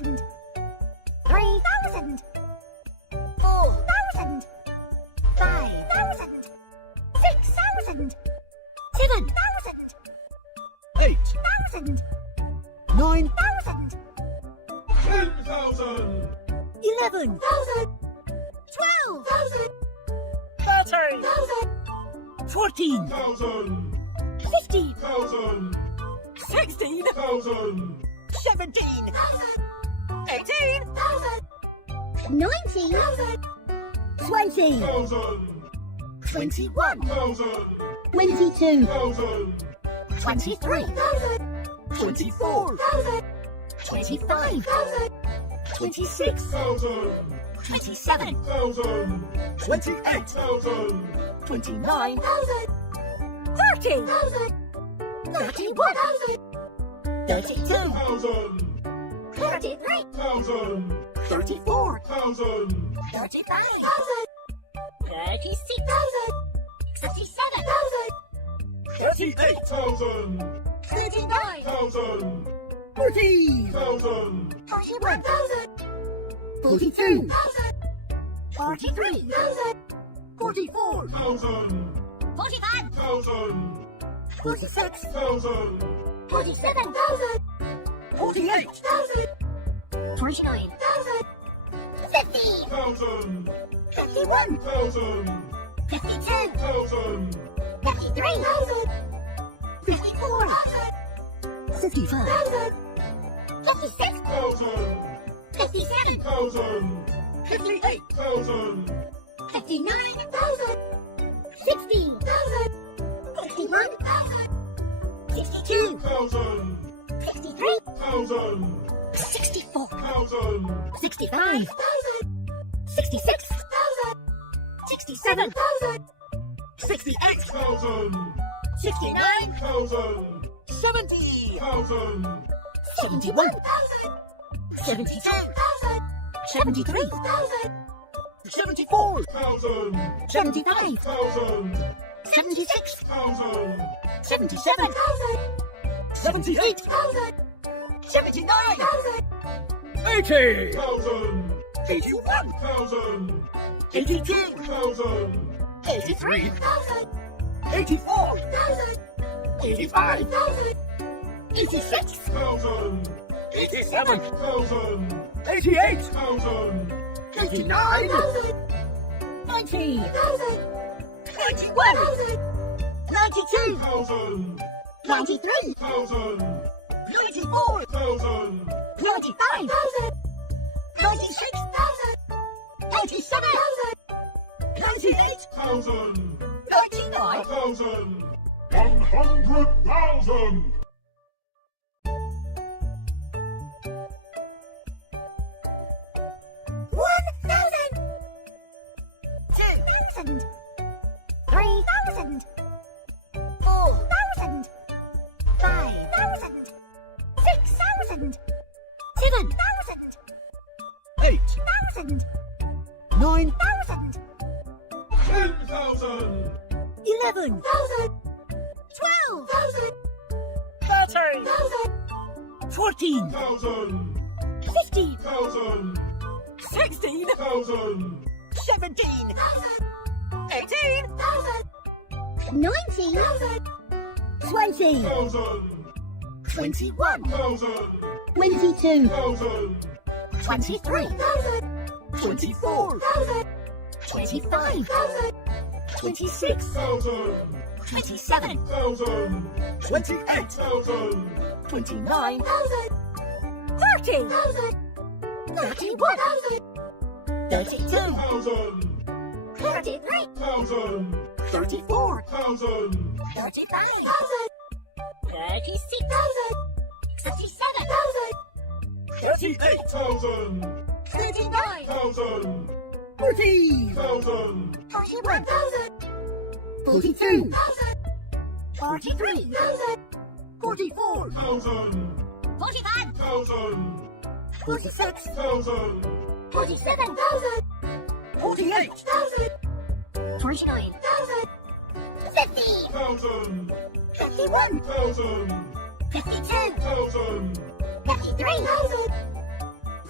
3,000, 3,000, 4,000, 5,000, 6,000, 7,000, 8,000, 9,000, 10,000, 11,000, 12,000, 13,000, 14,000, 15,000, 16,000, 17,000, 18,000, 19,000, 20,000, 21,000, 22,000, 23,000, 24,000, 25,000, 26,000, 27,000, 28,000, 29,000, 30,000, 31,000, 32,000, 33,000, 34,000, 35,000, 36,000, 37,000, 38,000, 39,000, 40,000, 41,000, 42,000, 43,000, 44,000, 45,000, 46,000, 47,000, 48,000, 49,000, 50,000, 51,000, 52,000, 53,000, 54,000, 55,000, 56,000, 57,000, 58,000, 59,000, 60,000, 61,000, 62,000, 63,000, 64,000, 65,000, 66,000, 67,000, 68,000, 69,000, 70,000, 71,000, 72,000, 73,000, 74,000, 75,000, 76,000, 77,000, 78,000, 79,000, 80,000, 81,000, 82,000, 83,000, 84,000, 85,000, 86,000, 87,000, 88,000, 89,000, 90,000, 91,000, 92,000, 93,000, 94,000, 95,000, 96,000, 97,000, 98,000, 99,000, 100,000. 1,000, 2,000, 3,000, 4,000, 5,000, 6,000, 7,000, 8,000, 8,000, 9,000, 10,000, 11,000, 12,000, 13,000, 14,000, 15,000, 16,000, 17,000, 18,000, 19,000, 20,000, 21,000, 22,000, 23,000, 24,000, 25,000, 26,000, 27,000, 28,000, 29,000, 30,000, 31,000, 32,000, 33,000, 34,000, 35,000, 36,000, 37,000, 38,000, 39,000, 40,000, 41,000, 42,000, 43,000, 44,000, 45,000, 46,000, 46,000, 47,000, 48,000, 49,000, 50,000, 1,000, 51,000, 1,000, 52,000, 1,000, 53,000,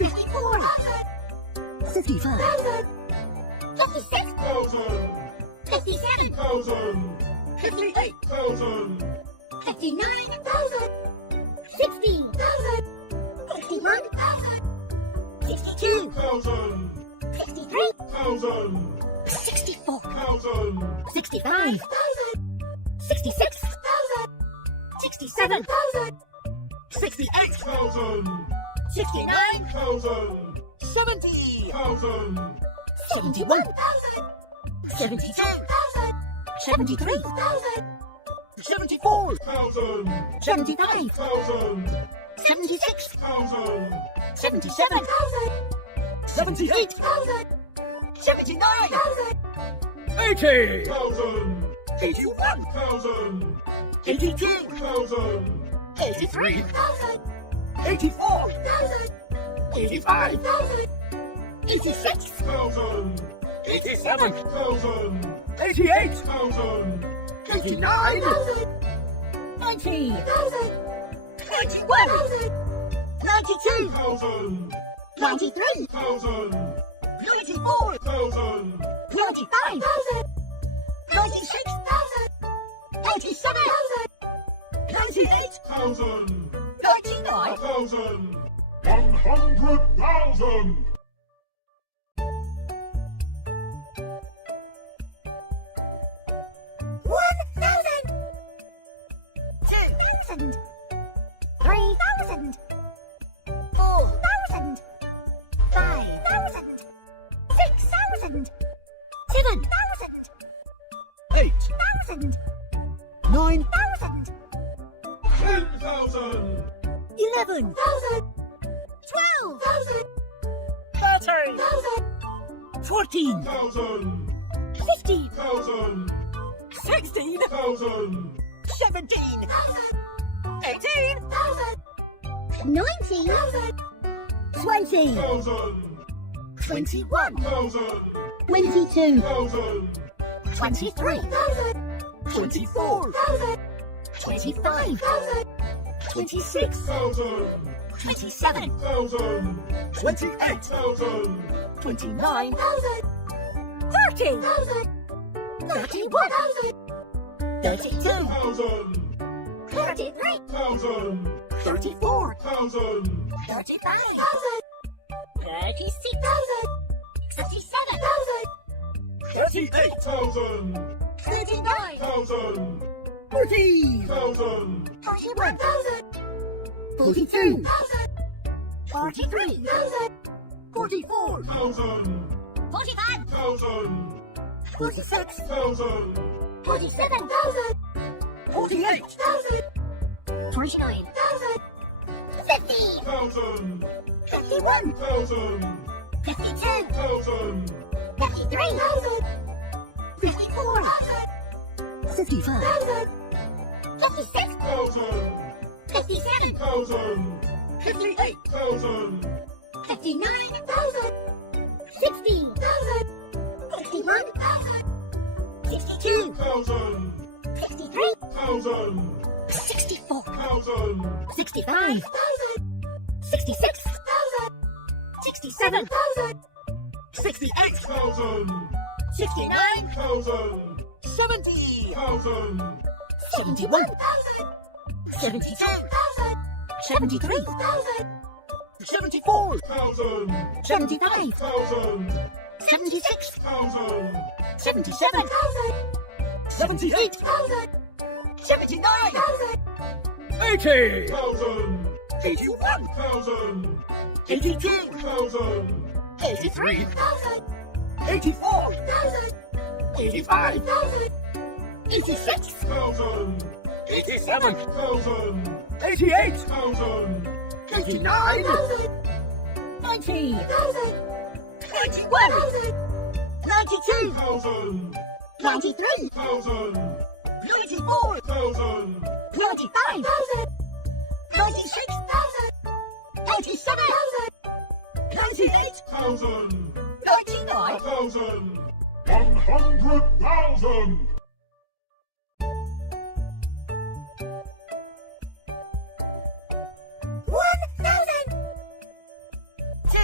54. 55. 56. 57. 58. 59. 60. 61. 62. 63. 64. 65. 66. 67. 68. 69. 70. 71. 72. 73. 74. 75. 76. 77. 78. 79. 80. 81. 82. 83. 84. 85. 86. 87. 88. 89. 90. 91. 92. 93. 94. 95. 96. 97. 98. 99. 100,000. 1,000. 2,000. 3,000. 4,000. 5,000. 6,000. 7,000. 8. 8,000. 9. 9,000. 10,000. 11,000. 12,000. 13,000. 14,000. 15,000. 16,000. 17,000. 18,000. 19,000. 20,000. 21,000. 22,000. 23,000. 24,000. 25,000. 26,000. 27,000. 28,000. 29,000. 30,000. 31,000. 32,000. 33,000. 34,000. 35,000. 36,000. 37,000. 38,000. 39,000. 40,000. 41,000. 42,000. 43,000. 44,000. 45,000. 46,000. 1,000. 47,000. 48,000. 49,000. 50. 1,000. 51. 52. 1,000. 53,000. 54. 55,000. 56. 57. 58,000. 59,000. 60,000. 61,000. 62,000. 63,000. 64,000. 65,000. 66,000. 67,000. 68,000. 69,000. 70,000. 71,000. 72,000. 73,000. 74,000. 75,000. 76,000. 77,000. 78,000. 79,000. 80,000. 81,000. 82,000. 83,000. 84,000. 85,000. 86,000. 87,000. 88,000. 89,000. 90,000. 91,000. 92,000. 93,000. 94,000. 95,000. 96,000. 87,000. 98,000. 99,000. 100,000. 1,000.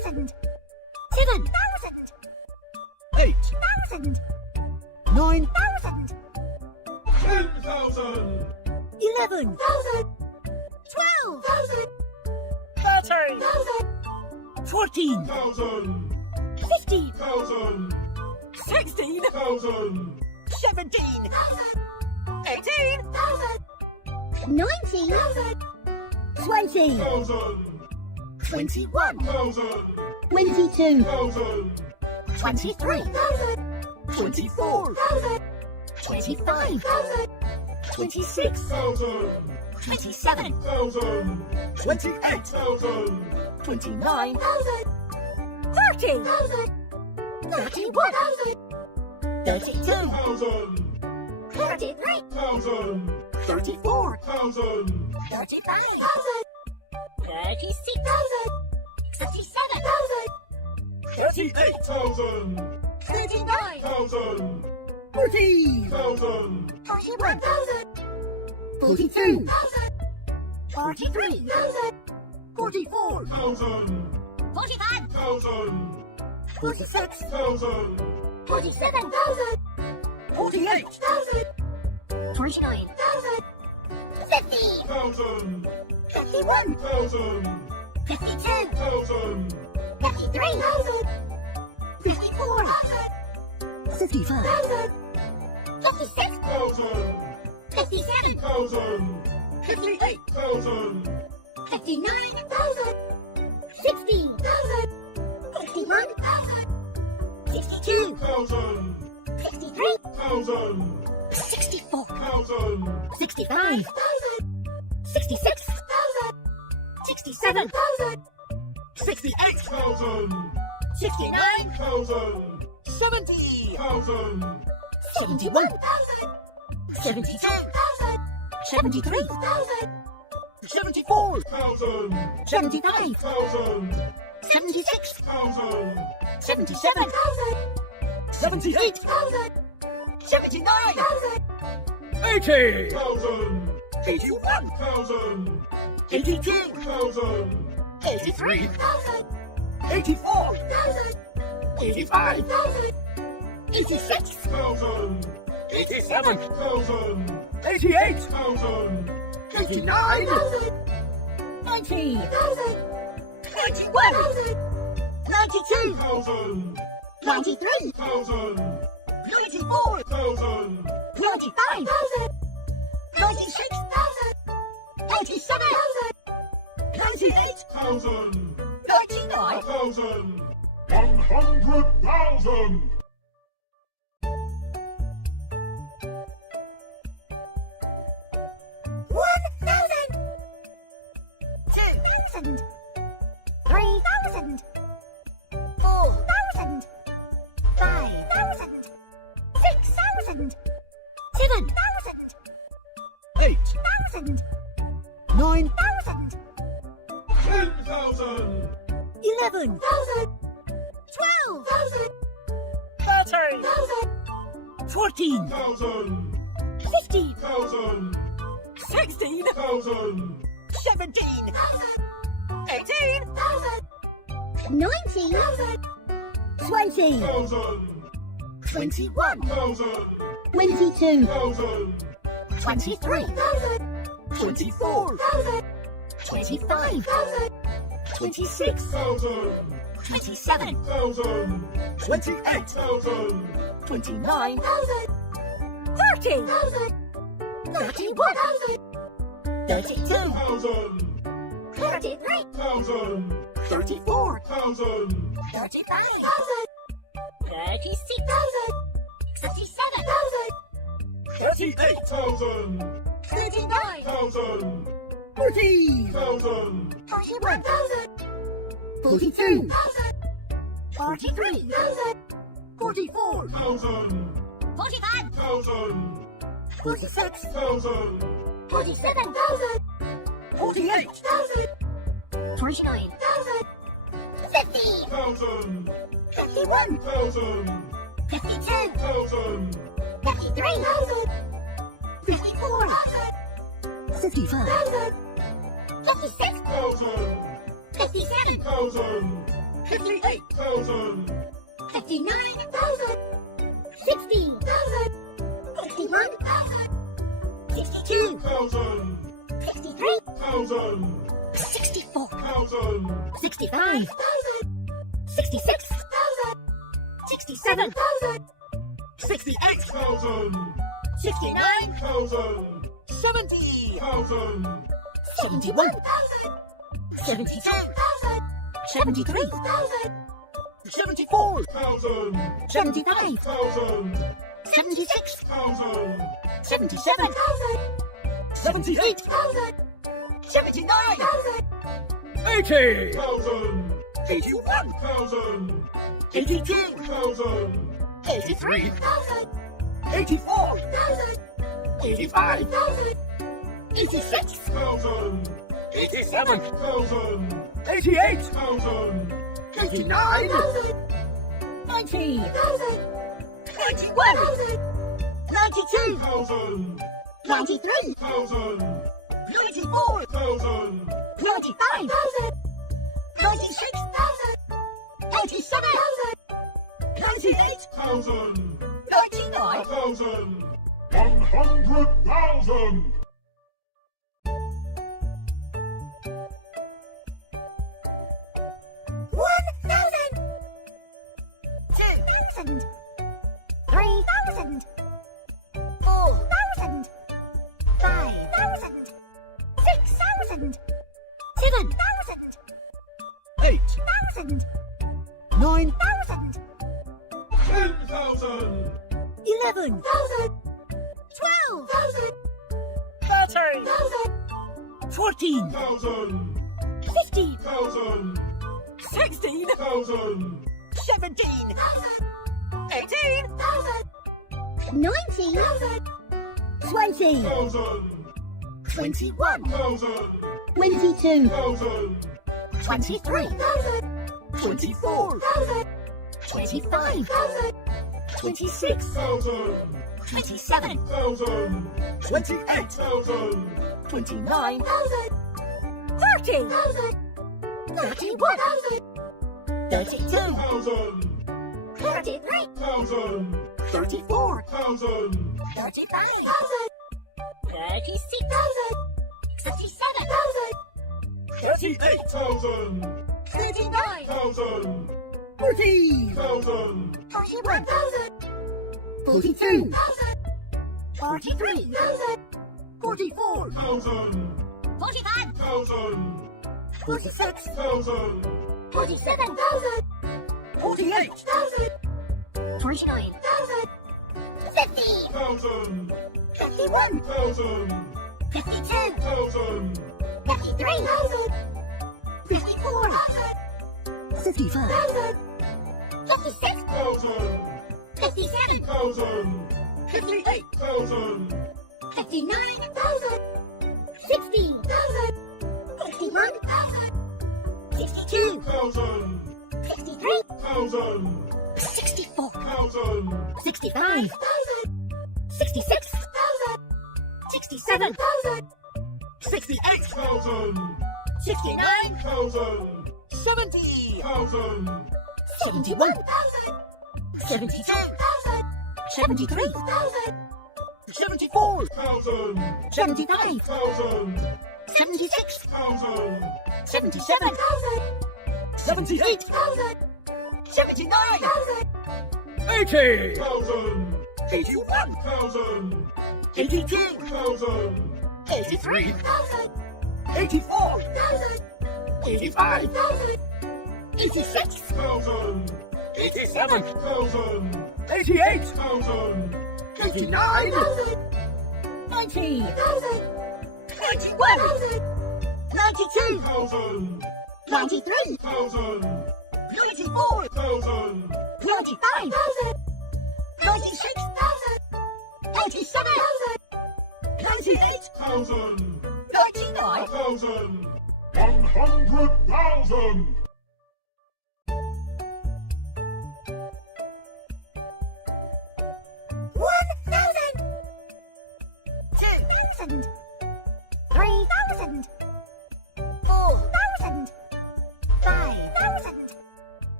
7,000. 7,000. 8,000. 9,000. 10,000. 11,000. 12,000. 13,000. 14,000. 15,000. 16,000. 17,000. 18,000. 19,000. 20,000. 21,000. 22,000. 23,000. 24,000. 25,000. 26,000. 27,000. 28,000. 29,000. 30,000. 31,000. 32,000. 33,000. 34,000. 35,000. 36,000. 37,000. 38,000. 39,000. 40,000. 41,000. 42,000. 43,000. 44,000. 45,000. 46,000. 47,000. 48,000. 49,000. 50,000. 51,000. 52,000. 53,000. 54,000. 55,000. 56,000. 57,000. 58,000. 59,000. 60,000. 61,000. 62,000. 63,000. 64,000. 65,000. 66,000. 67,000. 68,000. 69,000. 70,000. 71,000. 72,000. 73,000. 74,000. 75,000. 76,000. 77,000. 78,000. 79,000. 80,000. 81,000. 82,000. 83,000. 84,000. 85,000. 86,000. 87,000. 88,000. 89,000. 90,000. 91,000. 92,000. 93,000. 94,000. 95,000. 96,000. 97,000. 98,000. 99,000. 100,000. 1,000. 2,000. 3,000. 4,000. 5,000. 6,000. 7,000. 8,000. 8,000. 9,000. 10,000. 11,000. 12,000. 13,000. 14,000. 15,000. 16,000. 17,000. 18,000. 19,000. 20,000. 21,000. 22,000. 23,000. 24,000. 25,000. 26,000. 27,000. 28,000. 29,000. 30,000. 31,000. 32,000. 33,000. 34,000. 35,000. 36,000. 37,000. 38,000. 39,000. 40,000. 41,000. 42,000. 43,000. 44,000. 45,000. 46,000. 47,000. 48,000. 49,000. 50,000. 51,000. 52,000. 53,000. 54,000. 55,000. 56,000. 57,000. 58,000. 59,000. 60,000. 61,000. 62,000. 63,000. 64,000. 65,000. 66,000. 67,000. 68,000. 69,000. 70,000. 71,000. 72,000. 73,000. 74,000. 75,000. 76,000. 77,000. 78,000. 79,000. 80,000. 81,000. 82,000. 83,000. 84,000. 85,000. 86,000. 87,000. 88,000. 89,000. 90,000. 91,000. 92,000. 93,000. 94,000. 95,000. 96,000. 97,000. 98,000. 99,000. 100,000. 1,000. 2,000. 3,000. 4,000. 5,000. 6,000. 7,000. 8,000. 9,000. 10,000. 11,000. 12,000. 13,000. 14,000. 15,000. 16,000. 16,000. 17,000. 18,000. 19,000. 20,000. 21,000. 22,000. 23,000. 24,000. 25,000. 26,000. 27,000. 28,000. 29,000. 30,000. 31,000. 32,000. 32,000. 33,000. 34,000. 35,000. 36,000. 37,000. 38,000. 39,000. 40,000. 41,000. 42,000. 43,000. 44,000. 45,000. 46,000. 47,000. 48,000. 49,000. 50,000. 51,000. 52,000. 52,000. 53,000. 54,000. 55,000. 56,000. 57,000. 57,000. 58,000. 59,000. 60,000. 61,000. 62,000. 63,000. 64,000. 65,000. 66,000. 67,000. 68,000. 69,000. 70,000. 71,000. 72,000. 73,000. 74,000. 75,000. 76,000. 77,000. 78,000. 79,000. 80,000. 81,000. 82,000. 83,000. 84,000. 85,000. 86,000. 87,000. 88,000. 89,000. 90,000. 91,000. 92,000. 93,000. 94,000. 95,000. 96,000. 97,000. 98,000. 99,000. 100,000. 1,000. 2,000. 3,000. 4,000. 5,000.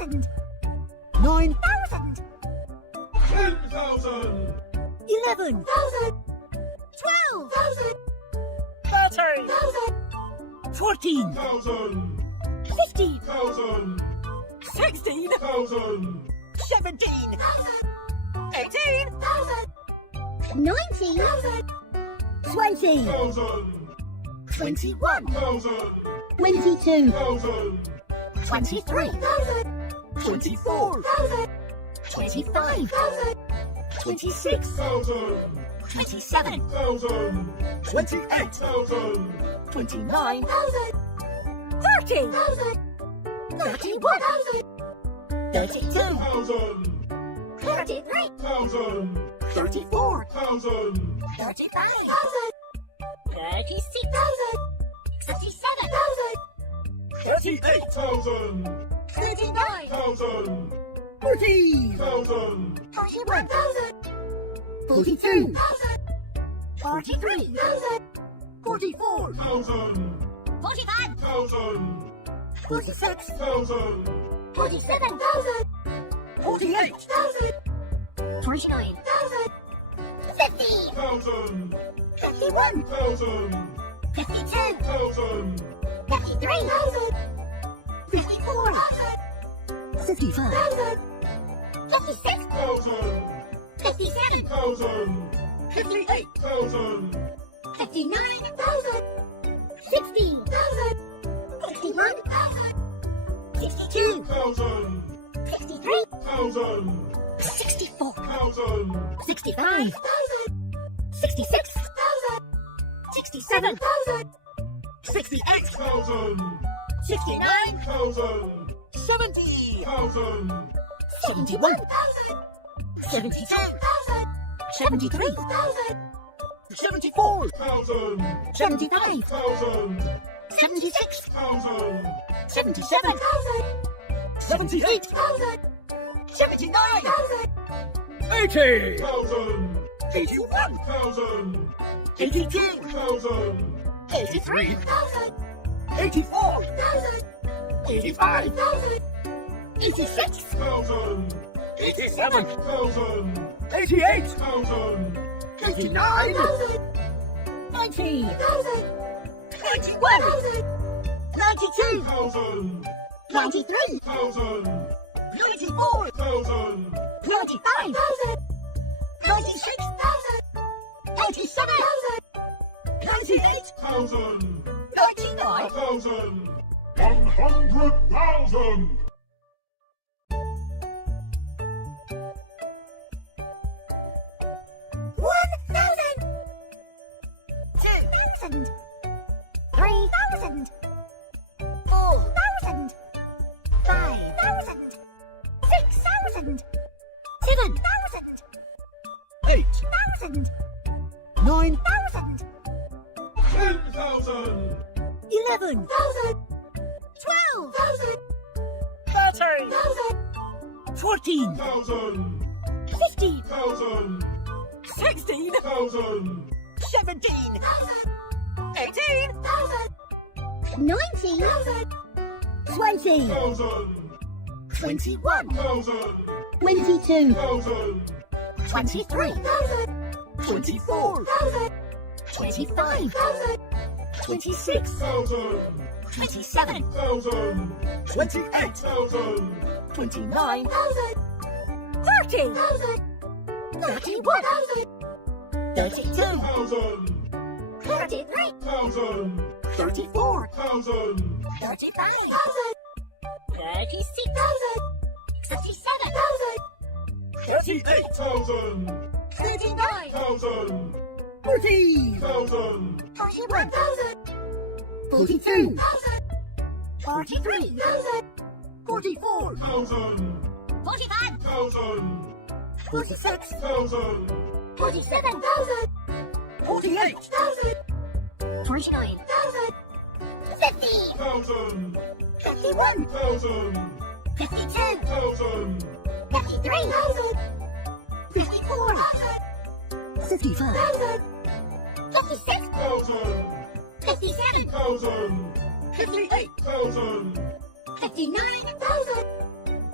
8,000. 9,000. 10,000. 11,000. 12,000. 13,000. 14,000. 15,000. 16,000. 17,000. 18,000. 19,000. 20,000. 21,000. 22,000. 23,000. 24,000. 25,000. 26,000. 27,000. 28,000. 29,000. 30,000. 31,000. 32,000. 33,000. 34,000. 35,000. 36,000. 37,000. 38,000. 39,000. 40,000. 40,000. 41,000. 42,000. 43,000. 44,000. 45,000. 46,000. 47,000. 48,000. 49,000. 50,000. 51,000. 52,000. 53,000. 54,000. 55,000. 56,000. 57,000. 58,000. 59,000. 60,000. 61,000. 62,000. 63,000. 64,000. 65,000. 66,000. 67,000. 68,000. 69,000. 70,000. 71,000. 72,000. 73,000. 74,000. 75,000. 76,000. 77,000. 78,000. 79,000. 80,000. 81,000. 82,000. 83,000. 84,000. 85,000. 86,000. 87,000. 88,000. 89,000. 90,000. 91,000. 92,000. 93,000. 94,000. 95,000. 96,000. 87,000. 98,000. 99,000. 100,000. 1,000. 2,000. 3,000. 4,000. 5,000. 6,000. 7,000. 8,000. 9,000. 10,000. 11,000. 12,000. 13,000. 14,000. 1,000. 15,000. 16,000. 1,000. 17,000. 18,000. 19,000. 20,000. 1,000. 21,000. 22,000. 23,000. 24,000. 25,000. 26,000. 27,000. 28,000. 29,000. 30,000. 31,000. 32,000. 1,000. 34,000. 35,000. 36,000. 37,000. 38,000. 39,000. 1,000. 40,000. 41,000. 42,000. 43,000. 44,000. 1,000. 46,000. 47,000. 48,000. 49,000. 50. 1,000. 51,000. 52,000. 53,000. 54,000. 55,000. 56,000. 57,000. 1,000. 58,000. 59,000.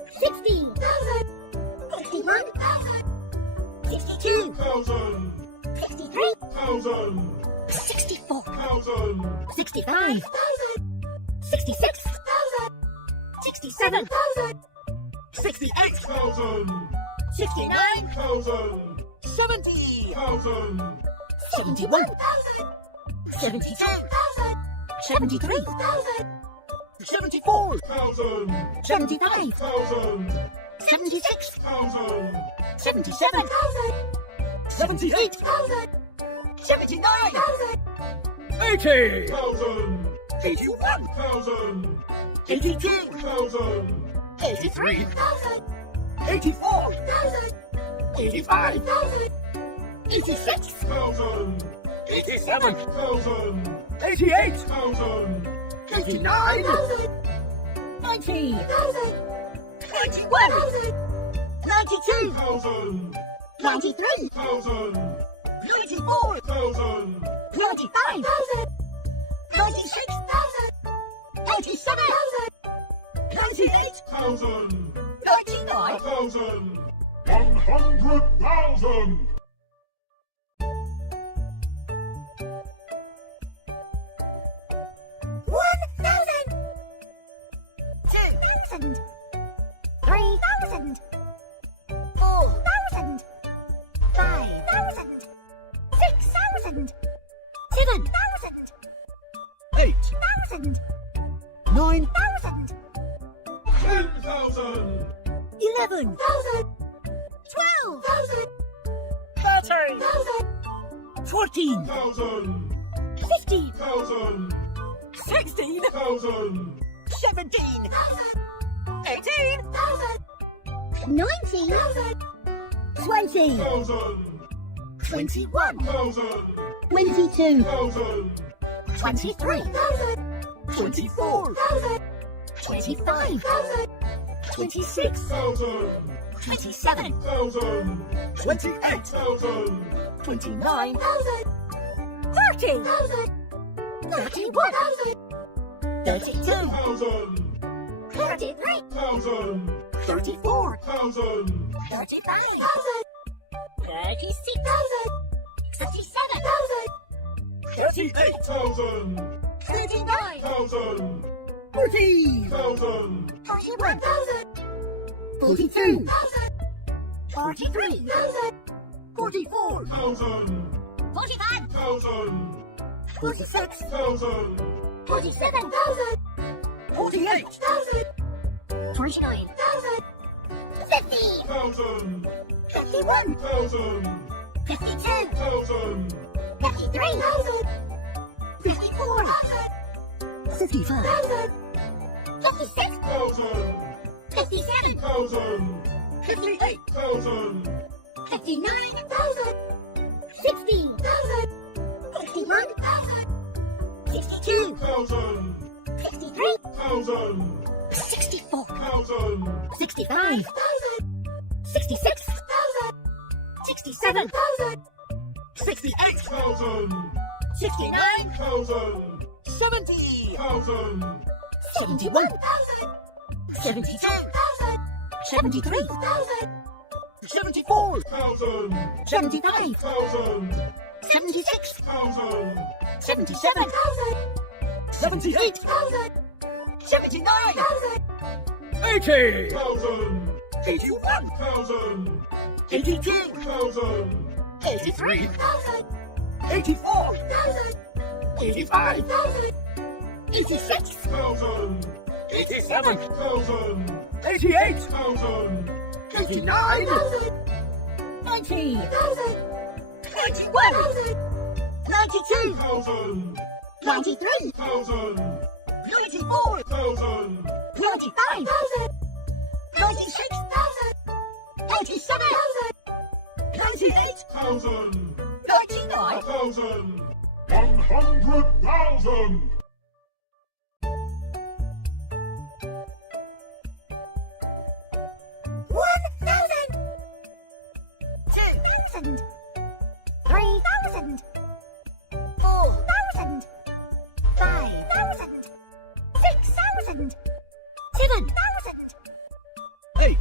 60. 61. 62. 63. 64. 65. 66. 67. 68. 69. 70. 71. 72. 73. 74. 75. 76. 77. 78. 79. 80! 81. 82. 83. 84. 85. 86. 87! 88. 89! 90. 91. 92. 93. 94. 95. 96. 97. 98. 99. 100,000! 1,000. 2,000. 3,000. 4,000. 5,000. 6,000. 7,000. 8! 8,000. 9! 10,000! 11,000. 12,000. 13,000. 14! 15,000. 16,000! 17,000. 18,000. 19,000. 20. 21. 22. 23. 24. 25. 26. 27. 28! 29. 30. 31. 32. 33. 34. 35. 36. 37. 38! 39. 40! 41. 42. 43. 44. 45. 46. 47. 48! 49. 50. 51. 52. 53. 54. 55! 56. 57. 58. 59. 60. 61. 62. 63. 64. 65. 66. 67. 68. 69. 70. 71. 72. 73. 74. 75. 76. 77. 78! 79. 80! 81. 82. 83. 84! 85. 86. 87! 88! 89! 90. 91. 92. 93. 94. 95. 96. 97. 98. 99. 100,000! 1,000. 2,000. 3,000. 4,000. 5,000. 6,000. 7,000.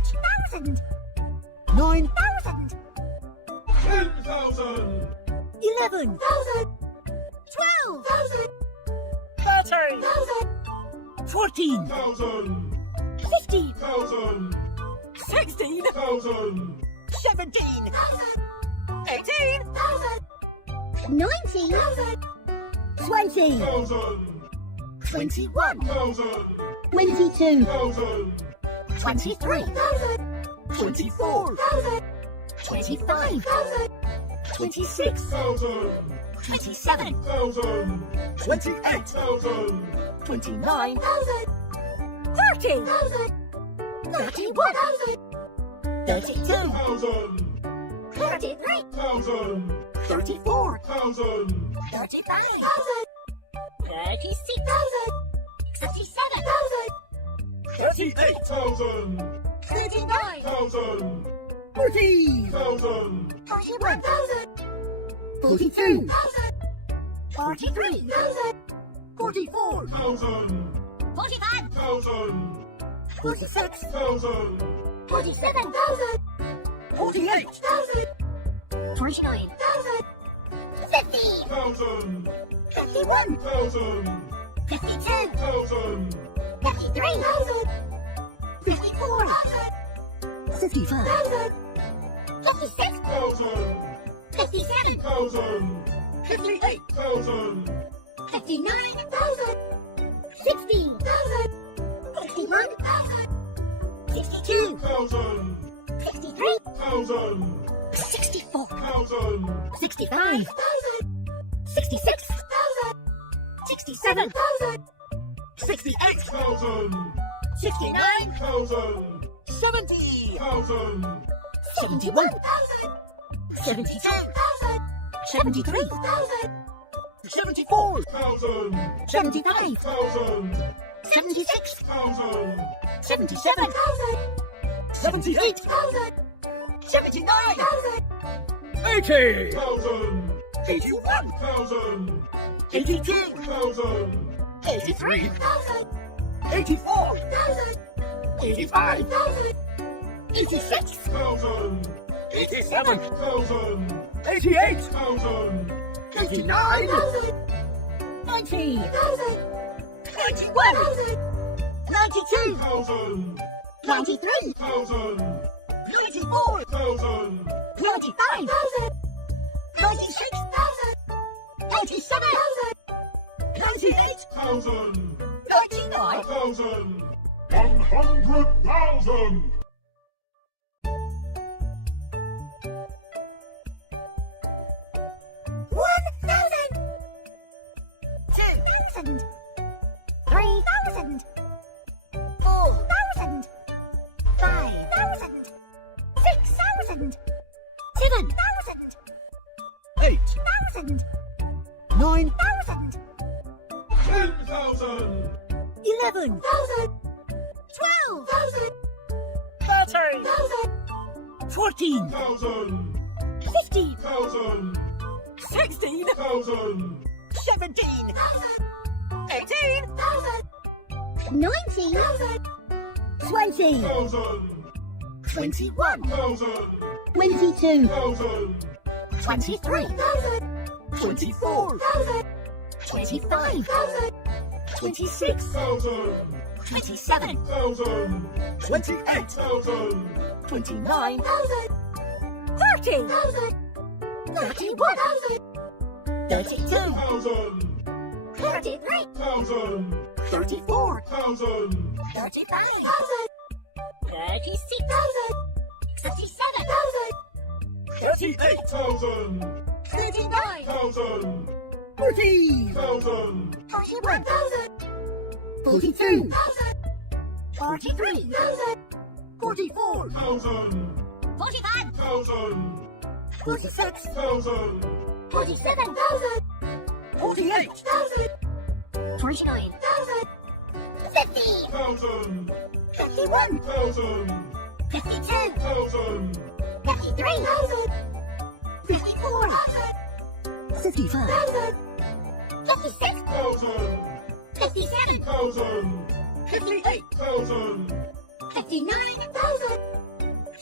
8,000. 9,000. 10,000. 11,000. 12,000. 13,000. 14,000. 15,000. 16,000. 17,000. 18,000. 19,000. 20,000. 21,000. 22,000. 23,000. 24,000. 25,000. 26,000. 27,000. 28,000. 29,000. 30,000. 31,000. 32,000. 33,000. 34,000. 35,000. 36,000. 37,000. 38,000. 39,000. 40,000. 41,000. 42,000. 43,000. 44,000. 45,000. 46,000. 47,000. 48,000. 49,000. 50,000. 51,000. 52,000. 53,000. 54,000. 55,000. 56,000. 57,000. 58,000. 59,000. 60,000. 61,000. 62,000. 63,000. 64,000. 65,000. 66,000. 67,000. 68,000. 69,000. 70,000. 71,000. 72,000. 73,000. 74,000. 75,000. 76,000. 77,000. 78,000. 79,000. 80,000. 81,000. 82,000. 83,000. 84,000. 85,000. 86,000. 87,000. 88,000. 89,000. 90,000. 91,000. 92,000. 93,000. 94,000. 95,000. 96,000. 97,000. 98,000. 99,000. 100,000. 1,000. 2,000. 3,000. 4,000. 5,000. 6,000. 7,000. 8,000. 8,000. 9,000. 10,000. 11,000. 12,000. 13,000. 14,000. 15,000. 15,000. 16,000. 17,000. 18,000. 19,000. 20,000. 21,000. 21,000. 22,000. 23,000. 24,000. 25,000. 26,000. 27,000. 28,000. 29,000. 30,000. 31,000. 32,000. 33,000. 34,000. 35,000. 36,000. 37,000. 38,000. 39,000. 40,000. 40,000. 41,000. 42,000. 43,000. 44,000. 45,000. 46,000. 47,000. 48,000. 49,000. 50,000. 51,000. 52,000. 53,000. 54,000. 55,000. 56,000. 57,000. 58,000. 59,000.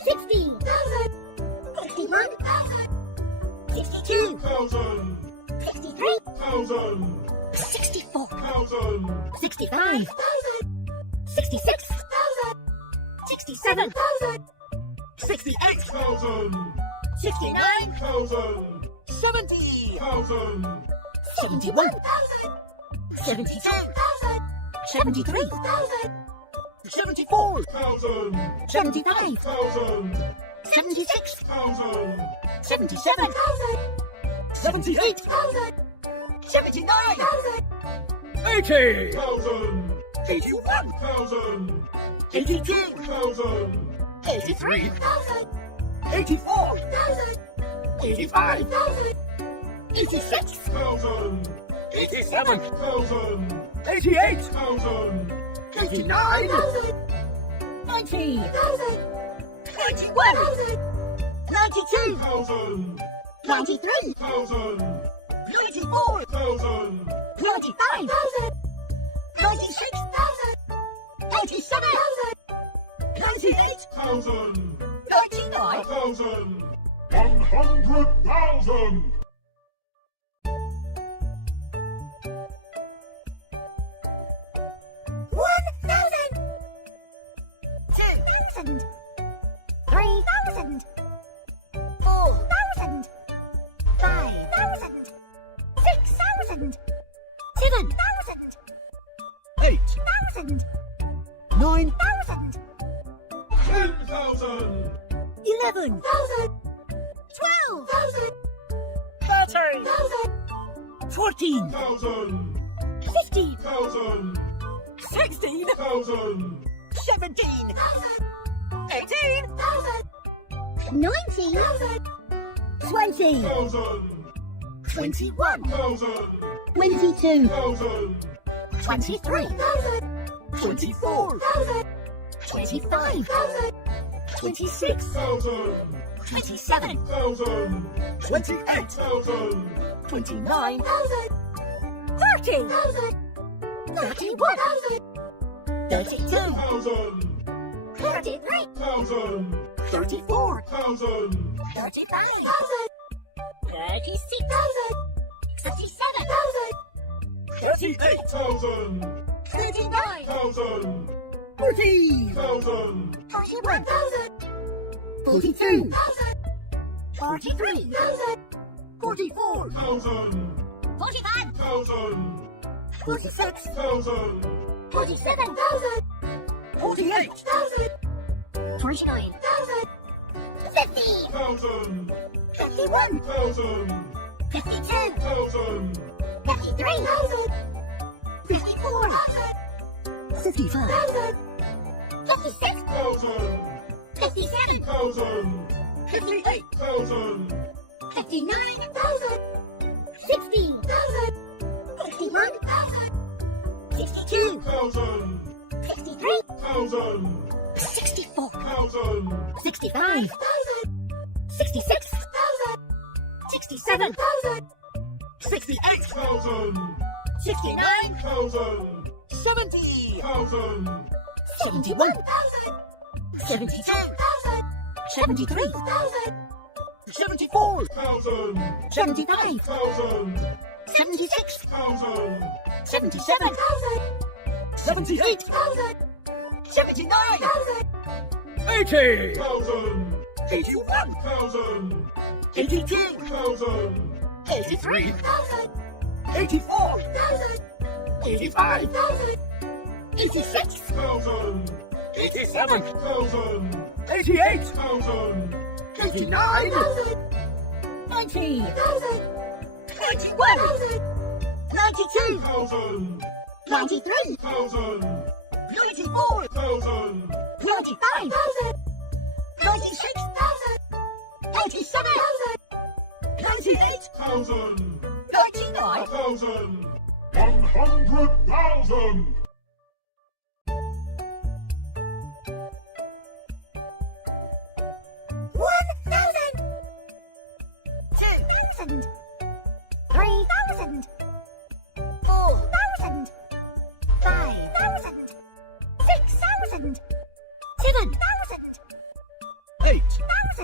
60. 61. 62. 63. 64. 65. 66. 67. 68. 69. 70. 71. 72. 73. 74. 75. 76. 77. 78. 79. 80. 81. 82. 83. 84. 85. 86. 87. 88. 89. 90. 91. 92. 93. 94. 95. 96. 97. 98. 99. 100,000. 1,000. 2,000. 3,000. 4,000. 5,000. 6,000. 7,000. 8,000. 9,000. 10,000. 11,000. 12,000. 13,000. 14,000. 15,000. 16,000. 17,000. 18,000. 19,000. 20,000. 21,000. 22,000. 23,000. 24,000. 25,000. 26,000. 27,000. 28,000. 29,000. 30,000. 31,000. 32,000. 33,000. 34,000. 35,000. 36,000. 37,000. 38,000. 39,000. 40,000. 41,000. 42,000. 43,000. 44,000. 45,000. 46,000. 47,000. 48,000. 49,000. 50,000. 51,000. 52,000. 53,000. 54,000. 55,000. 56,000. 57,000. 58,000. 59,000. 60,000. 61,000. 62,000. 63,000. 64,000. 65,000. 66,000. 67,000. 68,000. 69,000. 70,000. 71,000. 72,000. 73,000. 74,000. 75,000. 76,000. 77,000. 78,000. 79,000. 80,000. 81,000. 82,000. 83,000. 84,000. 85,000. 86,000. 87,000. 88,000. 89,000. 90,000. 91,000. 92,000. 93,000. 94,000. 95,000. 96,000. 97,000. 98,000. 99,000. 100,000. 1,000. 2,000. 3,000. 4,000. 5,000. 6,000. 7,000. 8,000.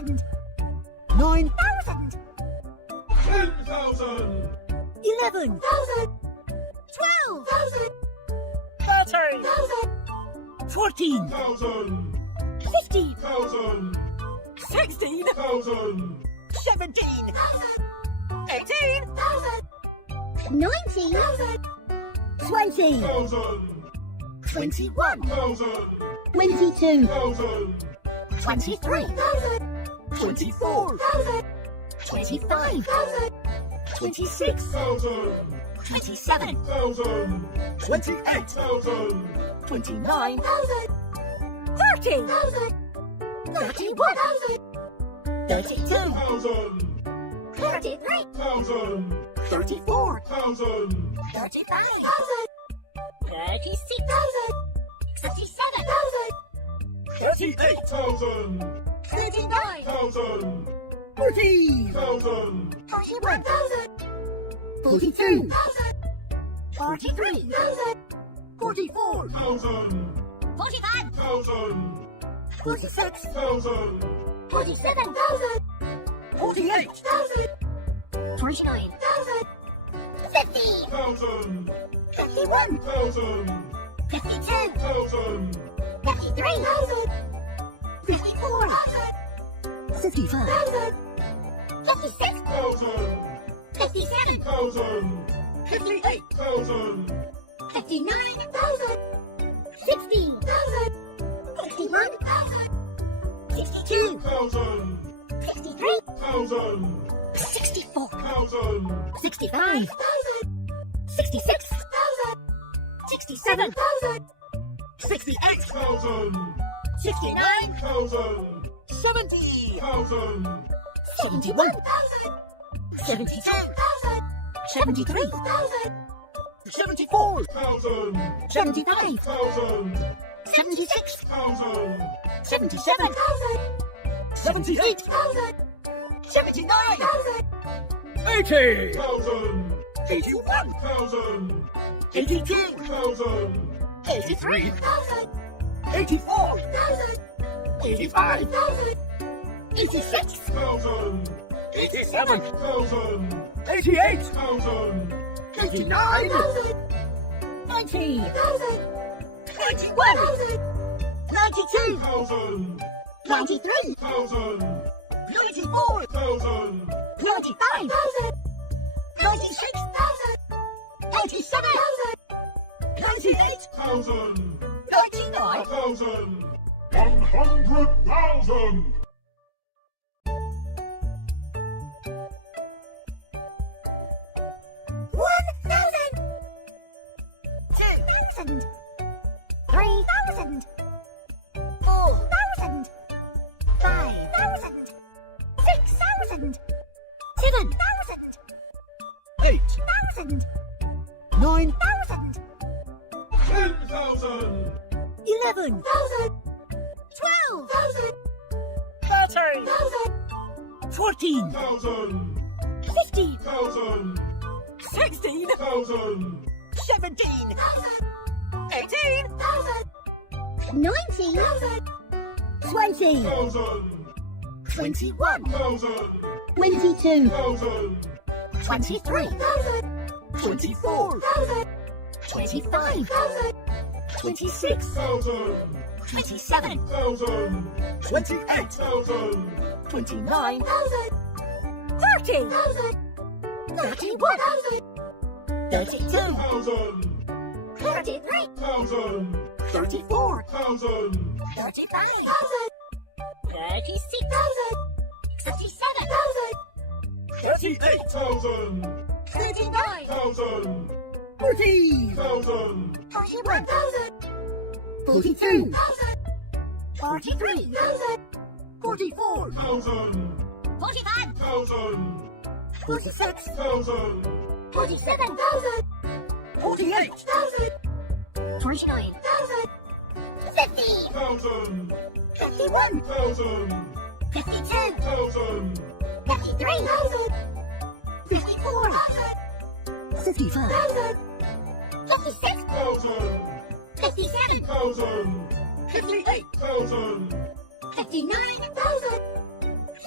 10,000. 9,000. 10,000. 11,000. 12,000. 13,000. 14,000. 15,000. 16,000. 17,000. 18,000. 19,000. 20,000. 21,000. 22,000. 23,000. 24,000. 25,000. 26,000. 27,000. 28,000. 29,000. 30,000. 31,000. 32,000. 33,000. 34,000. 35,000. 36,000. 37,000. 38,000. 39,000. 40,000. 41,000. 42,000. 43,000. 44,000. 45,000. 46,000. 47,000. 48,000. 49,000. 50,000. 1,000. 51,000. 52,000. 53,000. 54,000. 55,000. 56,000. 57,000. 58,000. 59,000. 60,000. 61,000. 62,000. 63,000. 64,000. 65,000. 66,000. 67,000. 68,000. 69,000. 70,000. 71,000. 72,000. 73,000. 74,000. 74,000. 75,000. 76,000. 77,000. 78,000. 79,000. 80,000. 81,000. 82,000. 83,000. 84,000. 85,000. 86,000. 87,000. 88,000. 89,000. 90,000. 91,000. 92,000. 93,000. 94,000. 95,000. 96,000. 97,000. 98,000. 99,000. 100,000. 1,000. 2,000. 3,000. 4,000. 5,000. 6,000. 7,000. 8,000. 8,000. 9,000. 10,000. 11,000. 12,000. 13,000. 14,000. 15,000. 16,000. 17,000. 18,000. 19,000. 20,000. 21,000. 22,000. 23,000. 24,000. 25,000. 26,000. 27,000. 28,000. 29,000. 30,000. 31,000. 32,000. 33,000. 33,000. 34,000. 35,000. 36,000. 37,000. 38,000. 39,000. 40,000. 41,000. 42,000. 43,000. 44,000. 45,000. 46,000. 47,000. 48,000. 49,000. 50,000. 51,000. 52,000. 53,000. 54,000. 55,000. 56,000. 57,000. 58,000. 59,000.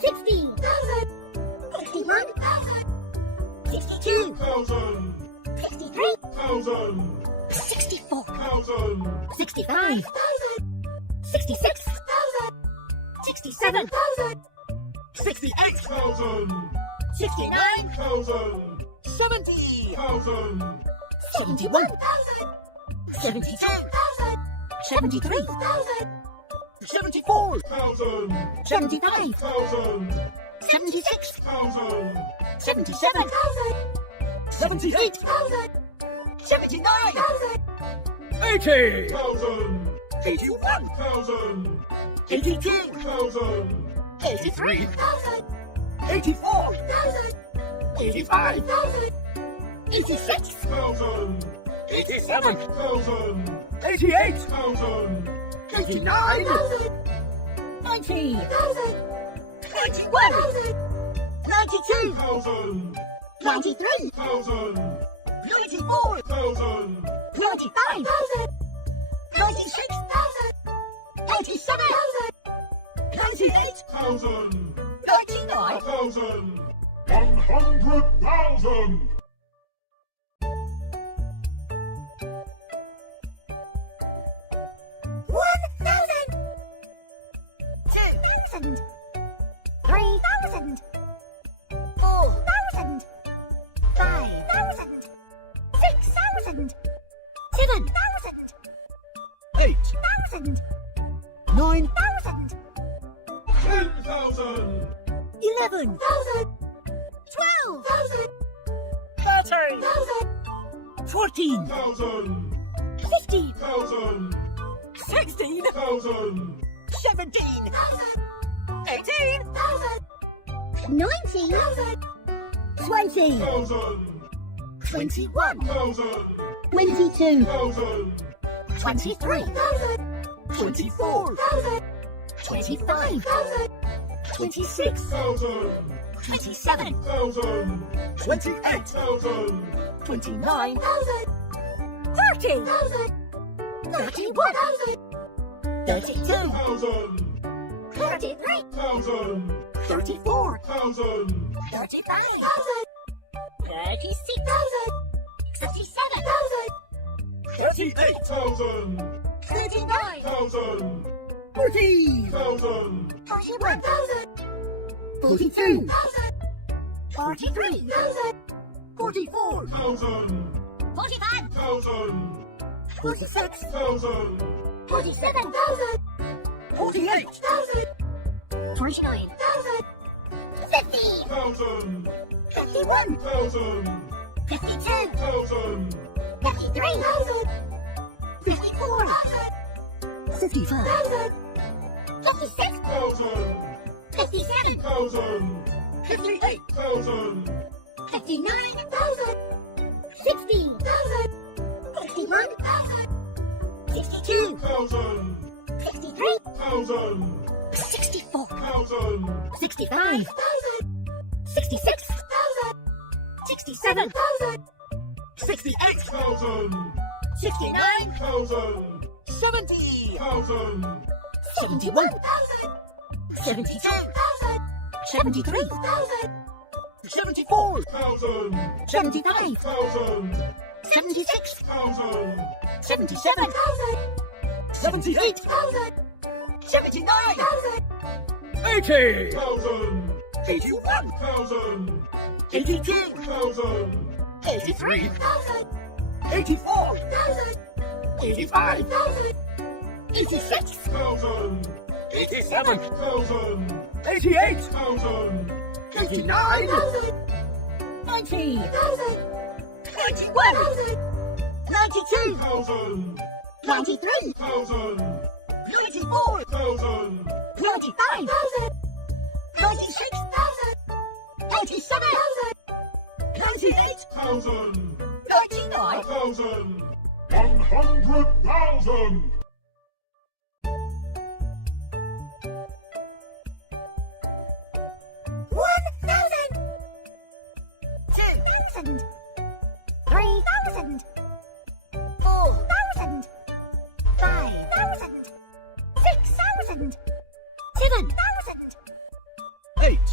60. 61. 62. 63. 64. 65. 66. 67. 68. 69. 70. 71. 72. 73. 74. 75. 76. 77. 78. 79. 80. 81 82. 83 84. 85. 86. 87. 88. 89. 90. 91. 92. 93. 94. 95. 96. 97. 98. 99. 100,000 1,000. 2,000. 3,000. 4,000. 5,000. 6,000. 7,000. 8. 8,000. 9. 9,000. 10,000 11,000. 12,000. 13,000. 14. 15,000. 16,000 16,000. 17,000. 18,000. 19,000. 20,000. 21,000. 22,000. 23,000. 24,000. 25,000. 26,000. 27,000. 28. 29,000. 30,000. 31,000. 32,000. 33,000. 34,000. 35,000. 36,000. 37,000. 38,000. 39,000. 40. 41,000. 42,000. 43,000. 44. 45,000. 46,000. 47,000. 48. 49,000. 50. 51. 52. 53,000. 54. 55. 56. 57. 58. 59,000. 60,000. 61,000. 62. 63. 64. 65. 66,000. 67,000. 68. 69. 70. 71,000. 72,000. 73,000. 74. 75. 76. 77. 78. 79. 80. 1,000 81. 82. 83. 84. 85. 86. 87. 1,000 88. 89. 90. 91. 92. 93. 94. 95. 96. 97. 98. 99. 100,000 1,000. 2,000. 3,000. 4,000. 5,000. 6,000. 7,000. 8.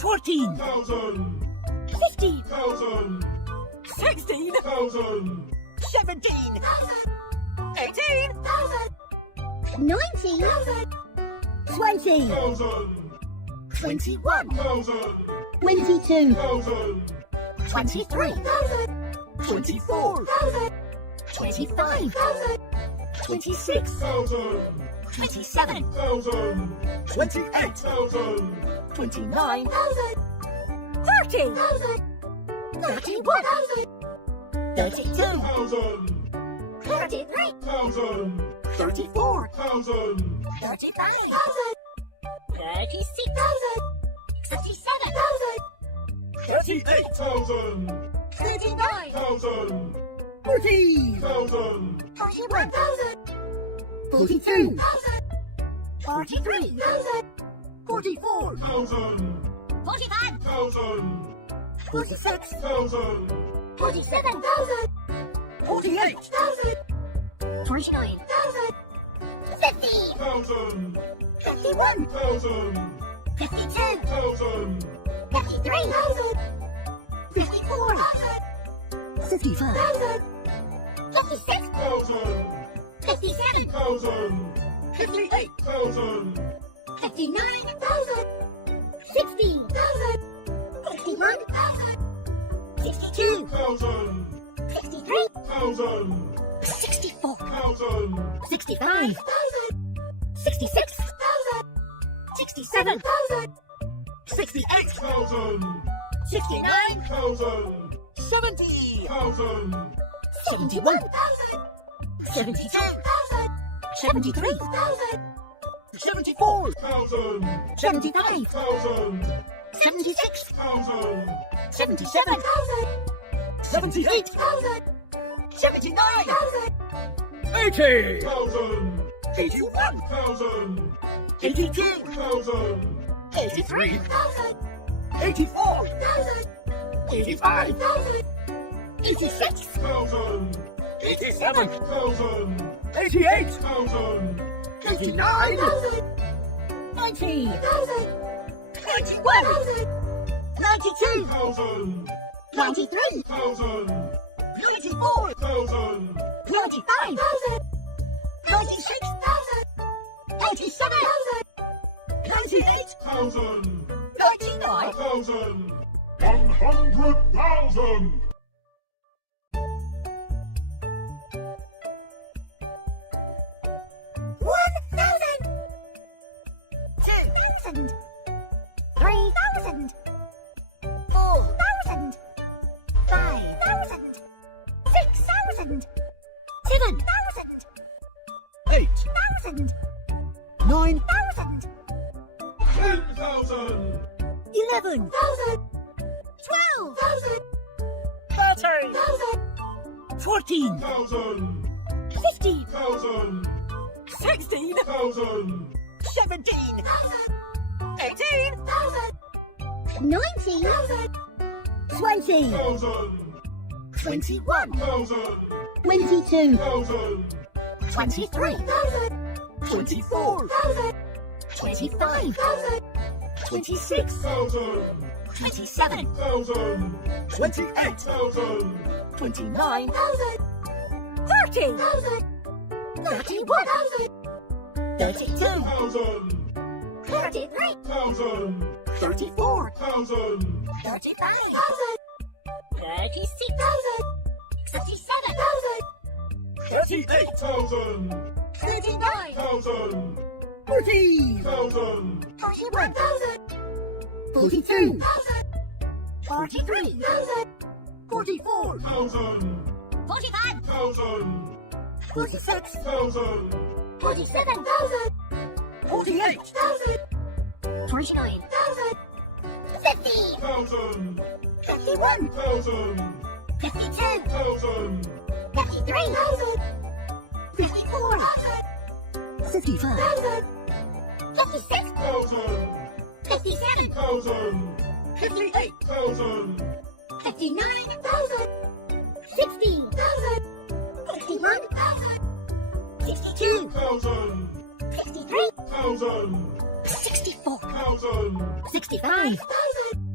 14, 50, 16, 17, 18, 19, 20, 21, 22, 23, 24, 25, 26, 27, 28, 29, 30, 31, 32, 33, 34, 35, 36, 37, 38, 39, 40, 41, 42, 43, 44, 45, 46, 47, 48, 49, 50, 51, 52, 53, 54, 55, 56, 57, 58, 59, 60, 61, 62, 63, 64, 65, 66, 67, 68, 69, 70, 71, 72, 73, 74, 75, 76, 77, 78, 79, 80, 81, 82, 83, 84, 85, 86, 87, 88, 89, 90, 91, 92, 93, 94, 95, 96, 97, 98, 99, 100,000. 1,000, 2,000, 3,000, 4,000, 5,000, 6,000, 7,000, 8, 1,000, 9, 1,000, 10,000. 11, 12, 13, 14, 15, 16, 17, 18, 19, 20, 21, 22, 23, 24, 25, 26, 27, 28, 29, 30, 31, 32, 33, 34, 35, 36, 37, 38, 39, 40, 41, 42, 43, 44, 45, 46, 47, 48, 49, 50, 51, 52, 53, 54, 55, 56, 57, 58, 59, 60, 61, 62, 63, 64, 65,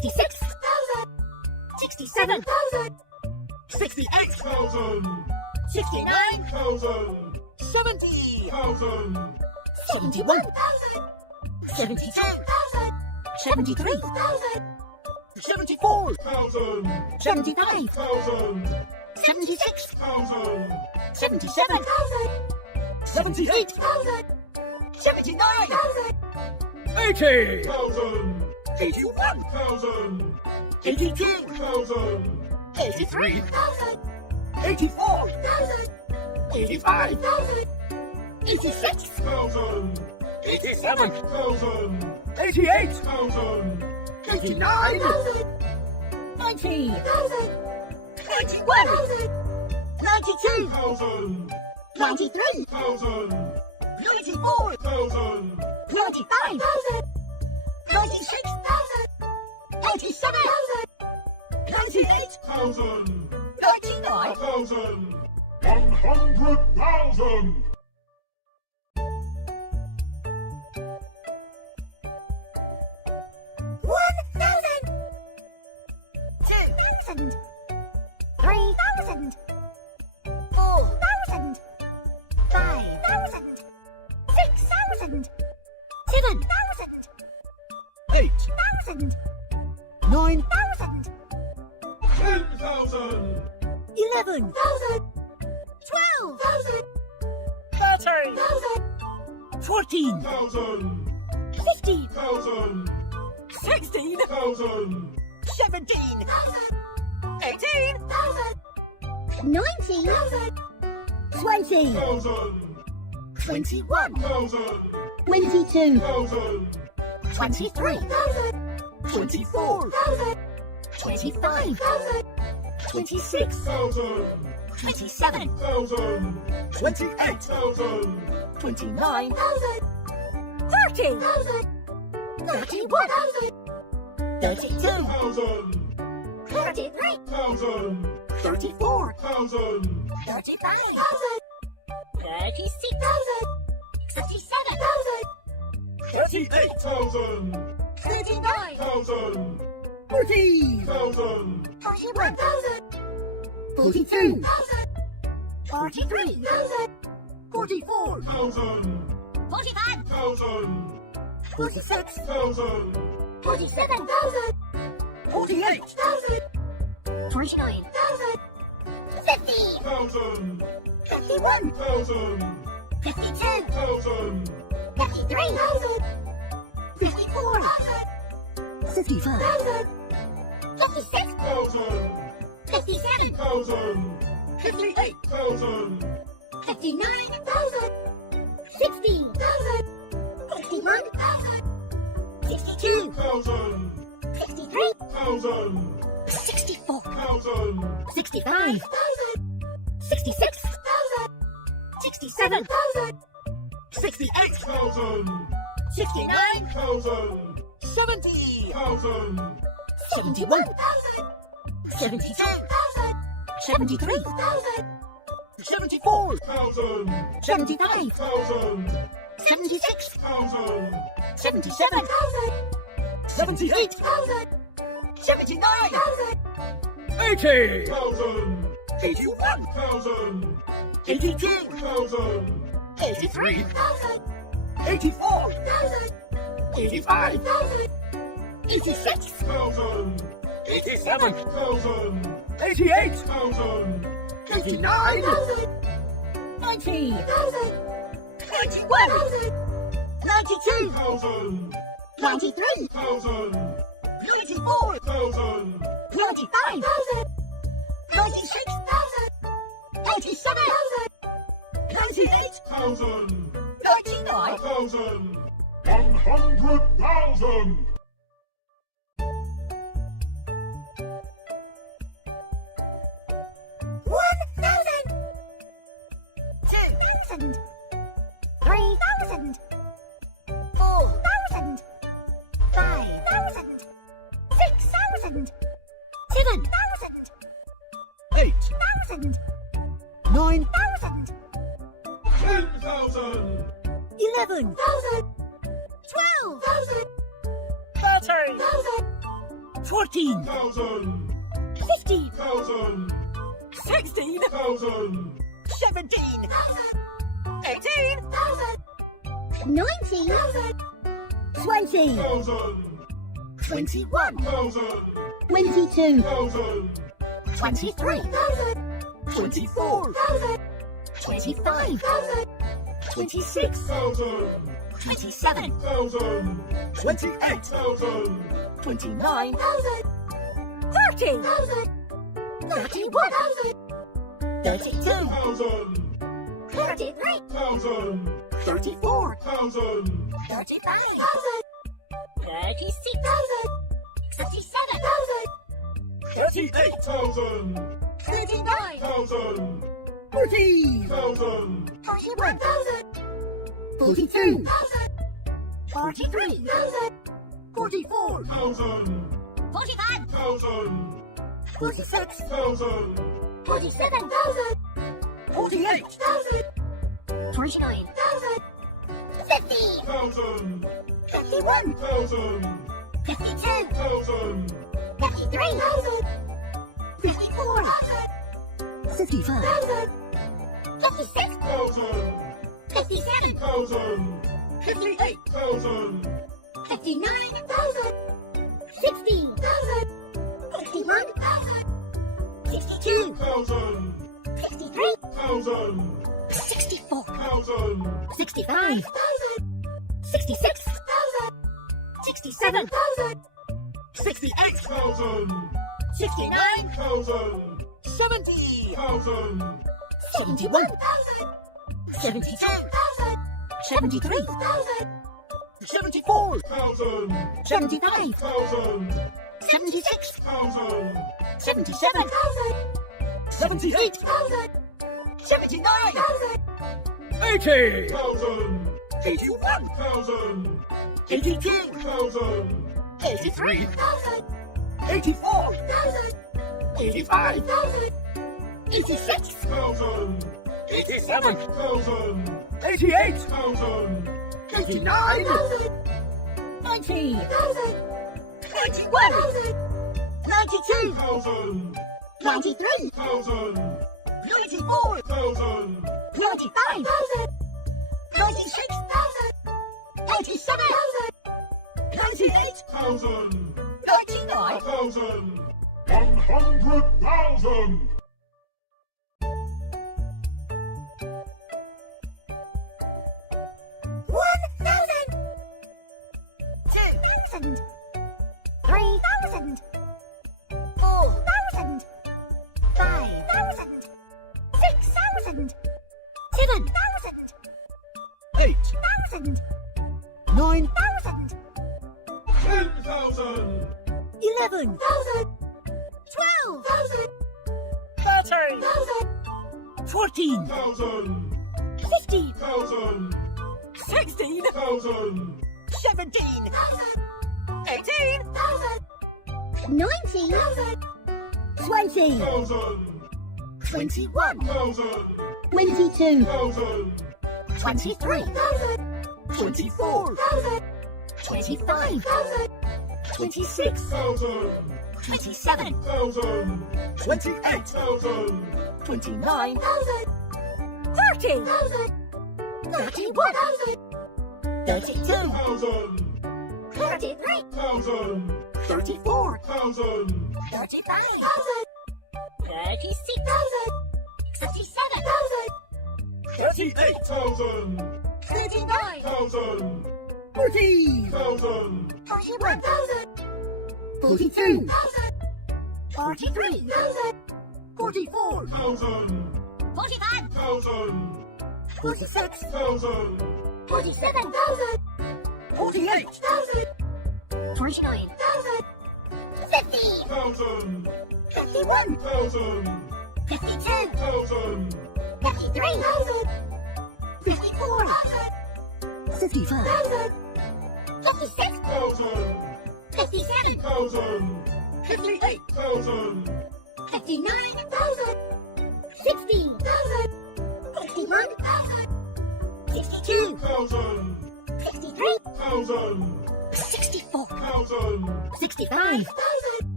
66, 67, 68, 69, 70, 71, 72, 73, 74, 75, 76, 77, 78, 79, 80, 81, 82, 83, 84, 85, 86, 87, 88, 89, 90, 91, 92, 93, 94, 95, 96, 97, 98, 99, 100,000. 1,000, 2,000, 3,000, 4,000, 5,000, 6,000, 7,000, 8, 8,000, 9, 10,000. 11, 12,000, 13, 14, 15, 16, 1,000. 17, 18, 19, 20, 21, 22, 23, 24, 25, 26, 27, 28, 29, 30, 31, 32, 33, 34, 35, 36, 37, 38, 39, 40, 41, 42, 43, 44, 45, 46, 47, 48, 49, 50, 51, 52, 53, 54, 55, 56, 57, 58, 59, 60, 61, 62, 63, 64, 65, 66, 67, 68, 69, 70, 71, 72, 73, 74, 75, 76, 77, 78, 79, 80, 81, 82, 83, 84, 85, 86, 87, 88, 89, 90, 91, 92, 93, 94, 95, 96, 97, 98, 99, 100,000. 1,000, 2,000, 3,000, 4,000, 5,000, 6,000, 7,000, 8, 8,000, 9, 1,000, 10,000. 11, 12,000, 13, 14,000, 14, 15, 16, 17, 18, 19, 20, 21, 22, 23, 24, 25, 26, 27, 28, 29, 30, 31, 32, 33, 34, 35, 36, 37, 38, 39, 40, 41, 42, 43, 44, 45, 46, 47, 48, 49, 50, 51, 52, 53, 54, 55, 56, 57, 58, 59, 60, 61, 62, 63, 64, 65, 66, 67, 68, 69, 70, 71, 72, 73, 74, 75, 76, 77, 78, 79, 80, 81, 82, 83, 84, 85, 86, 87, 88, 89, 90, 91, 92, 93, 94, 95, 96, 97, 98, 99, 100,000! $1,000, 3,000, 4,000, 5,000, 6,000, 7,000, 8, 1,000, 9, 1,000, 10,000! 11, 12, 13, 14, 15, 16, 17, 18, 19, 20, 21, 22, 23, 24, 25, 26, 27, 28, 29, 30, 31, 32, 33, 34, 35, 36, 37, 38, 39, 40, 41, 42, 43, 44, 45, 46, 47, 48, 49, 50, 51, 52, 53, 54, 55, 56, 57, 58, 59, 60, 61, 62, 63, 64, 65,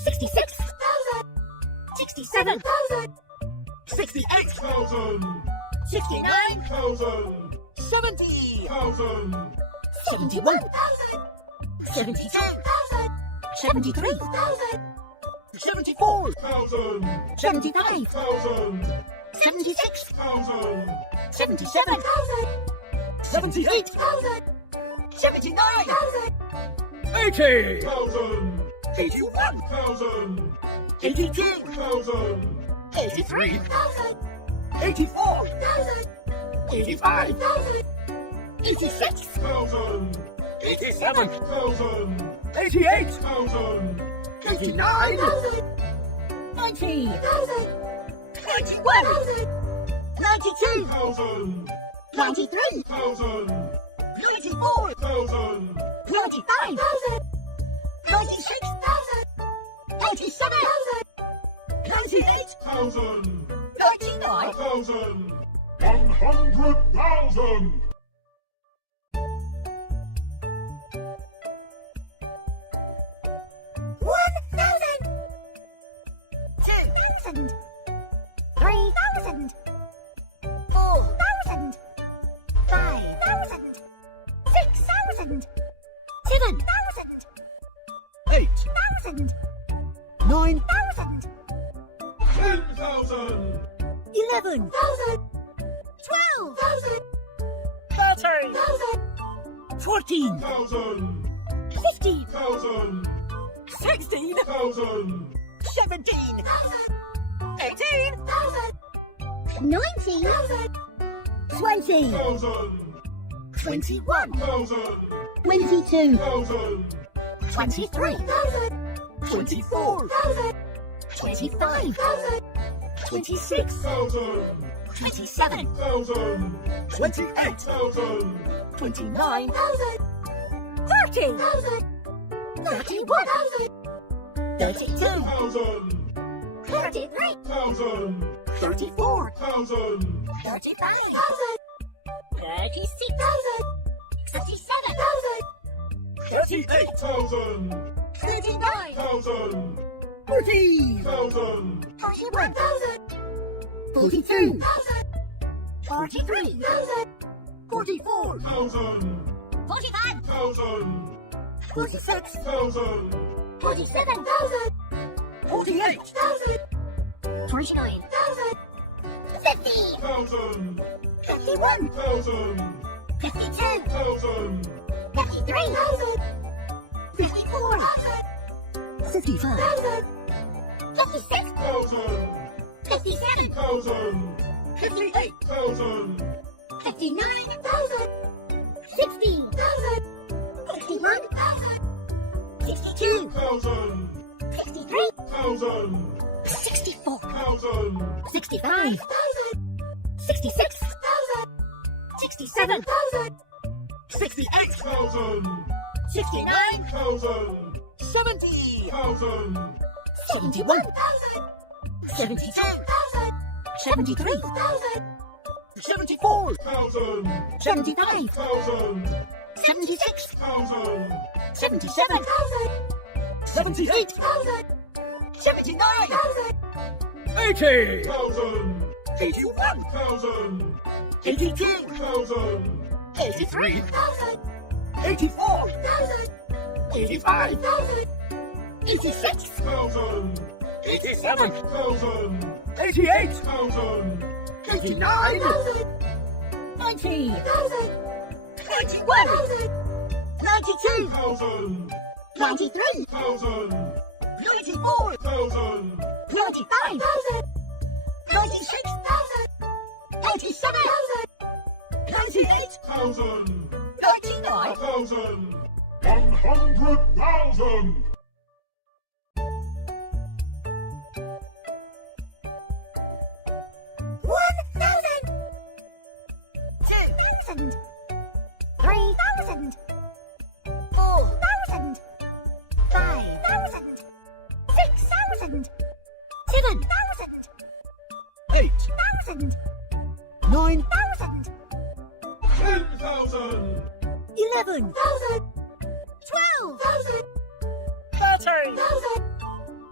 66, 67, 68, 69, 70, 71, 72, 73, 74, 75, 76, 77, 78, 79, 80, 81, 82, 83, 84, 85, 86, 87, 88, 89, 90, 91, 92, 93, 94, 95, 96, 97, 98, 99, 100,000. 2,000, 3,000, 4,000, 5,000, 6,000, 7,000, 8, 8,000, 9, 10,000. 11, 12,000, 13, 13,000, 14, 1,000. 15,000, 16, 1,000. 17, 18, 19,000, 20, 1,000. 21, 1,000. 22, 1,000. 23, 24, 25, 26, 1,000. 27, 1,000. 28, 1,000. 29, 30, 31, 32, 1,000. 33, 1,000. 34, 1,000. 35, 36, 37, 38, 1,000. 39, 1,000. 40, 1,000. 41, 42, 43, 44, 1,000. 45, 1,000. 46, 1,000. 47, 48, 49, 50, 1,000. 51, 1,000. 52, 1,000. 53, 54, 55, 56, 1,000. 57, 1,000. 58, 1,000. 59, 60, 61, 62, 1,000. 63, 1,000. 64, 1,000. 65, 66, 67, 68, 1,000. 69, 1,000. 70, 1,000. 71, 72, 73, 74, 1,000. 75, 1,000. 76, 1,000. 77, 78, 79, 80, 1,000. 81, 1,000. 82, 1,000. 83, 84, 85, 86, 1,000. 87, 1,000. 88, 1,000. 89, 90, 91, 92, 1,000. 93, 1,000. 94, 1,000. 95, 96, 97, 98, 1,000. 99, 1,000. 100,000. 2,000, 3,000, 4,000, 5,000, 6,000, 7,000, 8, 1,000, 9, 10,000. 11, 12, 13,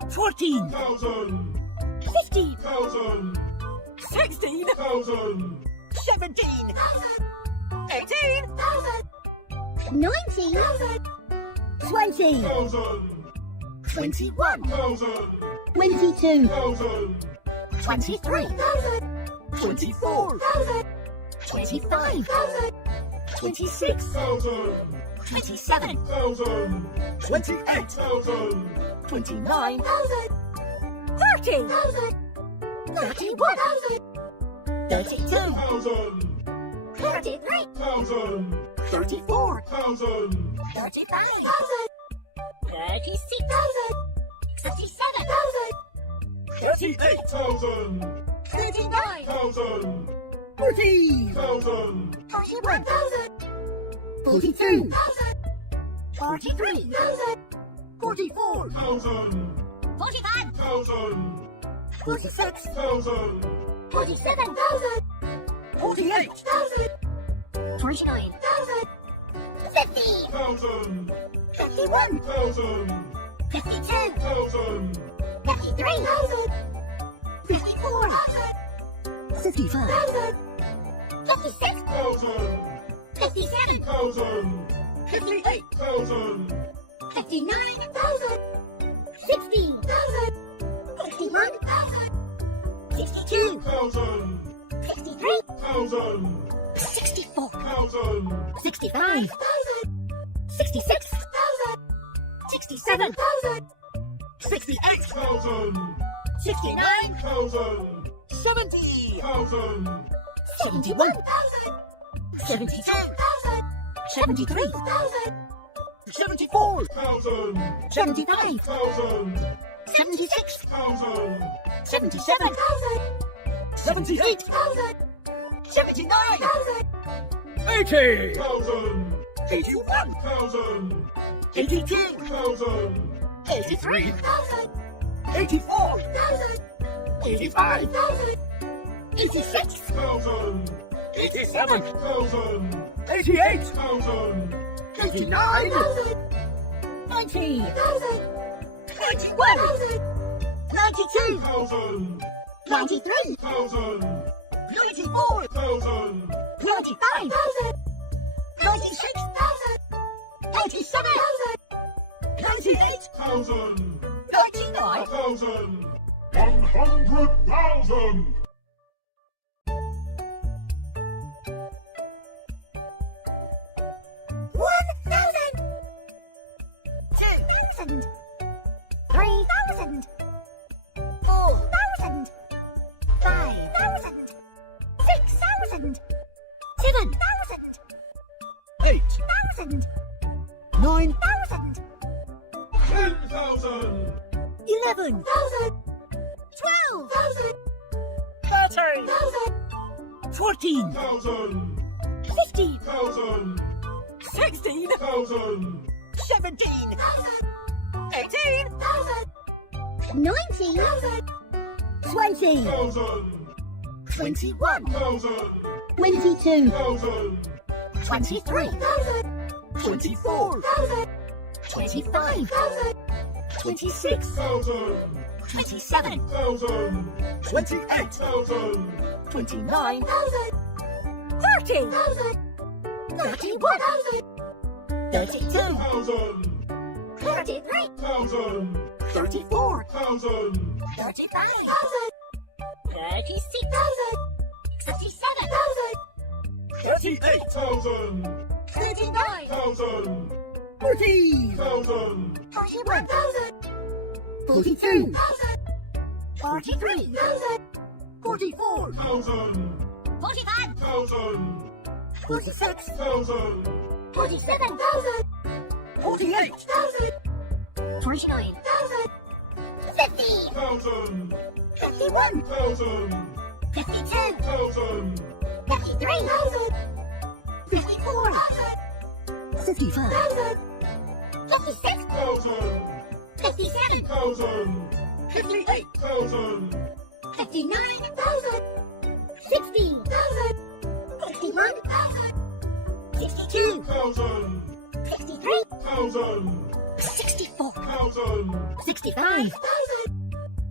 14, 15, 16, 17, 18, 19, 20, 21, 22, 23, 24, 25, 26, 27, 28, 29, 30, 31, 32, 33, 34, 35, 36, 37, 38, 39, 40, 41, 42, 43, 44, 45, 46, 47, 48, 49, 50, 51, 52, 53, 54, 55, 56, 57, 58, 59, 60, 61, 62, 63, 64, 65, 66, 67, 68, 69, 70, 71, 72, 73, 74, 75, 76, 77, 78, 79, 80, 81, 82, 83, 84, 85, 86, 87, 88, 89, 90, 91, 92, 93, 94, 95, 96, 97, 98, 99, 100,000! 1,000, 2,000, 3,000, 4,000, 5,000, 6,000, 7,000, 8, 8,000, 9, 1,000, 10,000! 11, 12,000, 13, 14, 15, 16, 17, 18, 19, 20, 21, 22, 23, 24, 25, 26, 27, 28, 29, 30, 31, 32, 33, 34, 35, 36, 37, 38, 39, 40, 41, 42, 43, 44, 45, 46, 47, 48, 49, 50, 51, 52, 53, 54, 55, 56, 57, 58, 59, 60, 61, 62, 63, 64, 65,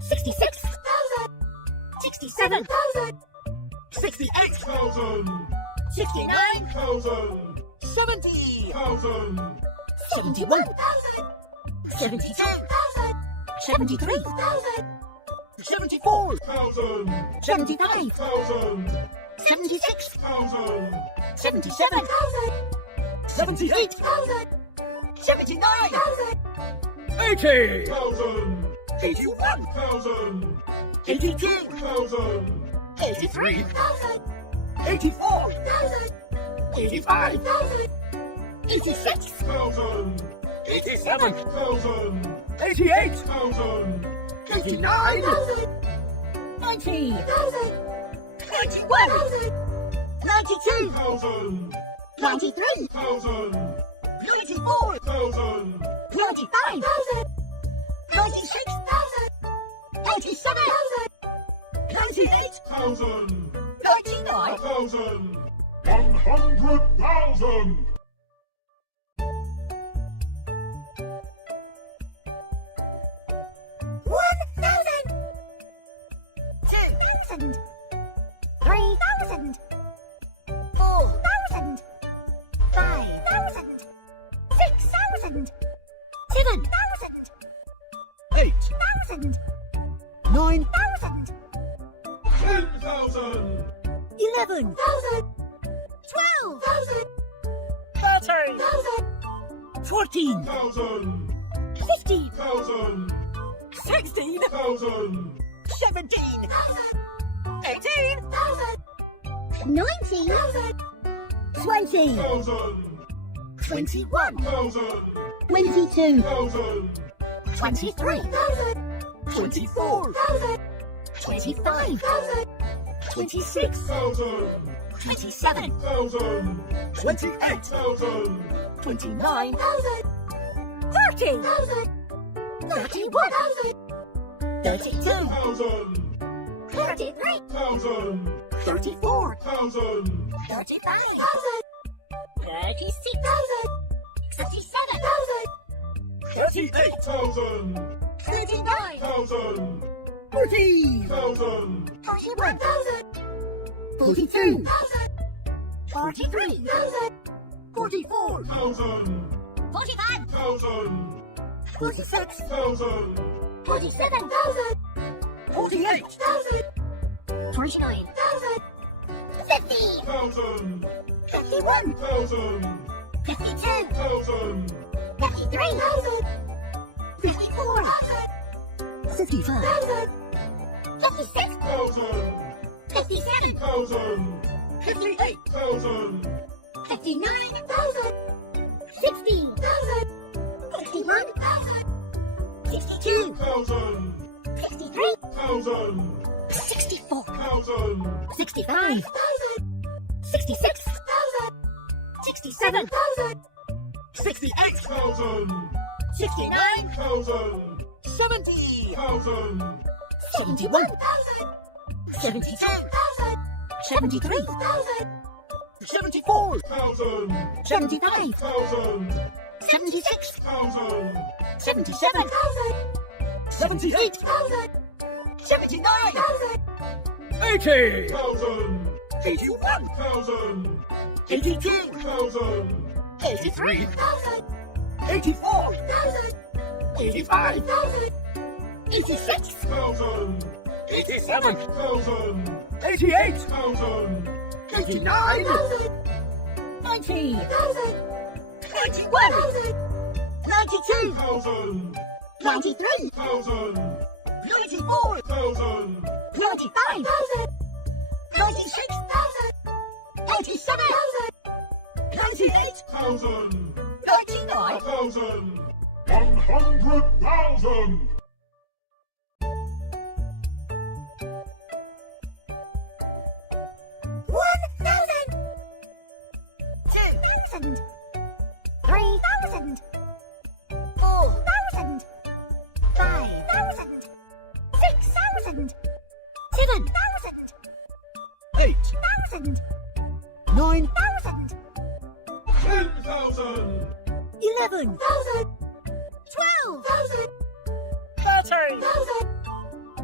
66, 67, 68, 69, 70, 71, 72, 73, 74, 75, 76, 77, 78, 79, 80, 81, 82, 83, 84, 85, 86, 87, 88, 89, 90, 91, 92, 93, 94, 95, 96, 97, 98, 99, 100,000. 2,000, 3,000, 4,000, 5,000, 6,000, 7,000, 8, 1,000, 9, 1,000, 10,000. 11, 12,000, 13, 14, 1,000. 15, 1,000. 16, 1,000. 17, 18, 19, 20, 1,000. 21, 1,000. 22, 1,000. 23, 24, 25, 26, 1,000. 27, 1,000. 28, 1,000. 29, 30, 31, 32, 1,000. 33, 1,000. 34, 1,000. 35, 36, 37, 38, 1,000. 39, 1,000. 40, 1,000. 41, 42, 43, 44, 1,000. 45, 1,000. 46, 1,000. 47, 48, 49, 50, 1,000. 51, 1,000. 52, 1,000. 53, 54, 55, 56, 1,000. 57, 1,000. 58, 1,000. 59, 60, 61, 62, 1,000. 63, 1,000. 64, 1,000. 65, 66, 67, 68, 1,000. 69, 1,000. 70, 1,000. 71, 72, 73, 74, 1,000. 75, 1,000. 76, 1,000. 77, 78, 79, 80, 1,000. 81, 1,000. 82, 1,000. 83, 84, 85, 86, 1,000. 87, 1,000. 88, 1,000. 89, 90, 91, 92, 1,000. 93, 1,000. 94, 1,000. 95, 96, 97, 98, 1,000. 99, 1,000. 100,000. 2,000, 3,000, 4,000, 5,000, 6,000, 7,000, 8, 1,000, 9, 1,000, 10,000. 11, 12, 13, 13,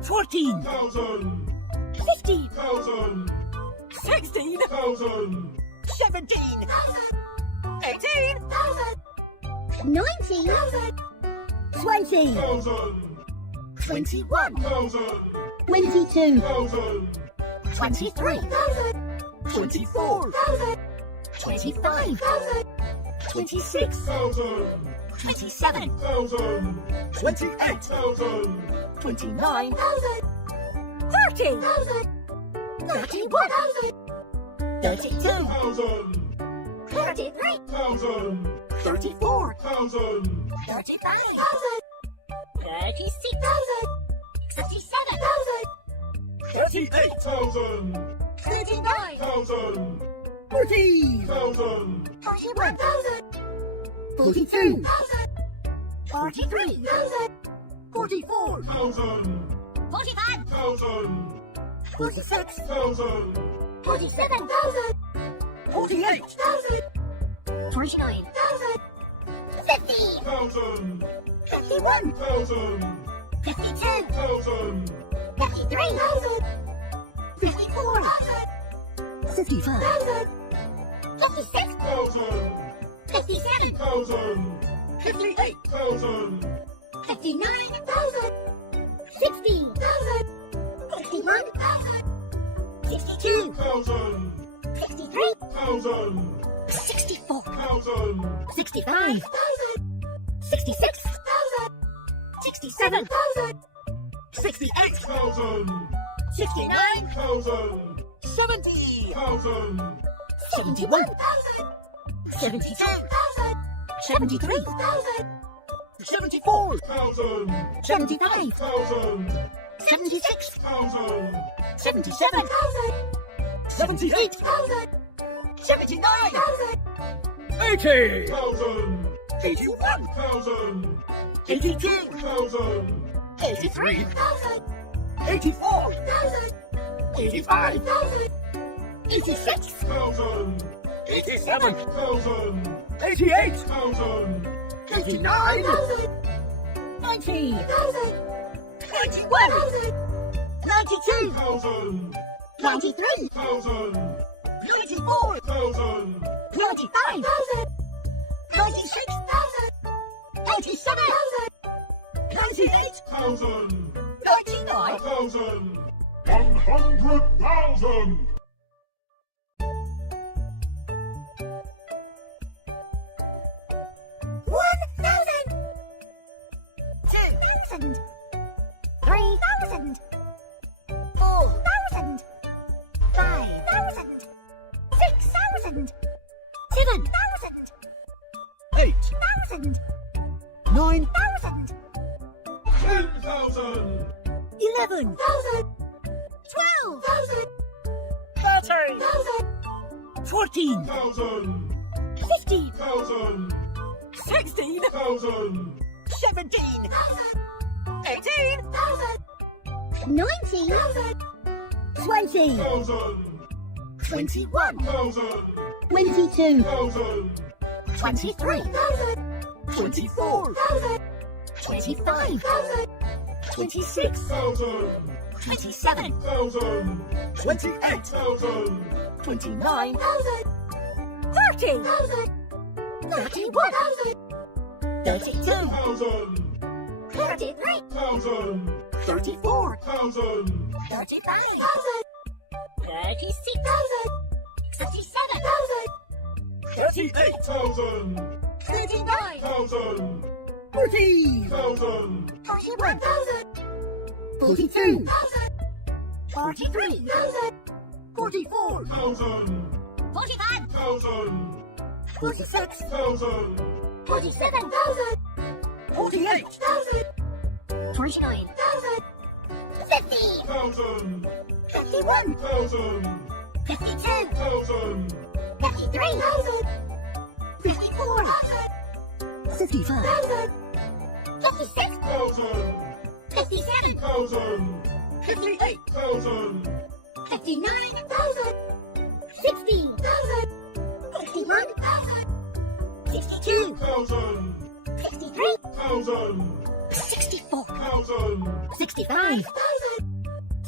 14, 15, 16, 17, 18, 19, 20, 21, 22, 23, 24, 25, 26, 27, 28, 29, 30, 31, 32, 33, 34, 35, 36, 37, 38, 39, 40, 41, 42, 43, 44, 45, 46, 47, 48, 49, 50, 51, 52, 53, 54, 55, 56, 57, 58, 59, 60, 61, 62, 63, 64, 65, 66, 67, 68, 69, 70, 71, 72, 73, 74, 75, 76, 77, 78, 79, 80, 81, 82, 83, 84, 85, 86, 87, 88, 89, 90, 91, 92, 93, 94, 95, 96, 97, 98, 99, 100,000! 1,000, 2,000, 3,000, 4,000, 5,000, 6,000, 7,000, 8, 8,000, 9, 9,000, 10,000! 11, 12,000, 13, 14, 15, 16, 17, 18, 19, 20, 21, 22, 23, 24, 25, 26, 27, 28, 29, 30, 31, 32, 33, 34, 35, 36, 37, 38, 39, 40, 41, 42, 43, 44, 45, 46, 47, 48, 49, 50, 51, 52, 53, 54, 55, 56, 57, 58, 59, 60, 61, 62, 63, 64, 65,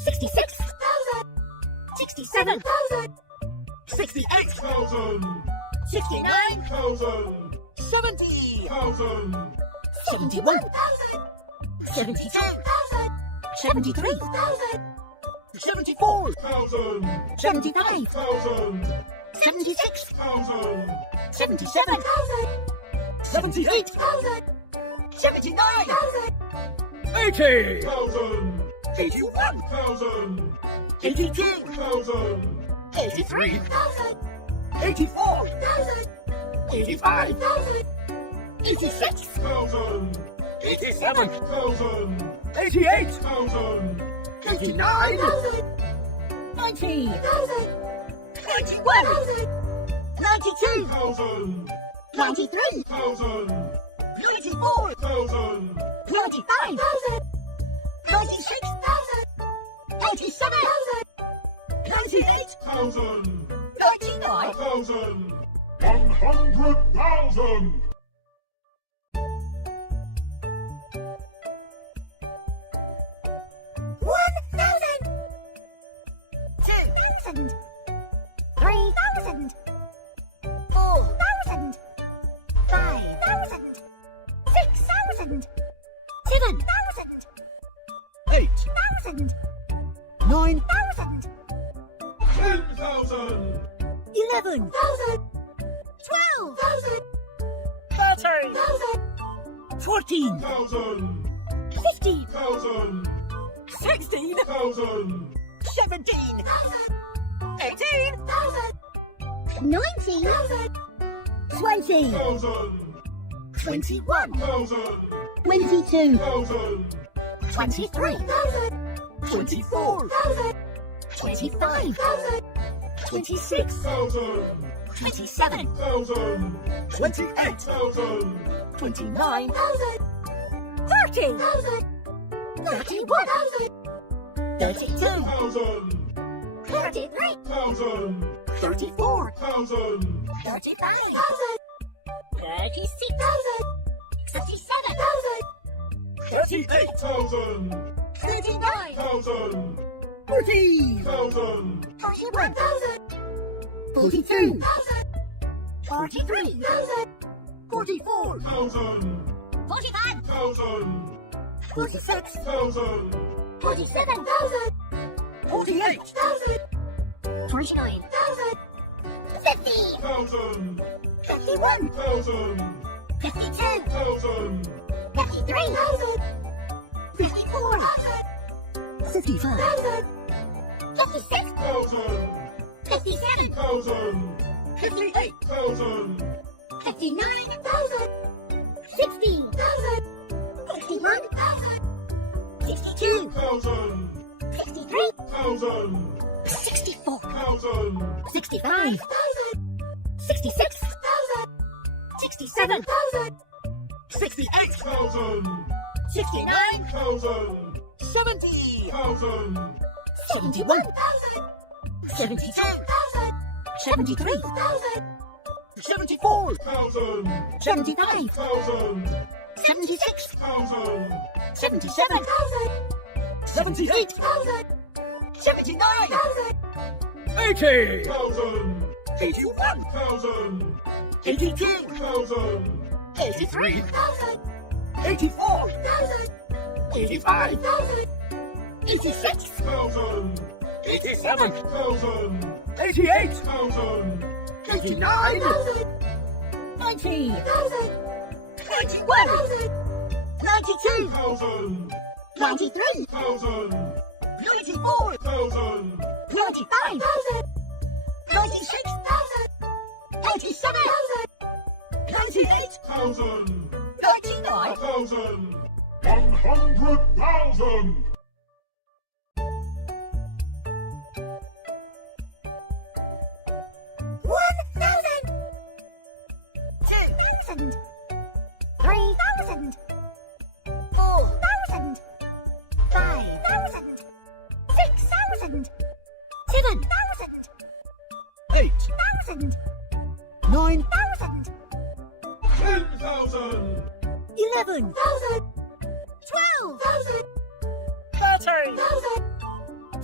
66, 67, 68, 69, 70, 71, 72, 73, 74, 75, 76, 77, 78, 79, 80, 81, 82, 83, 84, 85, 86, 87, 88, 89, 90, 91, 92, 93, 94, 95, 96, 97, 98, 99, 100,000. 1,000, 2,000, 3,000, 4,000, 5,000, 6,000, 7,000, 8, 8,000, 9, 10,000. 11, 12,000, 13, 14, 15,000, 16, 1,000. 17, 18, 19,000, 20, 21, 22, 23, 24, 25, 26, 27, 28, 29, 30, 31, 32, 33, 34, 35, 36, 37, 38, 39, 40, 41, 42, 43, 44, 45, 46, 47, 48, 49, 50, 51, 52, 53, 54, 55, 56, 57, 58, 59, 60, 61, 62, 63, 64, 65, 66, 67, 68, 69, 70, 1,000. 71, 72, 73, 74, 75, 76, 77, 78, 79, 80, 81, 82, 83, 84, 85, 86, 87, 88, 89, 90, 91, 92, 93, 94, 95, 96, 97, 98, 99, 100,000. 1,000, 2,000, 3,000, 4,000, 5,000, 6,000, 7,000, 8, 8,000, 9, 1,000, 10,000. 11, 12,000, 13, 14,000,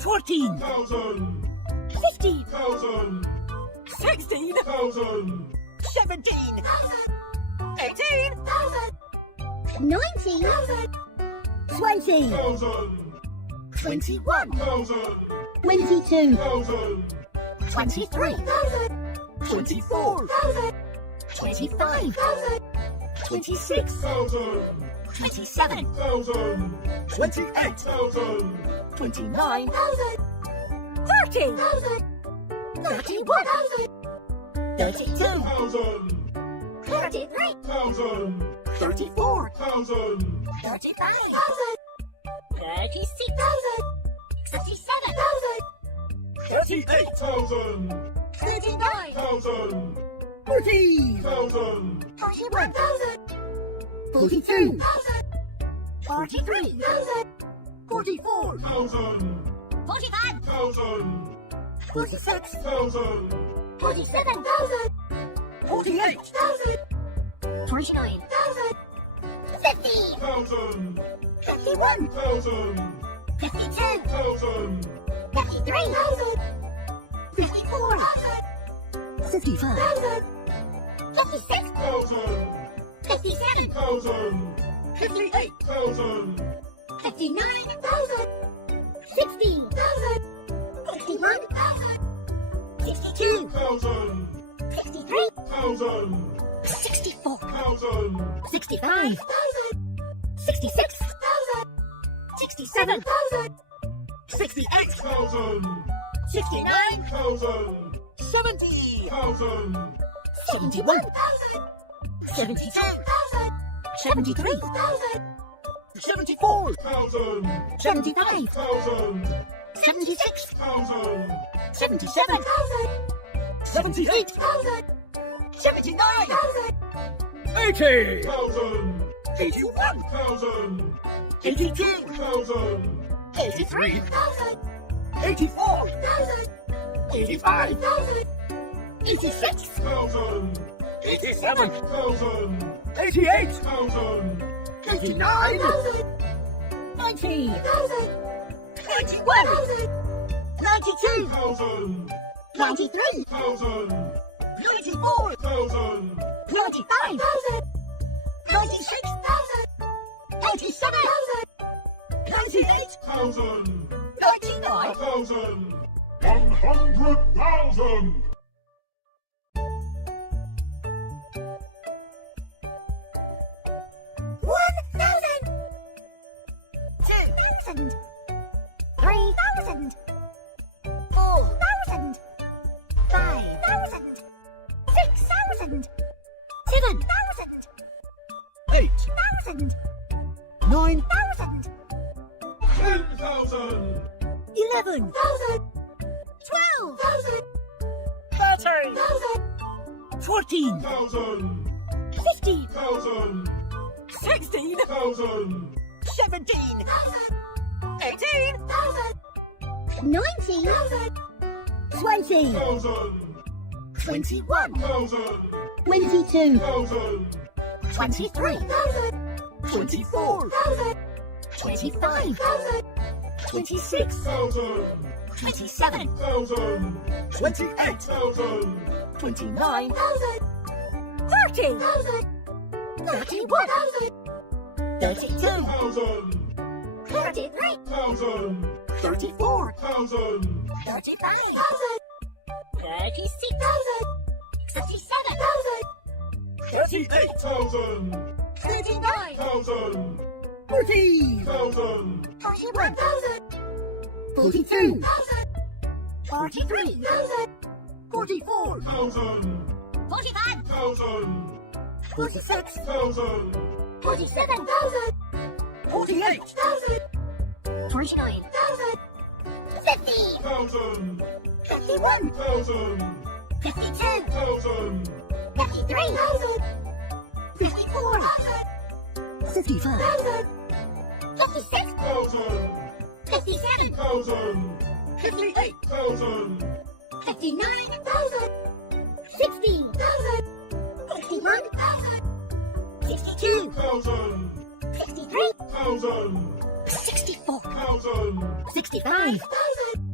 14, 1,000, 15, 1,000, 16, 1,000, 17, 18, 19, 20, 1,000, 21, 1,000, 22, 1,000, 23, 24, 25, 26, 1,000, 27, 1,000, 28, 1,000, 29, 30, 31, 32, 1,000, 33, 1,000, 34, 1,000, 35, 36, 37, 38, 1,000, 39, 1,000, 40, 1,000, 41, 42, 42, 43, 44, 1,000, 45, 1,000, 46, 1,000, 47, 48, 49, 50, 1,000, 51, 1,000, 52, 1,000, 53, 54, 55, 56, 1,000, 57, 1,000, 58, 1,000, 59, 60, 61, 62, 1,000, 63, 1,000, 64, 1,000, 65, 66, 67, 68, 1,000, 69, 1,000, 70, 1,000, 71, 72, 73, 74, 1,000, 75, 1,000, 76, 1,000, 77, 78, 79, 80, 1,000, 81, 1,000, 82, 1,000, 83, 84, 85, 86, 1,000, 87, 1,000, 88, 1,000, 89, 90, 91, 92, 1,000, 93, 1,000, 94, 1,000, 95, 96, 97, 98, 1,000, 99, 1,000, 100,000. thousand, 3,000, 4,000, 5,000, 6,000, 7,000, 8, 1,000, 9, 1,000, 10,000, 11, 12, 13, 14, 1,000, 15, 1,000, 16, 1,000, 17, 18, 19, 20, 1,000, 21, 1,000, 22, 1,000, 23, 24, 25, 26, 1,000, 27, 1,000, 28, 1,000, 29, 30, 31, 32, 1,000, 33, 1,000, 34, 1,000, 35, 36, 37, 38, 1,000, 39, 1,000, 40, 1,000, 41, 42, 43, 44, 1,000, 45, 1,000, 46, 1,000, 47, 48, 49, 50, 1,000, 51, 1,000, 52, 1,000, 53, 54, 55, 56, 1,000, 57, 1,000, 58, 1,000, 59, 60, 61, 62, 1,000, 63, 1,000, 64, 1,000, 65,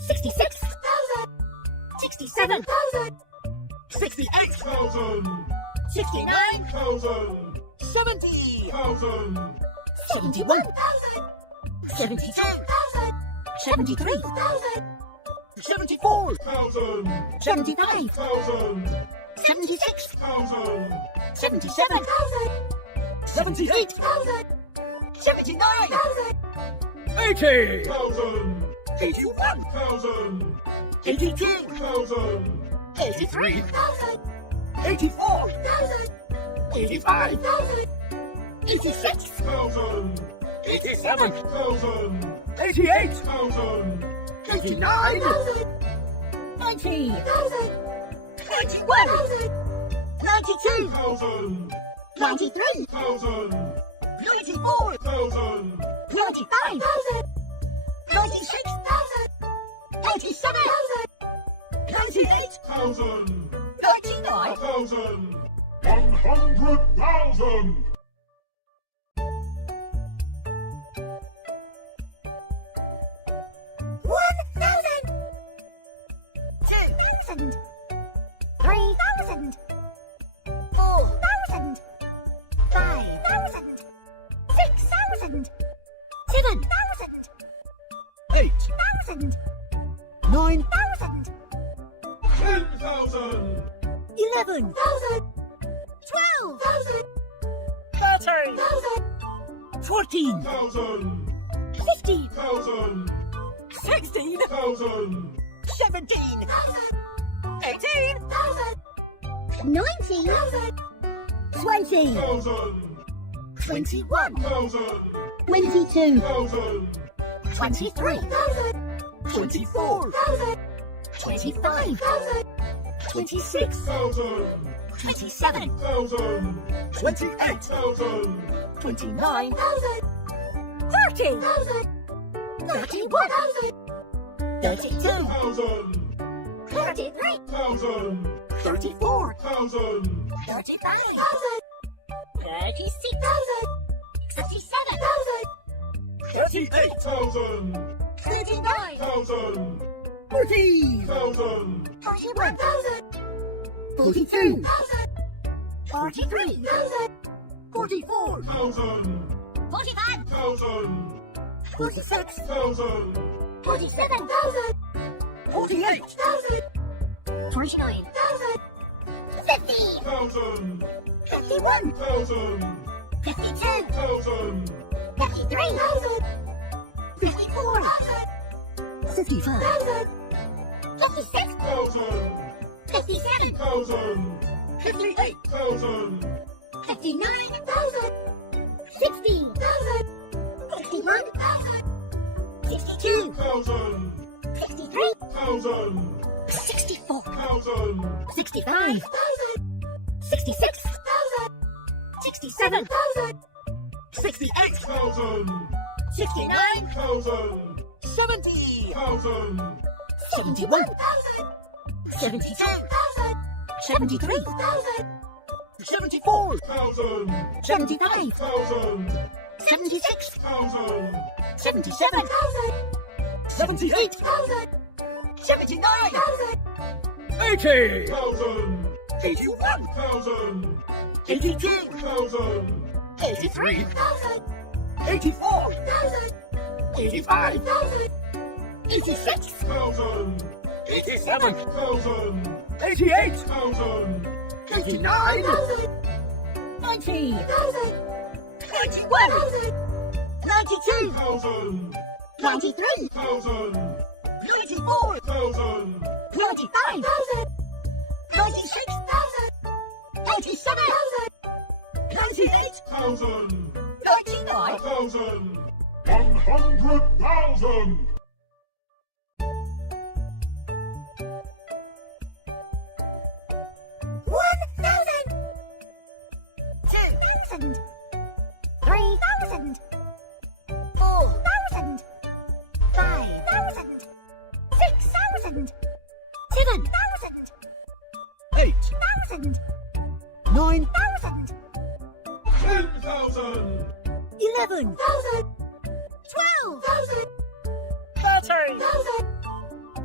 66, 67, 68, 69, 70, 71, 72, 73, 74, 75, 76, 77, 78, 79, 80, 81, 82, 83, 84, 85, 86, 87, 88, 89, 90, 91, 92, 93, 94, 95, 96, 97, 98, 99, 100,000. 2,000, 3,000, 4,000, 5,000, 6,000, 7,000, 8, 8,000, 9, 9,000, 10,000. 11, 12,000, 13, 14, 1,000. 15,000, 1,000. 16, 1,000. 17, 18, 19,000, 20, 1,000. 21, 1,000. 22,000, 1,000. 23, 24, 25, 26, 1,000. 27, 1,000. 28, 1,000. 29, 30, 31, 32, 1,000. 33, 1,000. 34, 1,000. 35, 36,000, 37,000, 38, 1,000. 39,000, 1,000. 40, 1,000. 41,000, 42, 43,000, 43, 44, 1,000. 45,000, 1,000. 46, 1,000. 47,000, 48, 49,000, 50, 1,000. 51, 1,000. 52, 1,000. 53,000, 54, 55, 56,000, 1,000. 57,000, 1,000. 58, 1,000. 59,000, 60,000, 61,000, 62, 1,000. 63, 1,000. 64, 1,000. 65, 66,000, 67, 68, 1,000. 69, 1,000. 70, 1,000. 71, 72, 73, 74, 1,000. 75, 1,000. 76, 1,000. 77, 78, 79, 80, 1,000. 81, 1,000. 82, 1,000. 83, 84, 85, 86, 1,000. 87, 1,000. 88, 1,000. 89, 90, 91, 92, 1,000. 93, 1,000. 94, 1,000. 95, 96, 97, 98, 1,000. 99, 1,000. 100,000. 2,000, 3,000, 4,000, 5,000, 6,000, 7,000, 8, 8,000, 9, 9,000, 10,000. 11, 12,000, 13, 13,000,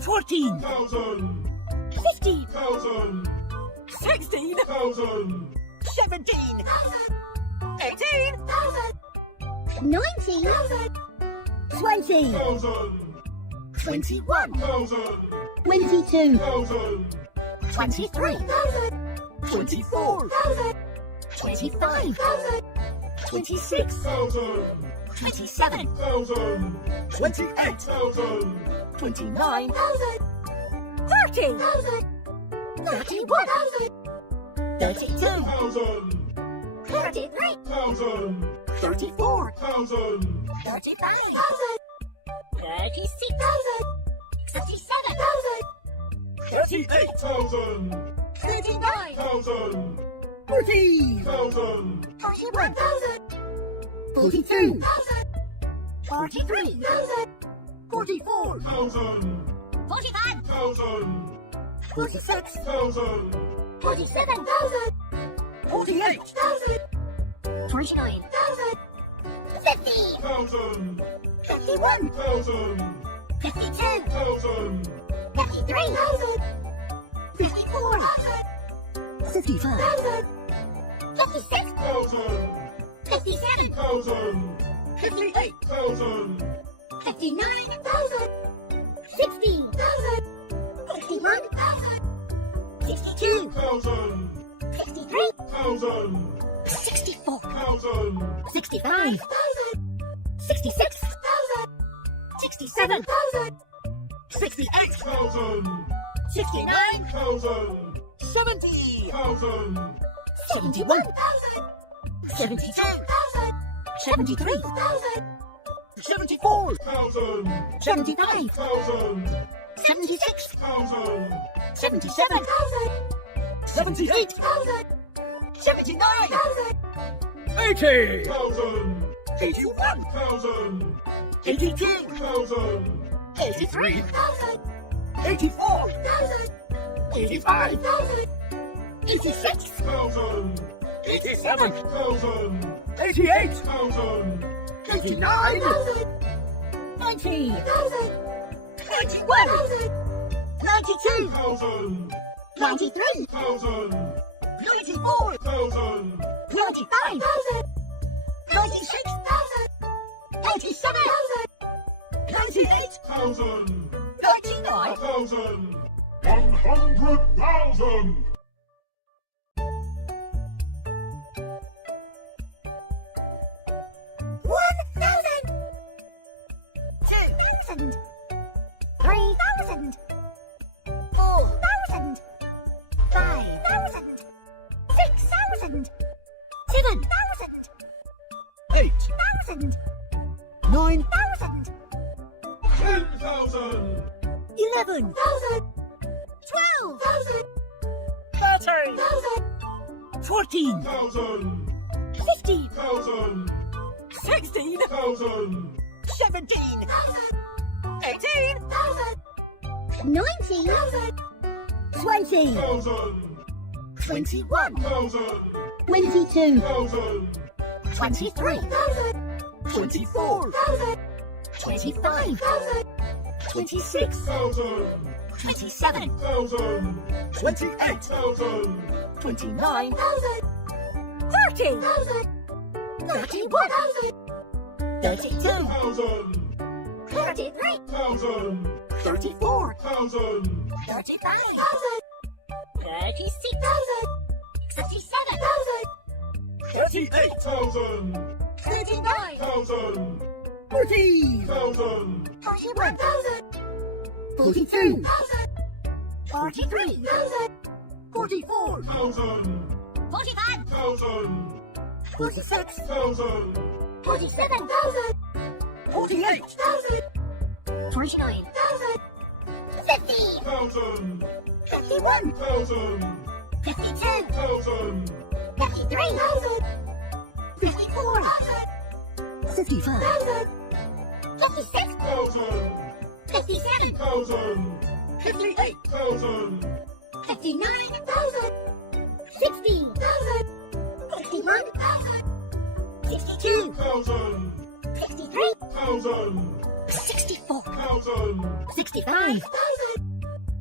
14, 15, 16, 17, 18, 19, 20, 21, 22, 23, 24, 25, 26, 27, 28, 29, 30, 31, 32, 33, 34, 35, 36, 37, 38, 39, 40, 41, 42, 43, 44, 45, 46, 47, 48, 49, 50, 51, 52, 53, 54, 55, 56, 57, 58, 59, 60, 61, 62, 63, 64, 65, 66, 67, 68, 69, 70, 71, 72, 73, 74, 75, 76, 77, 78, 79, 80, 81, 82, 83, 84, 85, 86, 87, 88, 89, 90, 91, 92, 93, 94, 95, 96, 97, 98, 99, 100,000. 1,000, 2,000, 3,000, 4,000, 5,000, 6,000, 7,000, 8, 8,000, 9, 1,000, 10,000. 11, 12,000, 13, 13,000, 14, 15,000, 16, 17, 18, 19,000, 20, 21, 22, 23, 24, 25, 26, 27, 28, 29, 30, 31, 32, 33, 34, 35, 36, 67, 38, 39, 40, 41, 42, 43, 44, 45, 46, 47, 48, 49, 50, 51, 52, 53, 54, 55, 56, 57, 58, 59, 60, 61, 62, 63, 64, 65,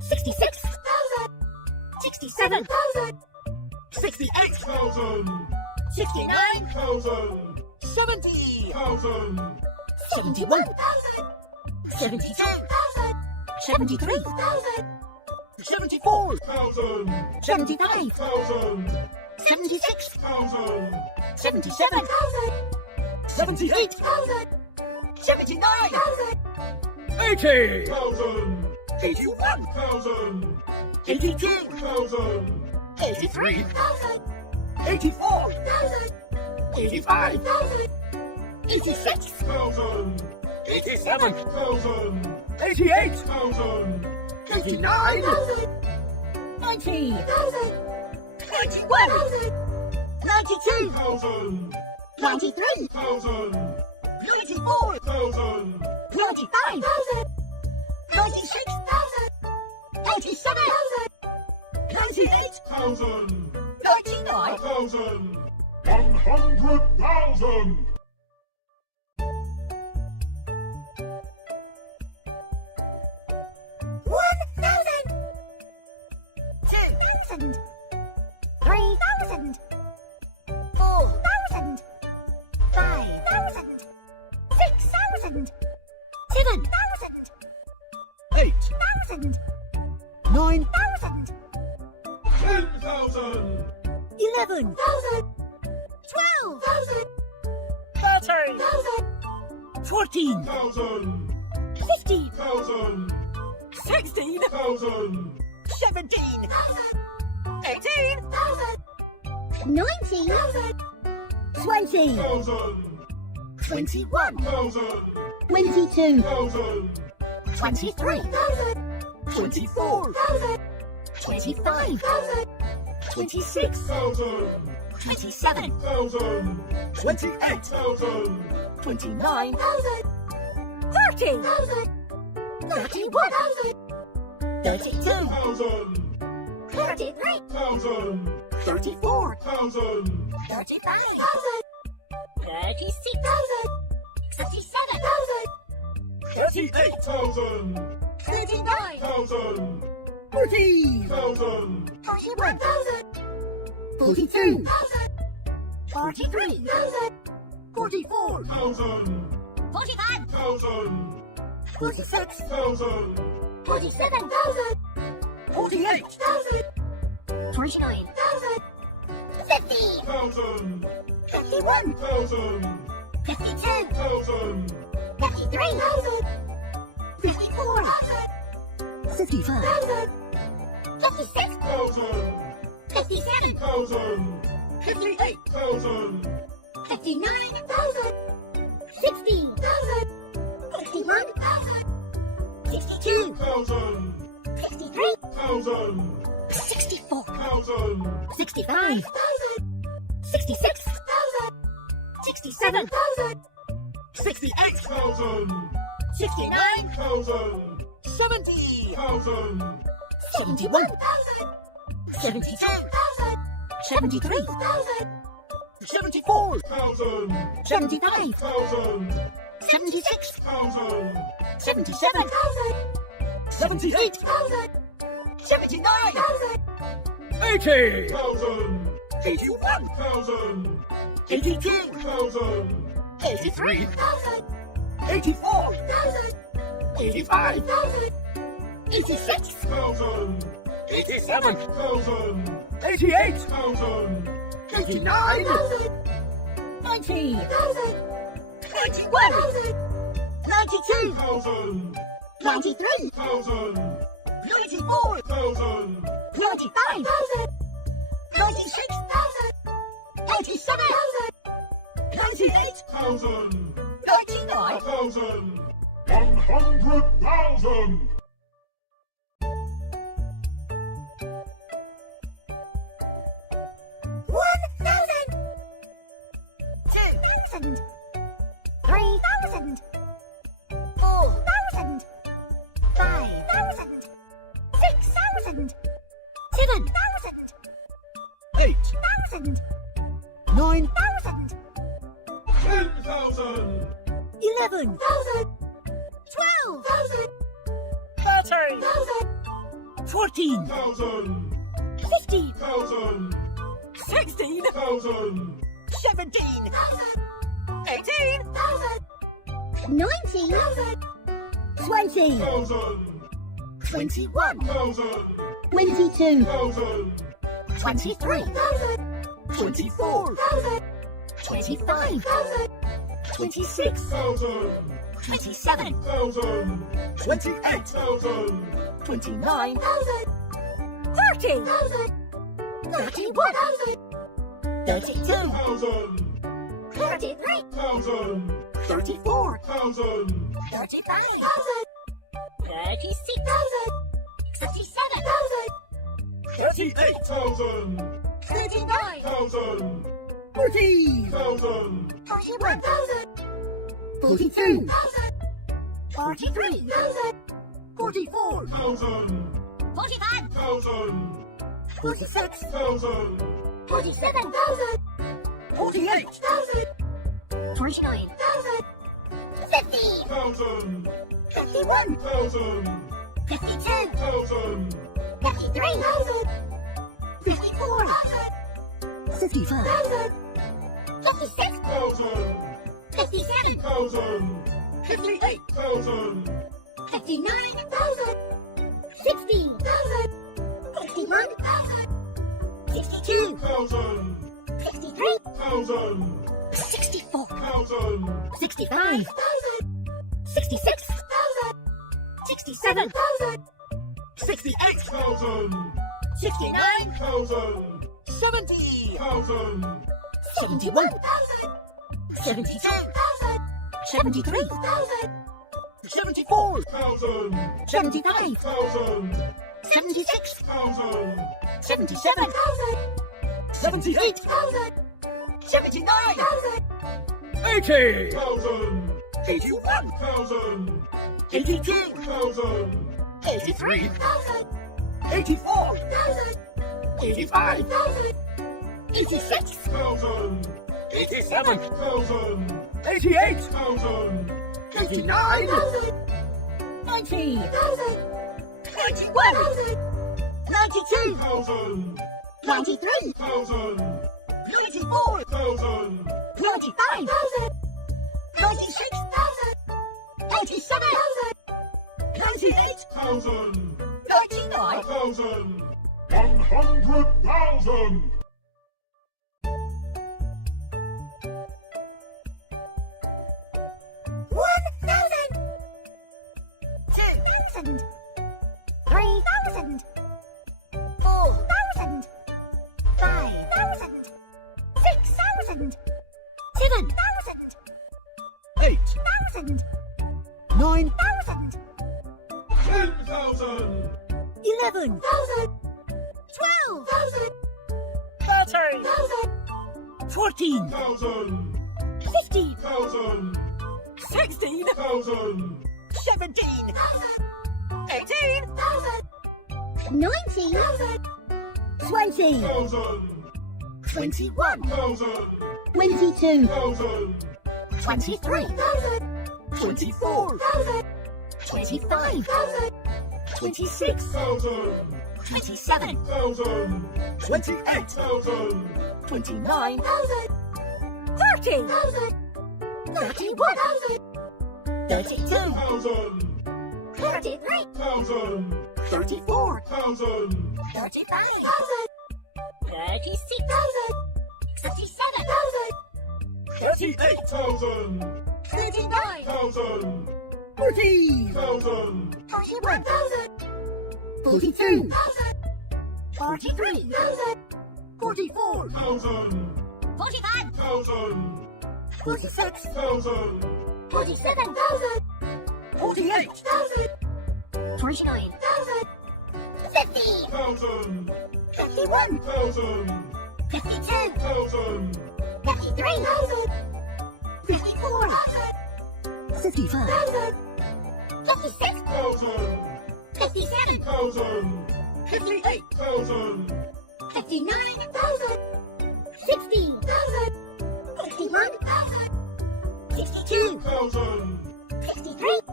66, 67, 68, 69, 70, 71, 72, 73, 74, 75, 76, 77, 78, 79, 80, 81, 82, 83, 84, 85, 86, 87, 88, 89, 90, 91, 92, 93, 94, 95, 96, 97, 98, 99, 100,000. 1,000, 2,000, 3,000, 4,000, 5,000, 6,000, 7,000, 8, 8,000, 9, 10,000. 11, 12,000, 13, 14, 1,000. 15, 1,000. 16, 1,000. 17, 18, 19, 20, 1,000. 21, 1,000. 22, 1,000. 23, 24, 25, 26, 1,000. 27, 1,000. 28, 1,000. 29, 30, 31, 32, 1,000. 33, 1,000. 34, 1,000. 35, 36, 37, 38, 1,000. 39, 1,000. 40, 1,000. 41, 42, 43, 44, 1,000. 45, 1,000. 46, 1,000. 47, 48, 49, 50, 1,000. 51, 1,000. 52, 1,000. 53, 54, 55, 56, 1,000. 57, 1,000. 58, 1,000. 59, 60, 61, 62, 1,000. 63, 1,000. 64, 1,000. 65, 66, 67, 68, 1,000. 69, 1,000. 70, 1,000. 71, 72, 73, 74, 1,000. 75, 1,000. 76, 1,000. 77, 78, 79, 80, 1,000. 81, 1,000. 82, 1,000. 83, 84, 85, 86, 1,000. 87, 1,000. 88, 1,000. 89, 90, 91, 92, 1,000. 93, 1,000. 94, 1,000. 95, 96, 97, 98, 1,000. 99, 1,000. 100,000. 1,000, 2,000, 3,000, 4,000, 5,000, 6,000, 7,000, 8, 8,000, 9, 1,000, 10,000. 11, 12,000, 13, 13,000, 14, 15, 16, 17, 18, 19, 20, 21, 22, 23, 24, 25, 26, 27, 28, 29, 30, 31, 32, 33, 34, 35, 36, 37, 38, 39, 40, 41, 42, 43, 44, 45, 46, 47, 48, 49, 50, 51, 52, 53, 54, 55, 56, 57, 58, 59, 60, 61, 62, 63, 64, 65, 66, 67, 68, 69, 70, 71, 72, 73, 74, 75, 76, 77, 78, 79, 80, 81, 82, 83, 84, 85, 86, 87, 88, 89, 90, 91, 92, 93, 94, 95, 96, 97, 98, 99, 100,000! 1,000, 2,000, 3,000, 4,000, 5,000, 6,000, 7,000, 8, 8,000, 9, 1,000, 10,000! 11, 12,000, 13, 14, 15, 16, 17, 18, 19, 20, 21, 22, 23, 24, 25, 26, 27, 28, 29, 30, 31, 32, 33, 34, 35, 36, 37, 38, 39, 40, 41, 42, 43, 44, 45, 46, 47, 48, 49, 50, 51, 52, 53, 54, 55, 56, 57, 58, 59, 60, 61, 62, 63,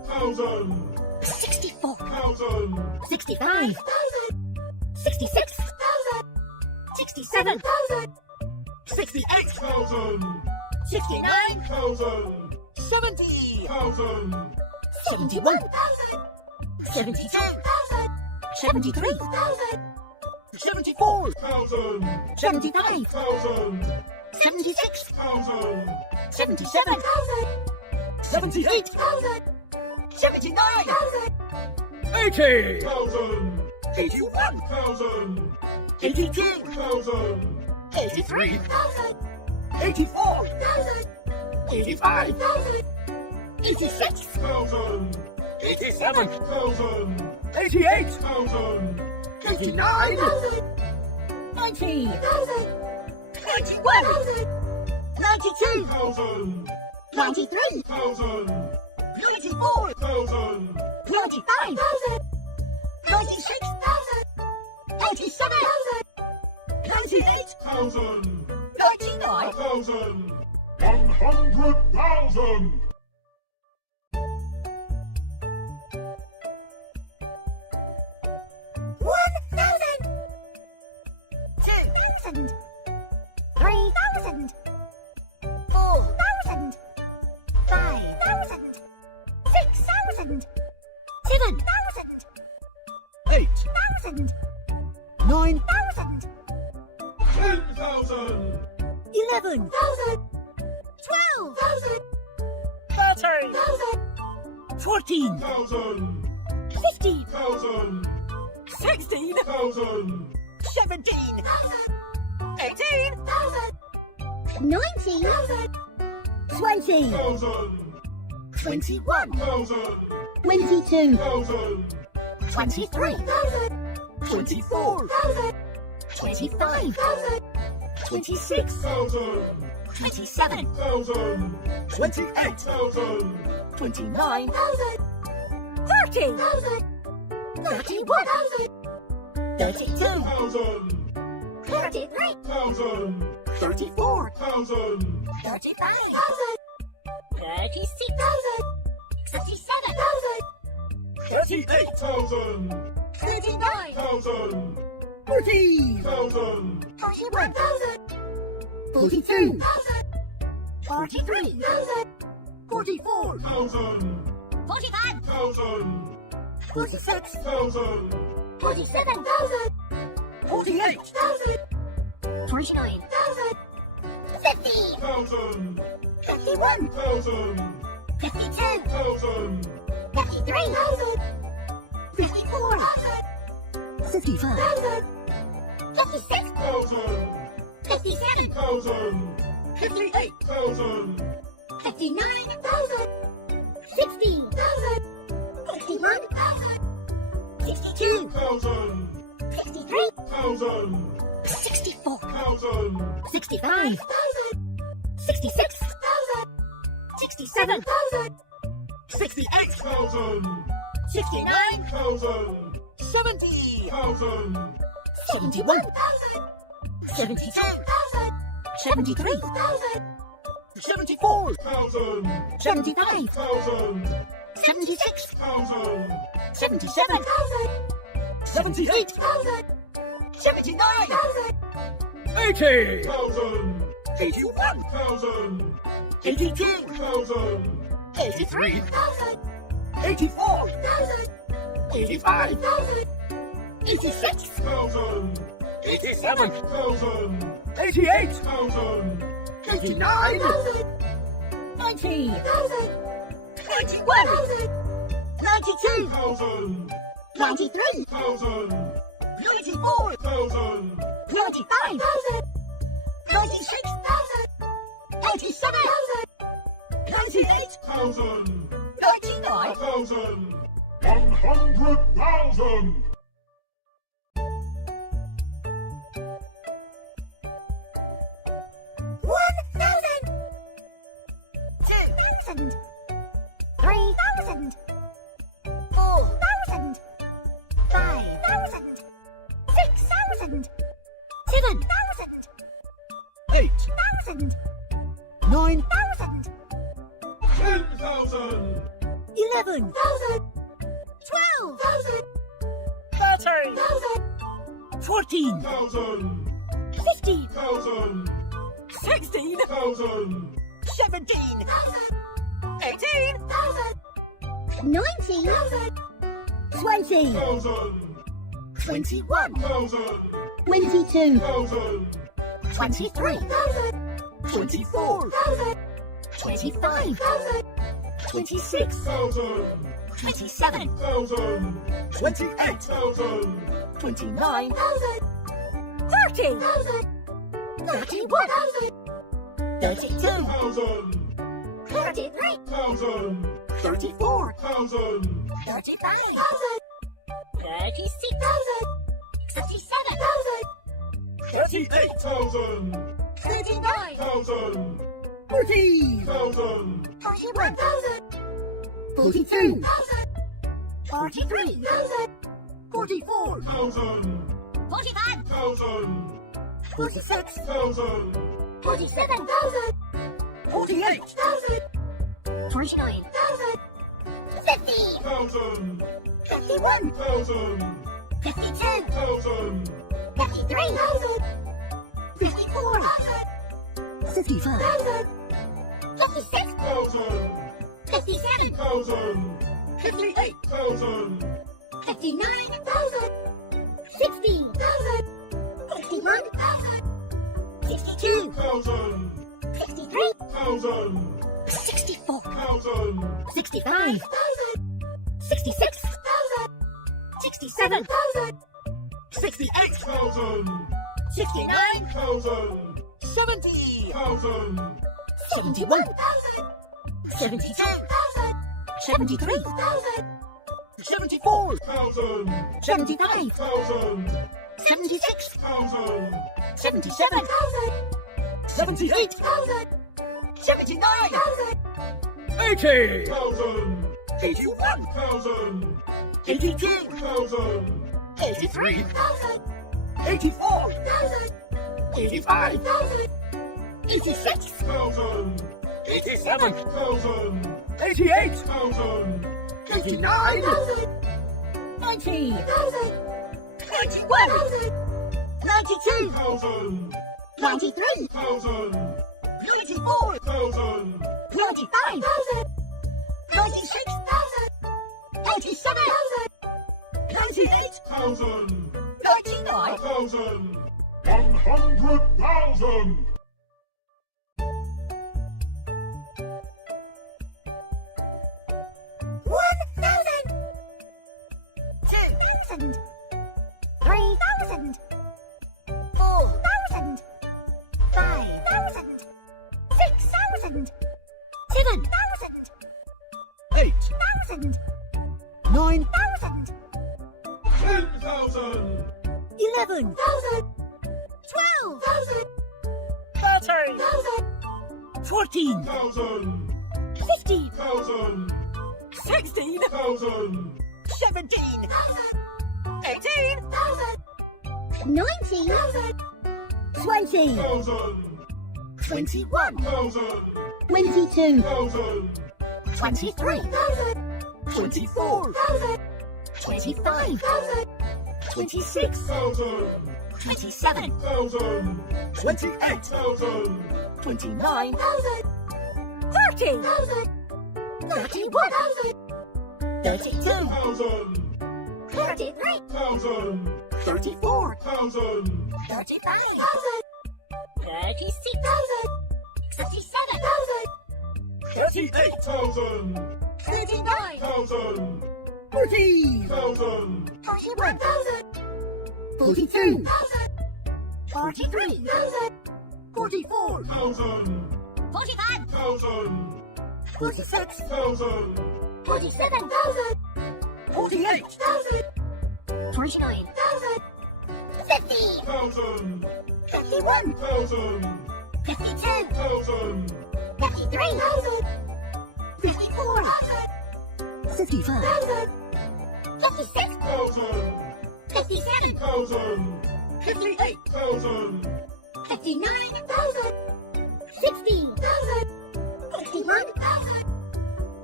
thousand, 64, thousand, 65, 66, 67, 68, thousand, 69, thousand, 70, thousand, 71, 72, 73, 74, thousand, 75, thousand, 76, thousand, 77, 78, 79, 80, thousand, 81, thousand, 82, thousand, 83, 84, 85, 86, thousand, 87, thousand, 88, thousand, 89, 90, 91, 92, thousand, 93, thousand, 94, thousand, 95, 96, 97, 98, thousand, 99, thousand, 100,000. Eight, 9, 10,000, 11, 12, 13, 14, 1,000, 15, 1,000, 16, 1,000, 17, 18, 19, 20, 1,000, 21, 1,000, 22, 1,000, 23, 24, 25, 26, 1,000, 27, 1,000, 28, 1,000, 29, 30, 31, 32, 1,000, 33, 1,000, 34, 1,000, 35, 36, 37, 38, 1,000, 39, 1,000, 40, 1,000, 41, 42, 43, 44, 1,000, 45, 1,000, 46, 1,000, 47, 48, 49, 50, 1,000, 51, 1,000, 52, 1,000, 53, 54, 55, 56, 1,000, 57, 1,000, 58, 1,000, 59, 60, 61, 62, 1,000, 63, 1,000, 64, 1,000, 65, 66, 67, 68, 1,000, 69, 1,000, 70, 1,000, 71, 72, 73, 74, 1,000, 75, 1,000, 76, 1,000, 77, 78, 79, 80, 1,000, 81, 1,000, 82, 1,000, 83, 84, 85, 86, 1,000, 87, 1,000, 88, 1,000, 89, 90, 91, 92, 1,000, 93, 1,000, 94, 1,000, 95, 96, 97, 98, 1,000, 99, 1,000, 100,000. Eight, 9, 10,000, 11, 12, 13, 14, 15, 16, 17, 18, 19, 20, 21, 22, 23, 24, 25, 26, 27, 28, 29, 30, 31, 32, 33, 34, 35, 36, 37, 38,000, 39, 40,000, 41, 42, 43, 44, 45, 46, 47, 48,000, 49, 50, 51, 52, 53, 54, 55, 56, 57, 58,000, 59, 60, 61, 62, 63, 64, 65, 66, 67, 68, 69, 70, 71, 72, 73, 74,000, 75, 76, 77, 78, 79, 80, 81, 82, 83, 84, 85, 86, 87, 88, 89, 90, 91, 92, 93, 94, 95, 96, 97, 98, 99, 100,000. 1,000, 2,000, 3,000, 4,000, 5,000, 6,000, 7,000, 8,000, 9,000, 10,000, 11,000, 12,000, 13,000, 14,000, 15,000, 16,000, 17,000, 18,000, 19, 20, 21, 22, 23, 24, 25, 26, 27, 28,000, 29, 30, 31, 32, 33, 34, 35, 36, 37, 38,000, 39, 40,000, 41, 42, 43, 44, 45, 46, 47, 48,000, 49, 50, 51, 52, 53, 54, 55, 56, 57, 58,000, 59, 60, 61,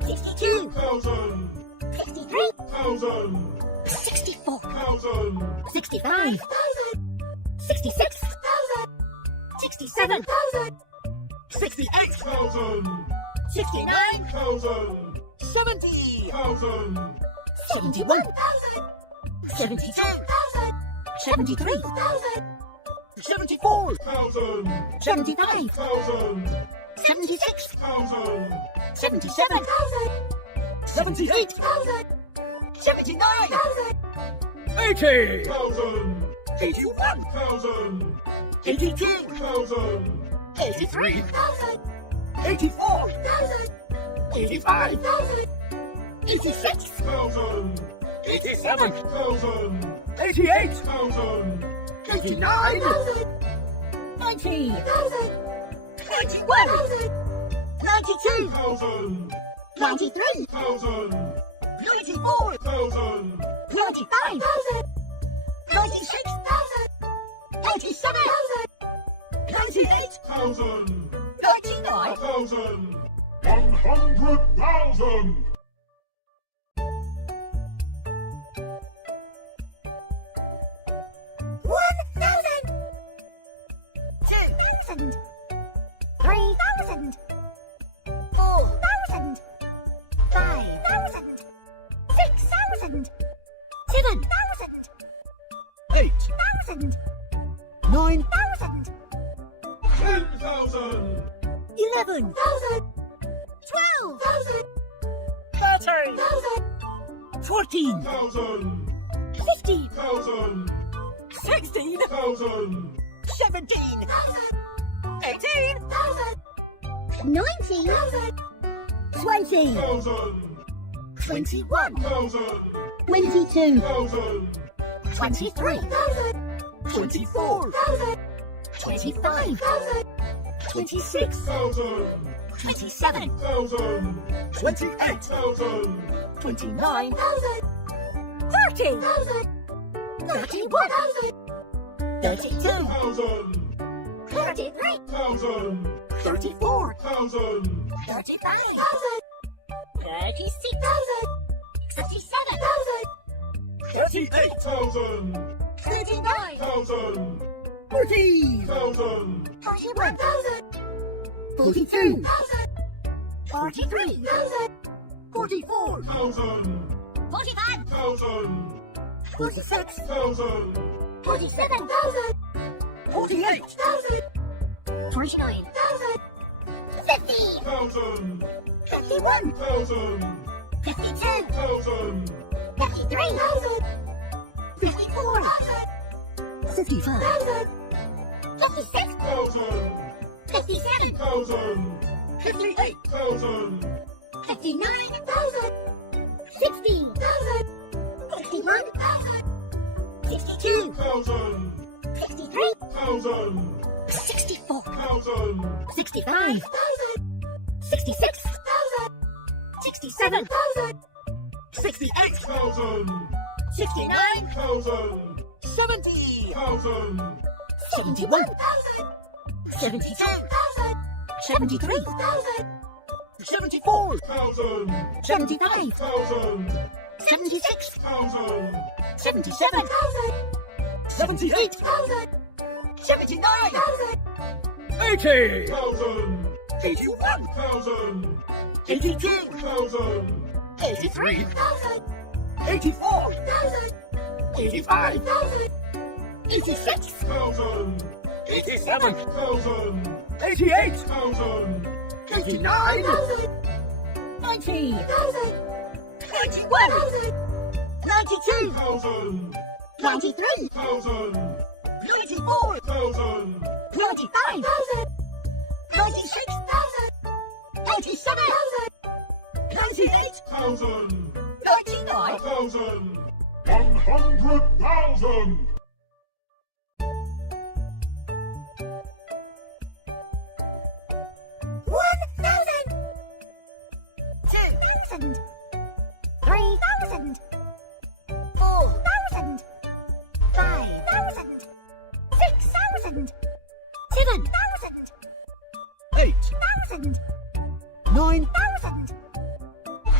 62 thousand, 63 thousand, 64 thousand, 65 66 67 68 thousand, 69 thousand, 70 thousand, 71 72 73 74 thousand, 75 thousand, 76 thousand, 77 78 79 80, thousand, 81 thousand, 82 thousand, 83 84 85 86 thousand, 87, thousand, 88, thousand, 89 90 91 92 thousand, 93 thousand, 94 thousand, 95 96 97 98 thousand, 99 thousand, 100,000. eight, 9, 10,000, 11 12 13 14 thousand, 15 thousand, 16 thousand, 17 18 19, 20 thousand, 21 thousand, 22, thousand, 23 24 25 26 thousand, 27 thousand, 28, thousand, 29 30 31 32 thousand, 33 thousand, 34 thousand, 35 36 37 38, thousand, 39 thousand, 40 thousand, 41 42 43 44 thousand, 45 thousand, 46 thousand, 47 48, 49 50 thousand, 51 thousand, 52 thousand, 53 54 55 56 thousand, 57 thousand, 58 thousand, 59 60 61 62 thousand, 63 thousand, 64 thousand, 65 66 67 68 thousand, 69 thousand, 70 thousand, 71 72 73 74 thousand, 75 thousand, 76 thousand, 77 78, 79 80, thousand, 81 thousand, 82 thousand, 83 84, 85 86 thousand, 87, thousand, 88, thousand, 89 90 91 92 thousand, 93 thousand, 94 thousand, 95 96 97 98 thousand, 99 thousand, 100,000. 2,000 3,000 4,000 5,000 6,000 7,000 8, 1,000 9, 1,000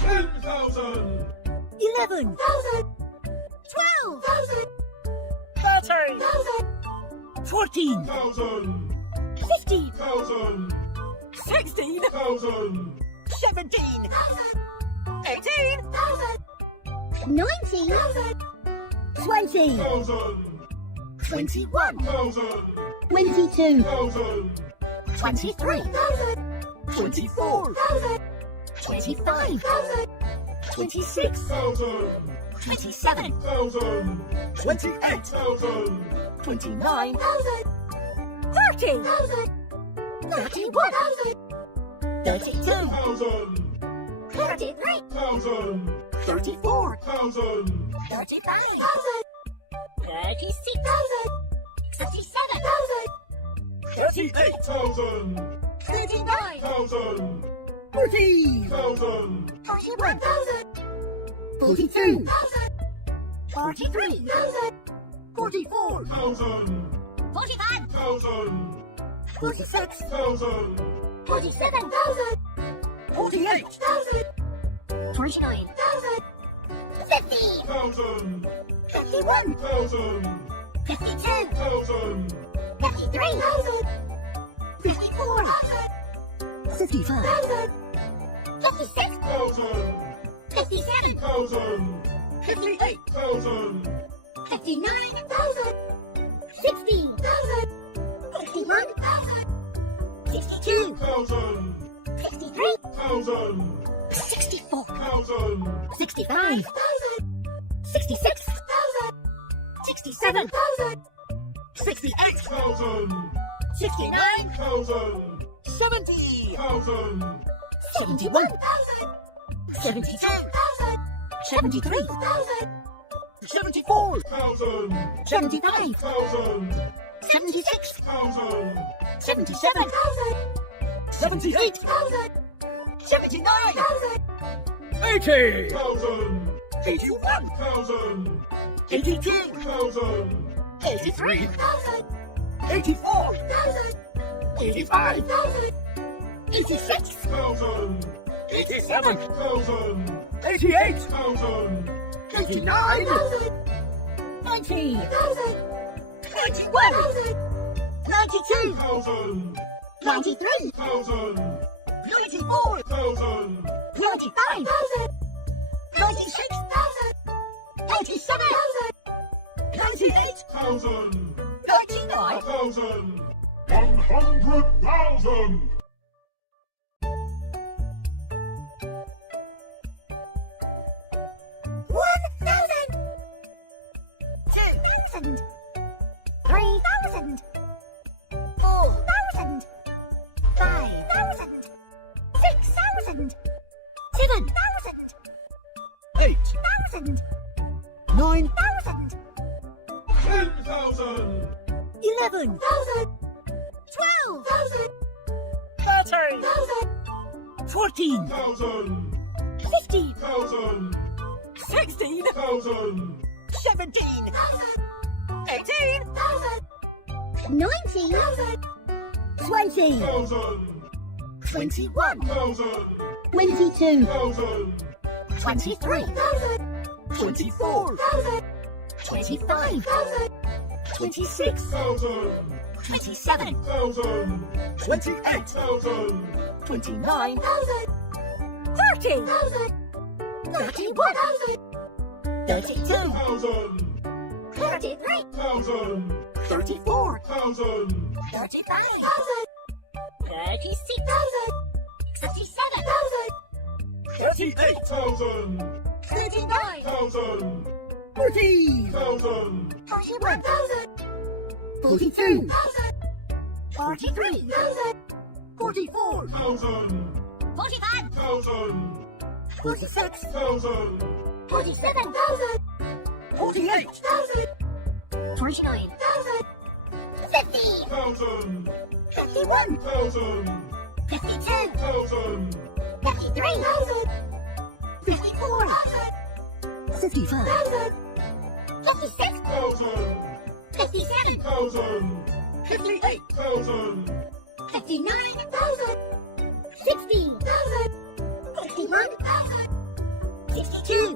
10,000. 11,000. 12,000. 13,000. 14,000. 15,000. 16,000. 17,000. 18,000. 19,000. 20,000. 21,000. 22,000. 23,000. 24,000. 25,000. 26,000. 27,000. 28,000. 29,000. 30,000. 31,000. 32,000. 33,000. 34,000. 35,000. 36,000. 37,000. 38,000. 39,000. 40,000. 41,000. 42,000. 43,000. 44,000. 45,000. 46,000. 47,000. 48,000. 49,000. 50,000. 51,000. 52,000. 53,000. 54,000. 55,000. 56,000. 57,000. 58,000. 59,000. 60,000. 61,000. 62,000. 63,000. 64,000. 65,000. 66,000. 67,000. 68,000. 69,000. 70,000. 71,000. 72,000. 73,000. 74,000. 75,000. 76,000. 77,000. 78,000. 79,000. 80,000. 81,000. 82,000. 83,000. 84,000. 85,000. 86,000. 87,000. 88,000. 89,000. 90,000. 91,000. 92,000. 93,000. 94,000. 95,000. 96,000. 97,000. 98,000. 99,000. 100,000. 1,000. 2,000. 3,000. 4,000. 5,000. 6,000. 7,000. 8,000. 8,000. 9,000. 10,000. 11,000. 12,000. 13,000. 14,000. 15,000. 16,000. 17,000. 18,000. 19,000. 20,000. 21,000. 22,000. 23,000. 24,000. 25,000. 26,000. 27,000. 28,000. 29,000. 30,000. 31,000. 32,000. 33,000. 34,000. 35,000. 36,000. 37,000. 38,000. 39,000. 40,000. 41,000. 42,000. 43,000. 44,000. 45,000. 46,000. 47,000. 48,000. 49,000. 50,000. 1,000. 51,000. 52,000. 53,000. 54,000. 55,000. 56,000. 57,000. 58,000. 59,000. 60,000. 61,000.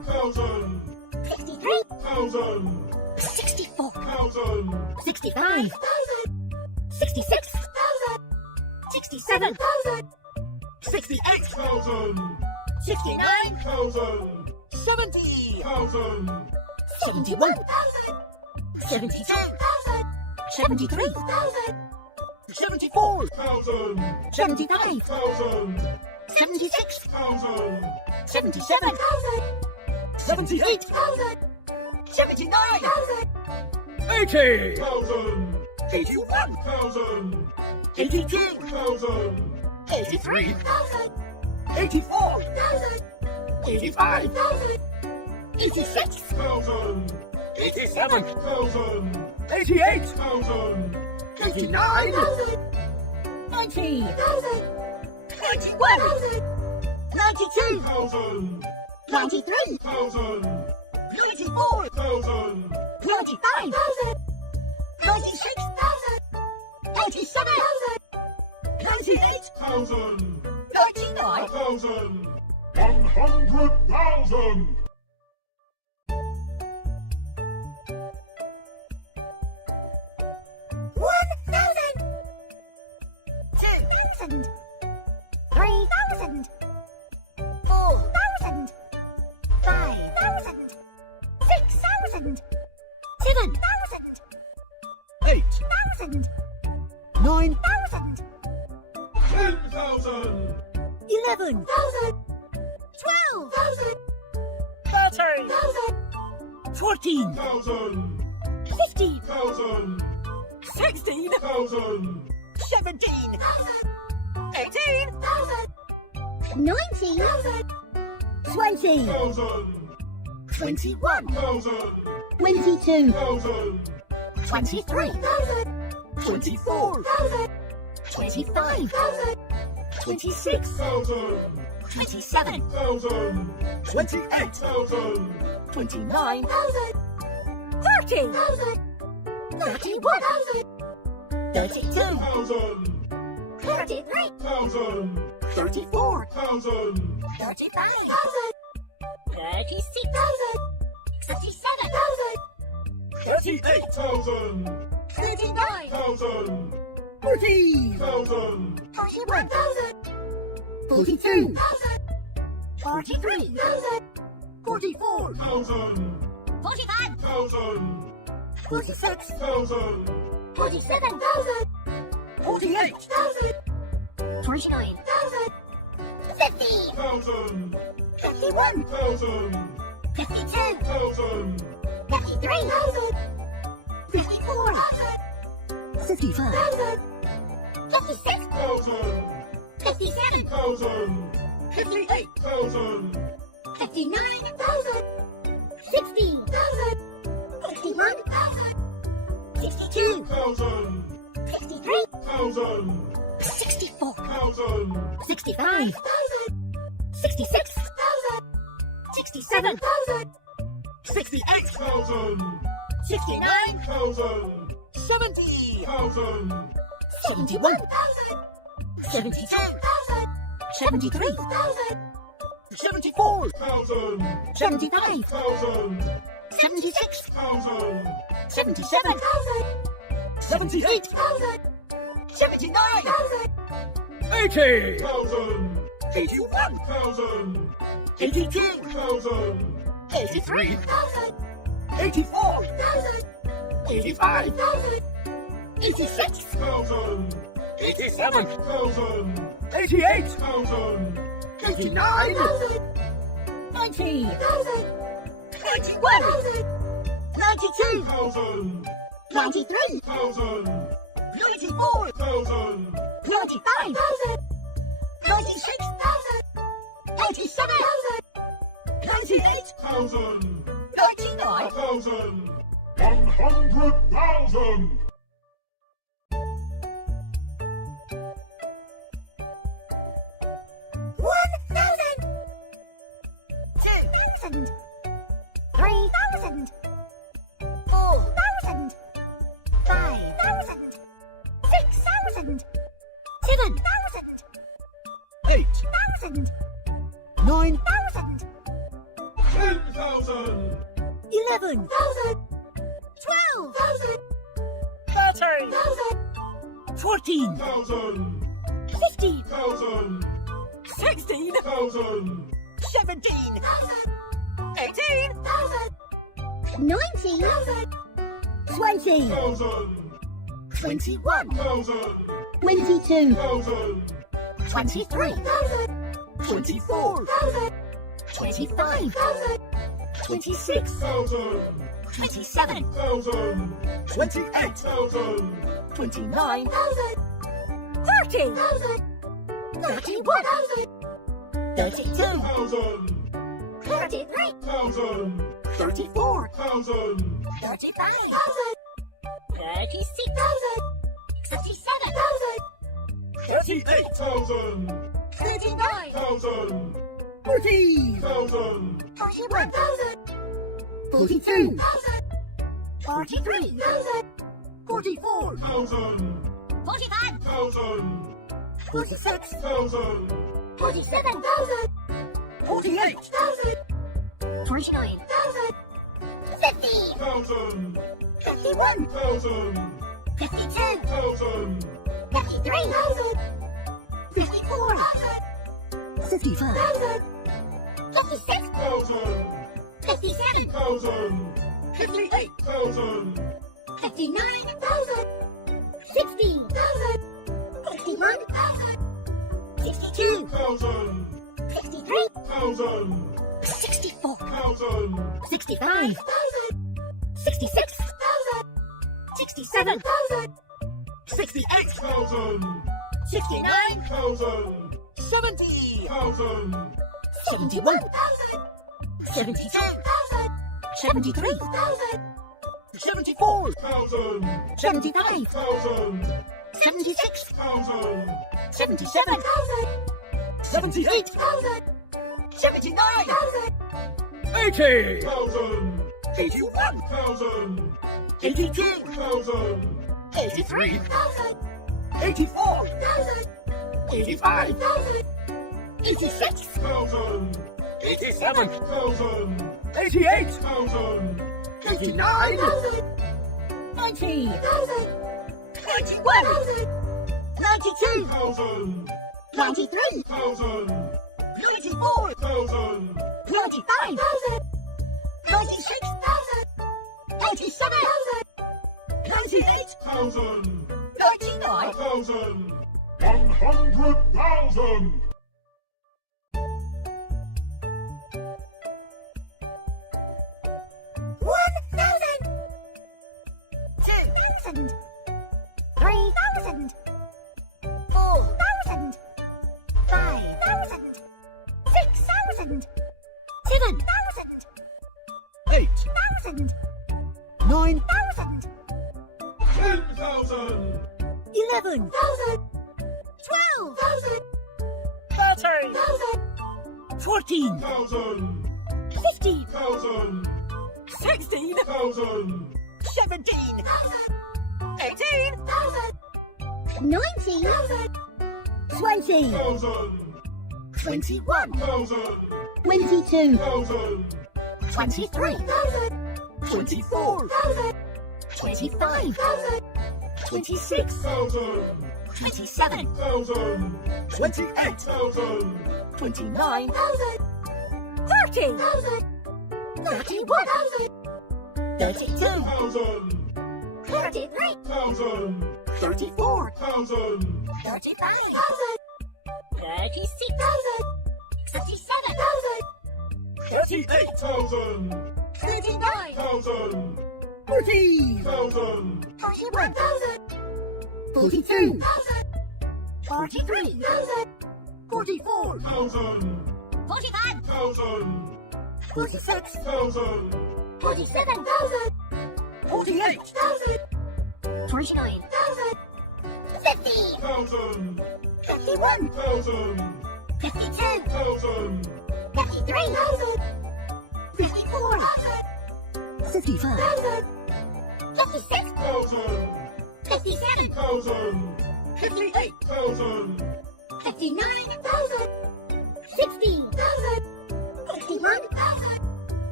thousand, 63,000, 64,000, 65,000, 66,000, 67,000, 68,000, 69,000, 70,000, 71,000, 72,000, 73,000, 74,000, 75,000, 76,000, 77,000, 78,000, 79,000, 80,000, 1,000, 81,000, 82,000, 83,000, 84,000, 85,000, 86,000, 87,000, 87,000, 88,000, 89,000, 90,000, 91,000, 92,000, 93,000, 1,000, 94,000, 95,000, 96,000, 97,000, 98,000, 99,000, 100,000, 2,000, 3,000, 4,000, 5,000, 6,000, 7,000, 8,000, 8,000, 9,000, 10,000, 11,000, 12,000, 13,000, 14,000, 15,000, 16,000, 17,000, 18,000, 19,000, 20,000, 21,000, 22,000, 23,000, 24,000, 25,000, 26,000, 27,000, 28,000, 29,000, 30,000, 31,000, 32,000, 33,000, 34,000, 35,000, 36,000, 37,000, 38,000, 39,000, 40,000, 41,000, 42,000, 43,000, 44,000, 45,000, 46,000, 47,000, 48,000, 49,000, 50, 51, 52, 53,000, 54,000, 55,000, 56,000, 57,000, 58,000, 59,000, 60,000, 61,000, 62,000, 63,000, 64,000, 65,000, 66,000, 67,000, 68,000, 69,000, 70,000, 71,000, 72,000, 73,000, 74,000, 75,000, 76,000, 1,000, 77,000, 78,000, 79,000, 80,000, 1,000, 81,000, 82,000, 83,000, 84,000, 85,000, 86,000, 87,000, 87,000, 88,000, 89,000, 90,000, 91,000, 92,000, 1,000, 93,000, 94,000, 95,000, 96,000, 87,000, 1,000, 98,000, 99,000, 100,000, 1,000, 2,000, 3,000, 4,000, 5,000, 6,000, 7,000, 8,000, 8,000, 9,000, 9,000, 10,000. 11 12 13 14 1,000. 15 1,000. 16 1,000. 17 18 19, 20 1,000. 21 1,000. 22, 1,000. 23 24 25 26 1,000. 27 1,000. 28 1,000. 29 30 31 32 1,000. 33 1,000. 34 1,000. 35 36 37 38 1,000. 39 1,000. 40 1,000. 41 42 43 44 1,000. 45 1,000. 46 1,000. 47 48 49 50 1,000. 51 1,000. 52 1,000. 53 54 55 56 1,000. 57 1,000. 58 1,000. 59 60 61 62 1,000. 63 1,000. 64 1,000. 65 66 67 68 1,000. 69 1,000. 70 1,000. 71 72 73 74 1,000. 75 1,000. 76 1,000. 77 78 79 80 1,000. 81 1,000. 82 1,000. 83 84 85 86 1,000. 87 1,000. 88 1,000. 89 90 91 92 1,000. 93 1,000. 94 1,000. 95 96 97 98 1,000. 99 1,000. 100,000.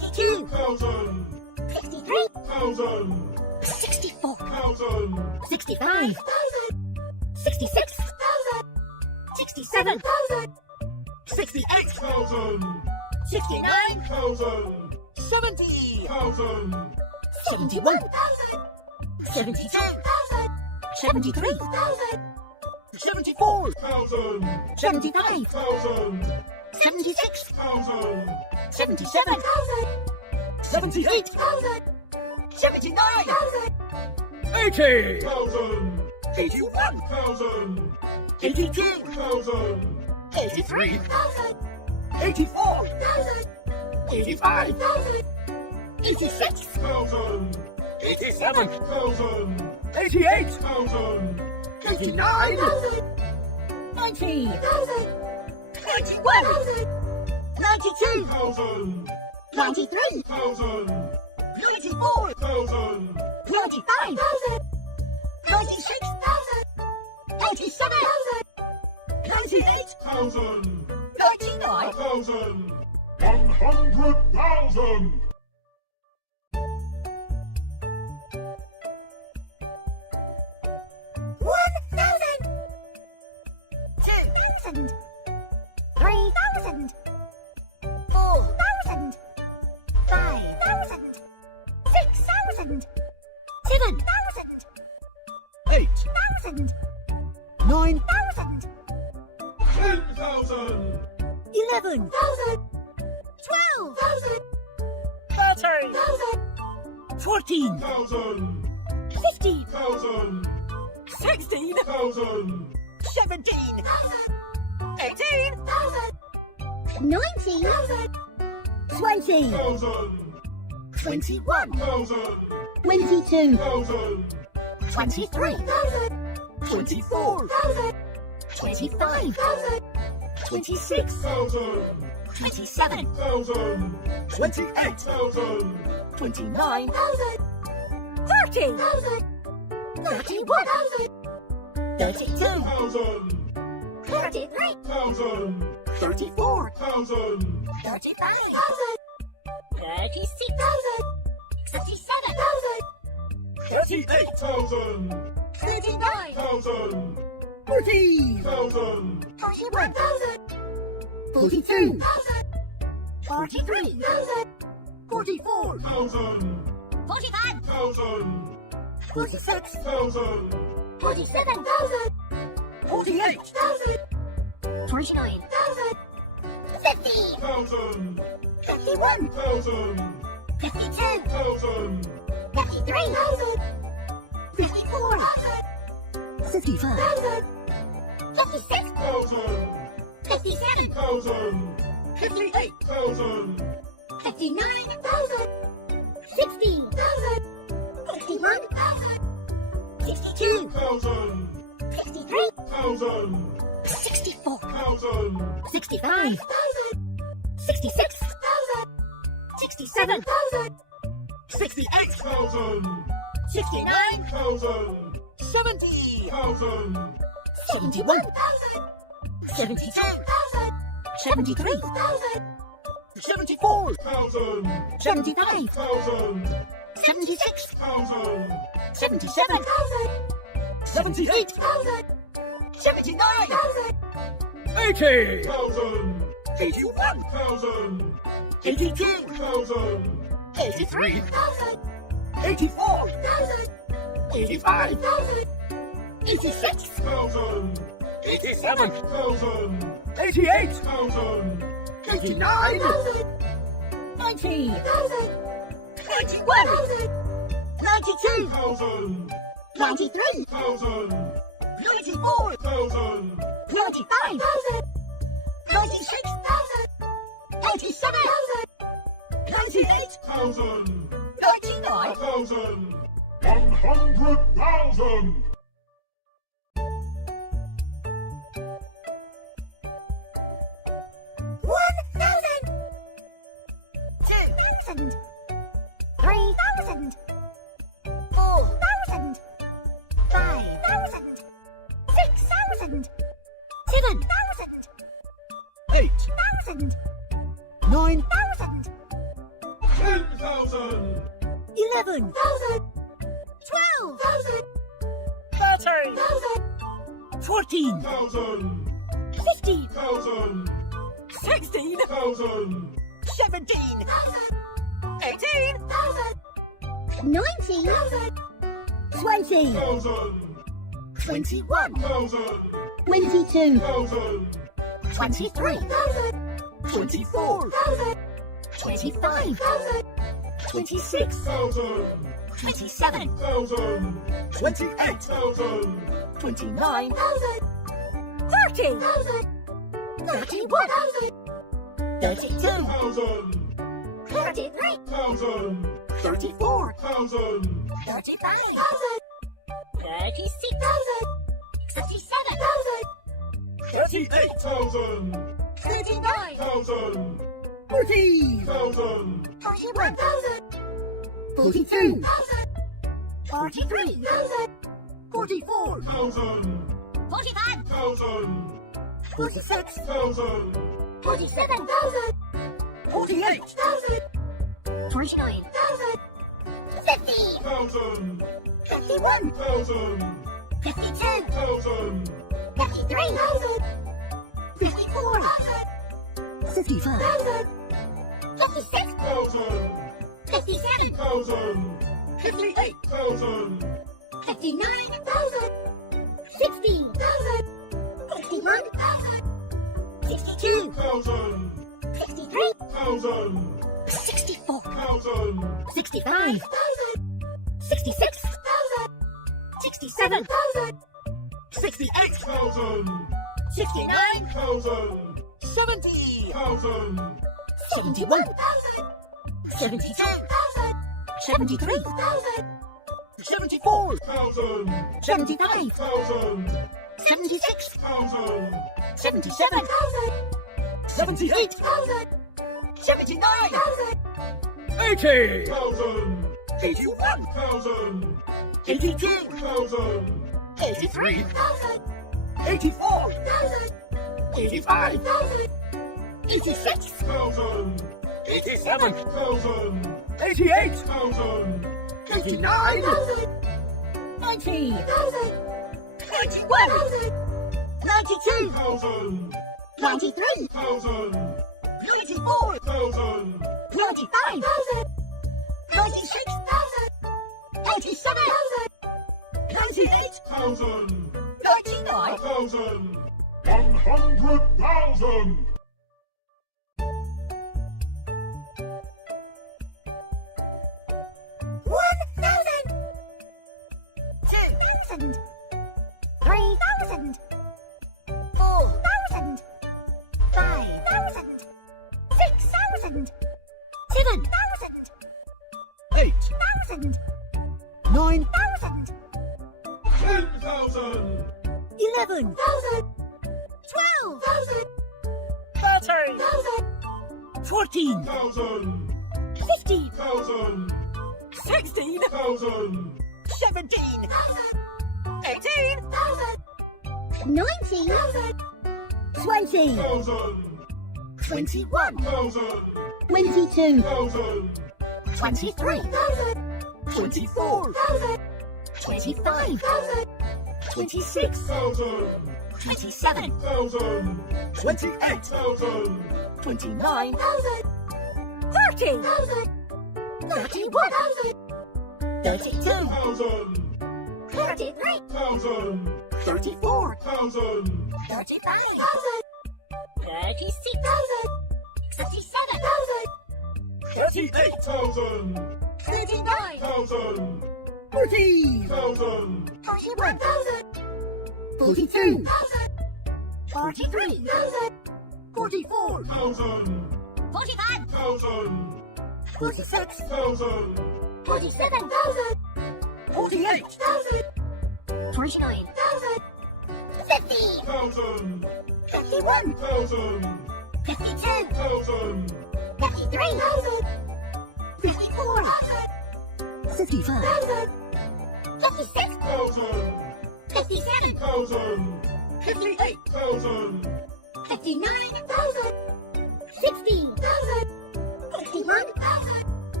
thousand, 63, thousand, 64, thousand, 65, 66, 67, 68, thousand, 69, thousand, 70, thousand, 71, 72, 73, 74, thousand, 75, thousand, 76, thousand, 77, 78, 79, 80, thousand, 81, thousand, 82, thousand, 83, 84, 85, 86, thousand, 87, thousand, 88, thousand, 89, 90, 91, 92, thousand, 93, thousand, 94, thousand, 95, 96, 97, 98, thousand, 99, thousand, 100,000. $1,000, 3,000, 4,000, 5,000, 6,000, 7,000, 8, 8,000, 9,000, 10,000, 11, 12,000, 13, 14, 1,000, 15, 1,000, 16, 1,000, 17, 18, 19, 20, 1,000, 21, 1,000, 22, 1,000, 23, 24, 25, 26, 1,000, 27, 1,000, 28, 1,000, 29, 30, 31, 32, 1,000, 33, 1,000, 34, 1,000, 35, 36, 37, 38, 1,000, 39, 1,000, 40, 1,000, 41, 42, 42, 43, 44, 1,000, 45, 1,000, 46, 1,000, 47, 48, 49, 50, 1,000, 51, 1,000, 52, 1,000, 53, 54, 55, 56, 1,000, 57, 1,000, 58, 1,000, 59, 60, 61, 62, 1,000, 63, 1,000, 64, 1,000, 65, 66, 67, 68, 1,000, 69, 1,000, 70, 1,000, 71, 72, 73, 74, 1,000, 75, 1,000, 76, 1,000, 77, 78, 79, 80, 1,000, 81, 1,000, 82, 1,000, 83, 84, 85, 86, 1,000, 87, 1,000, 88, 1,000, 89, 90, 91, 92, 1,000, 93, 1,000, 94, 1,000, 95, 96, 97, 98, 1,000, 99, 1,000, 100,000. $1,000, 3,000, 4,000, 5,000, 6,000, 7,000, 8, 8,000, 9, 9,000, 10,000. 11,000. 12,000. 13,000. 14,000. 1,000. 15,000. 16,000. 17,000. 18,000. 19,000. 20,000. 21,000. 1,000. 23,000. 24,000. 25,000. 26,000. 27,000. 28,000. 29,000. 30,000. 31,000. 32,000. 33,000. 34,000. 35,000. 36,000. 37,000. 38,000. 39,000. 1,000. 40,000. 41,000. 42,000. 43,000. 44,000. 1,000. 45,000. 46,000. 1,000. 47,000. 48,000. 49,000. 50. 1,000. 51,000. 52. 1,000. 53,000. 54,000. 55,000. 56,000. 57. 1,000. 59,000. 60,000. 61,000. 62. 1,000. 63. 1,000. 64. 65,000. 66,000. 67,000. 68,000. 69,000. 70,000. 71,000. 72,000. 73,000. 74,000. 75,000. 76,000. 77,000. 78,000. 79,000. 80,000. 81,000. 82,000. 83,000. 84,000. 85,000. 86,000. 87,000. 88,000. 89,000. 90,000. 91,000. 92,000. 93,000. 94,000. 95,000. 96,000. 87,000. 98,000. 99,000. 100,000. 1,000. 2,000. 3,000. 4,000. 5,000. 6,000. 7,000. 8,000. 8,000. 9,000. 10,000. 11,000. 12,000. 13,000. 14,000. 1,000. 15,000. 1,000. 16,000. 17,000. 18,000. 19,000. 20,000. 21,000. 1,000. 22,000. 23,000. 24,000. 25,000. 26,000. 27,000. 28,000. 29,000. 30,000. 31,000. 32,000. 1,000. 34,000. 35,000. 36,000. 37,000. 38,000. 39,000. 40,000. 41,000. 42,000. 43,000. 44,000. 45,000. 46,000. 47,000. 48,000. 49,000. 50,000. 51,000. 52,000. 53,000. 54,000. 55,000. 56,000. 57,000. 58,000. 59,000. 60,000. 61,000.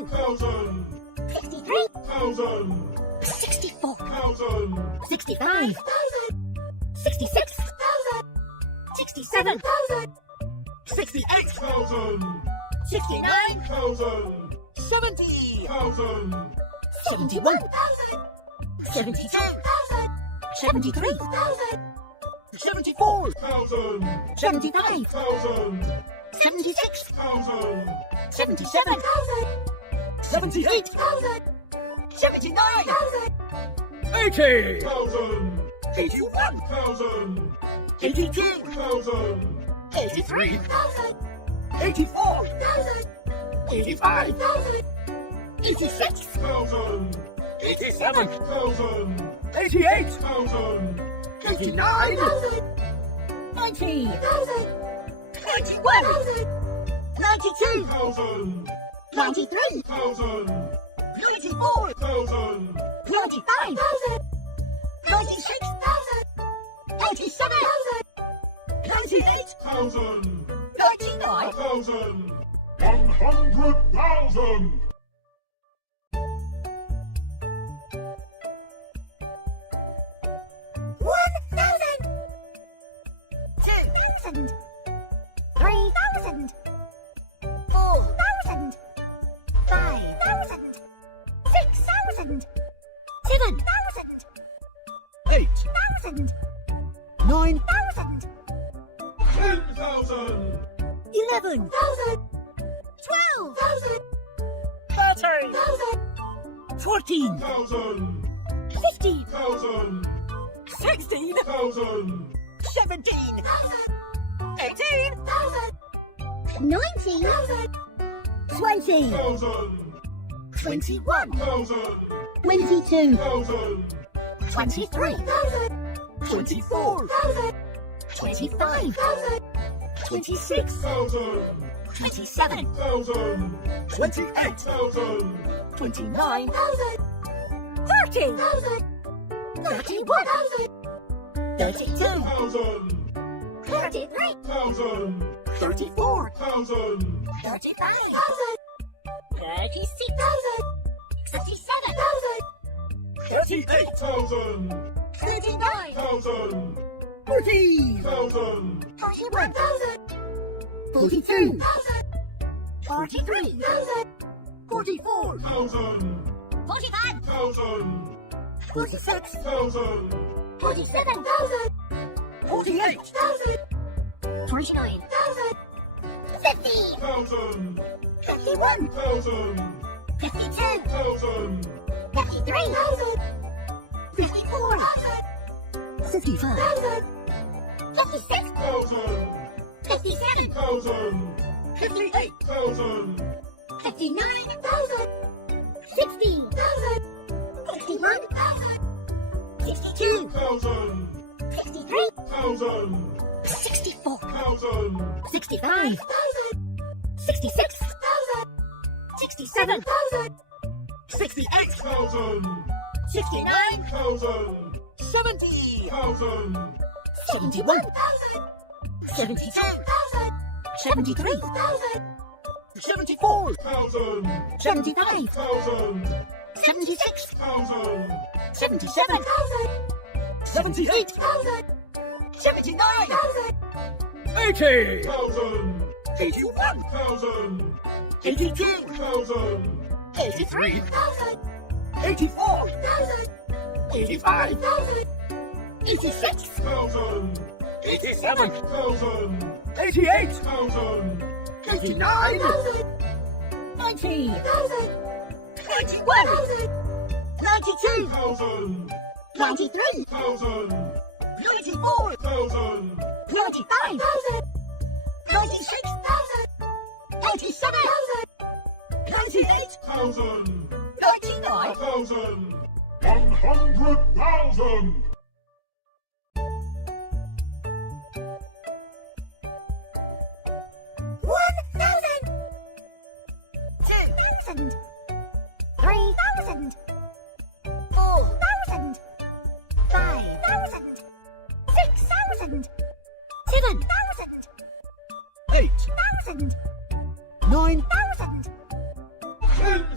62 thousand, 63, thousand, 64, thousand, 65, 66, 67, 68 thousand, 69, thousand, 70 thousand, 71, 72, 73, 74 thousand, 75, thousand, 76, thousand, 77, 78 79, 80 thousand, 81 thousand, 82 thousand, 83, 84 85, 86, thousand, 87 thousand, 88 thousand, 89 90, 91, 92, thousand, 93, thousand, 94, thousand, 95, 96, 97, 98, thousand, 99, thousand, 100,000. 2,000, 3,000, 4,000, 5,000, 6,000, 7,000, 8 1,000, 9 1,000, 10,000, 11,000, 12,000, 13,000, 14 15,000, 16 thousand, 17 18 19,000, 20, thousand, 21, thousand, 22, thousand, 23, 24 25, 26, thousand, 27, thousand, 28 thousand, 29, 30, 31, 32, thousand, 33, thousand, 34, thousand, 35, 36, 37, 38 thousand, 39, thousand, 40 thousand, 41, 42, 43, 44, thousand, 45, thousand, 46, thousand, 47, 48 49, 50, thousand, 51, thousand, 52, thousand, 53, 54, 55 56, thousand, 57, thousand, 58, thousand, 59, 60, 61, 62, thousand, 63, thousand, 64, thousand, 65, 66, 67, 68 thousand, 69, thousand, 70 thousand, 71, 72, 73, 74 thousand, 75, thousand, 76, thousand, 77, 78 79, 80 thousand, 81 thousand, 82 thousand, 83, 84 85, 86, thousand, 87 thousand, 88 thousand, 89 90, 91, 92, thousand, 93, thousand, 94, thousand, 95, 96, 97, 98, thousand, 99, thousand, 100,000. 1,000, 2,000, 3,000, 4,000, 5,000, 6,000, 7,000, 8 1,000, 9 1,000, 10,000.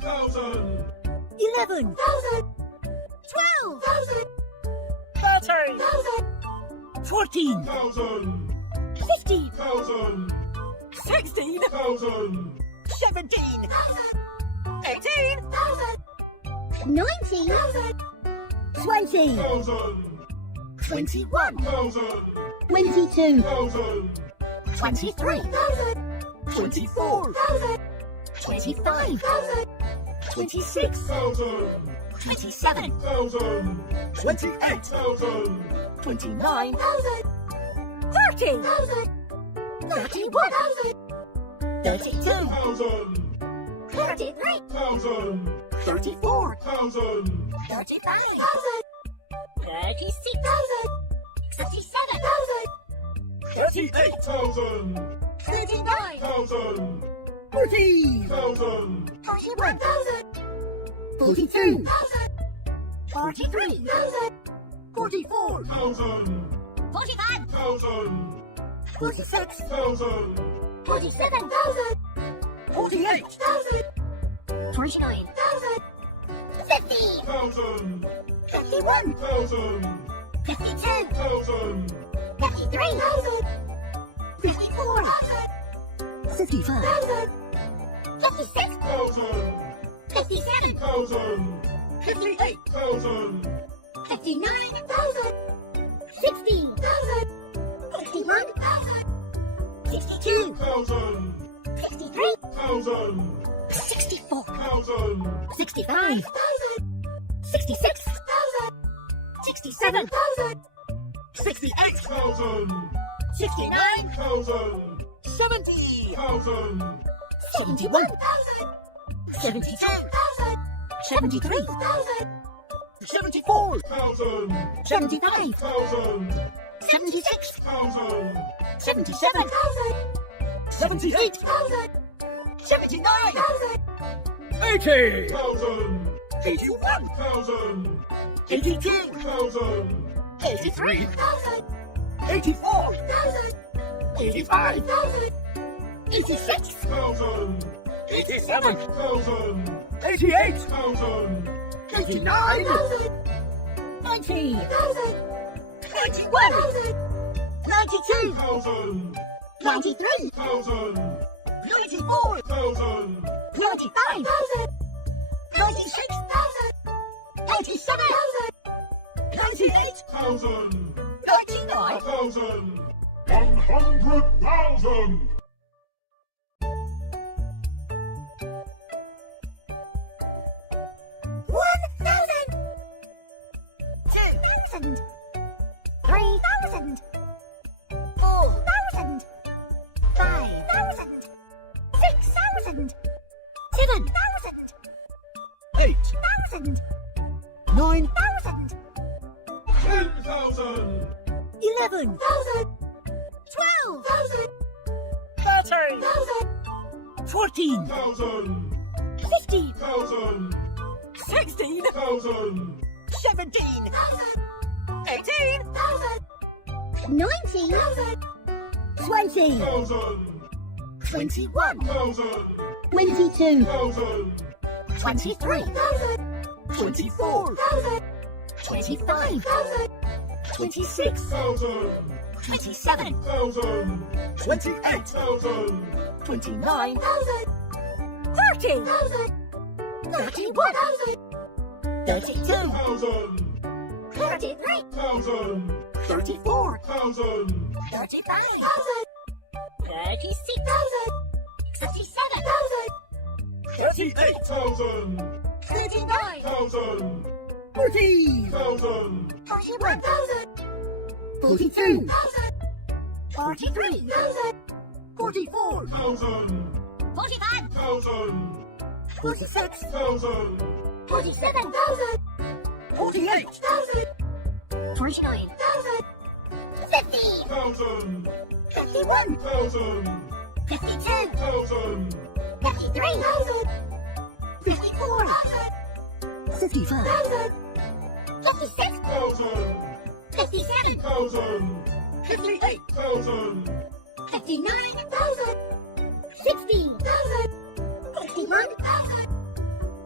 10,000. 11,000. 12,000. 13,000. 14,000. 1,000. 15,000. 1,000. 16,000. 17,000. 18,000. 19,000. 20,000. 21,000. 22,000. 23,000. 24,000. 25,000. 26,000. 27,000. 28,000. 29,000. 30,000. 31,000. 32,000. 33,000. 34,000. 35,000. 36,000. 37,000. 38,000. 39,000. 40,000. 41,000. 42,000. 43,000. 44,000. 1,000. 46,000. 47,000. 48,000. 49,000. 50. 1,000. 51. 52. 53,000. 54,000. 55,000. 56,000. 57,000. 58,000. 59,000. 60,000. 61,000. 62. 63,000. 64,000. 65,000. 66,000. 67,000. 68,000. 69,000. 70,000. 71,000. 72,000. 73,000. 74,000. 75,000. 76,000. 77,000. 78,000. 79,000. 80,000. 81,000. 82,000. 83,000. 84,000. 85,000. 86,000. 87,000. 88,000. 89,000. 90,000. 91,000. 92,000. 93,000. 94,000. 95,000. 96,000. 97,000. 98,000. 99,000. 100,000. 1,000. 2,000. 3,000. 4,000. 5,000. 6,000. 7,000. 8,000. 8,000. 9,000. 10,000. 11,000. 12,000. 13,000. 14,000. 1,000. 15,000. 16,000. 17,000. 18,000. 19,000. 20,000. 21,000. 1,000. 22,000. 23,000. 24,000. 25,000. 26,000. 27,000. 28,000. 29,000. 30,000. 31,000. 32,000. 33,000. 34,000. 35,000. 36,000. 37,000. 38,000. 39,000. 40,000. 41,000. 42,000. 43,000. 44,000. 1,000. 46,000. 47,000. 48,000. 49,000. 50. 1,000. 51,000. 52,000. 53,000. 54,000. 55,000. 56,000. 57,000. 58,000. 59,000. 60,000. 61,000.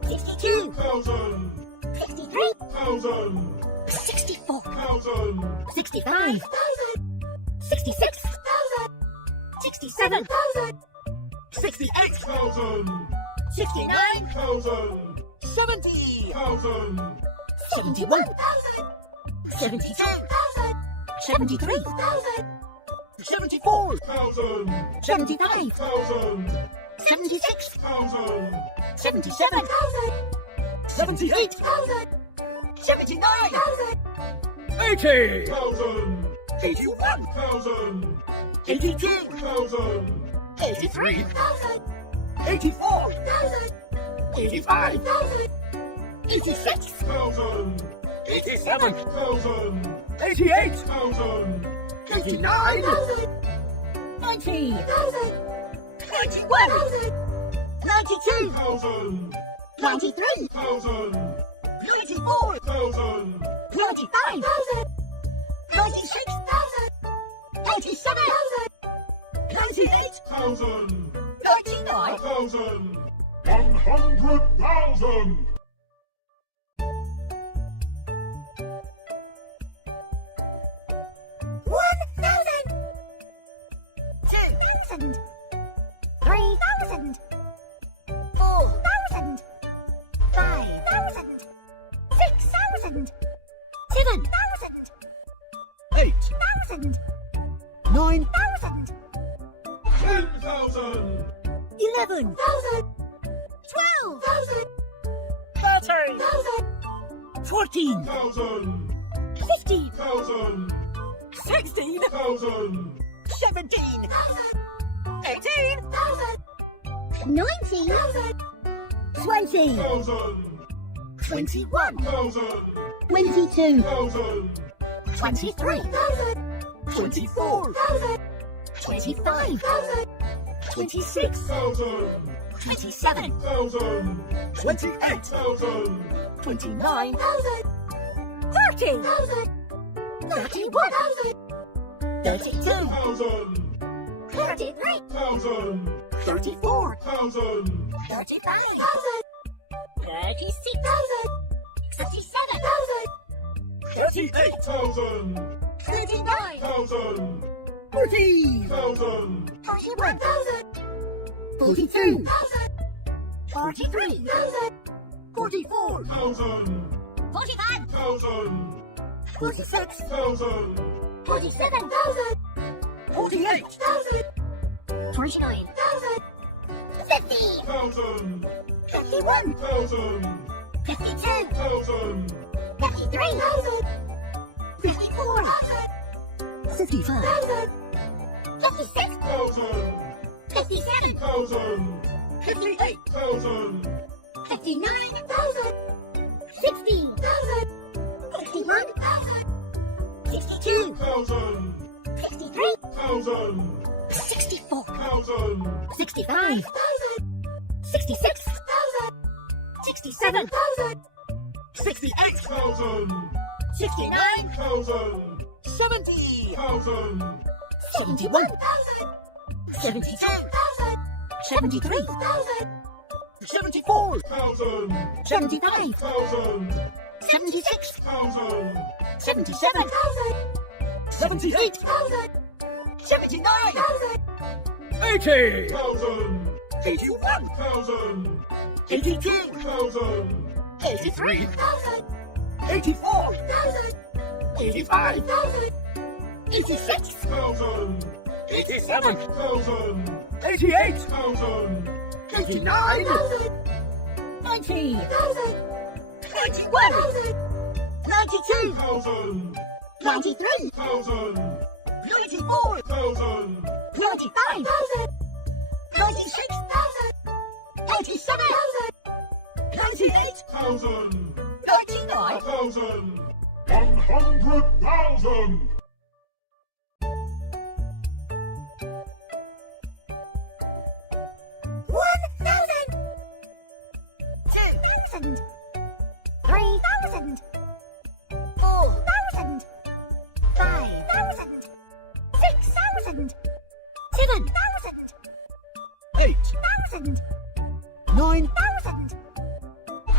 62 thousand, 63,000, 64 thousand, 65 66 67 68 thousand, 69 thousand, 70 thousand, 71 72 73 74 thousand, 75 thousand, 76 thousand, 77 78 79 80, thousand, 81 thousand, 82 thousand, 83 84 85 86 thousand, 87, thousand, 88, thousand, 89 90 91 92 thousand, 93 thousand, 94 thousand, 95 96 87 98 thousand, 99 thousand, 100,000. Seven 8, 9 10,000, 11 12 13 14 thousand, 15 thousand, 16 thousand, 17 18 19, 20 thousand, 21 thousand, 22, thousand, 23 24 25 26 thousand, 27 thousand, 28, thousand, 29 30 31 32 thousand, 33 thousand, 34 thousand, 35 36 37 38, thousand, 39 thousand, 40 thousand, 41 42 43 44 thousand, 45 thousand, 46 thousand, 47, 48 49, 50, thousand, 51 thousand, 52, thousand, 53, 54 55 56, thousand, 57, thousand, 58 thousand, 59, 60, 61, 62, thousand, 63, thousand, 64 thousand, 65 66 67 68 thousand, 69 thousand, 70 thousand, 71 72 73 74 thousand, 75 thousand, 76 thousand, 77 78 79 80, thousand, 81 thousand, 82 thousand, 83 84, 85 86 thousand, 87, thousand, 88, thousand, 89 90 91 92 thousand, 93 thousand, 94 thousand, 95 96 87 98 thousand, 99 thousand, 100,000.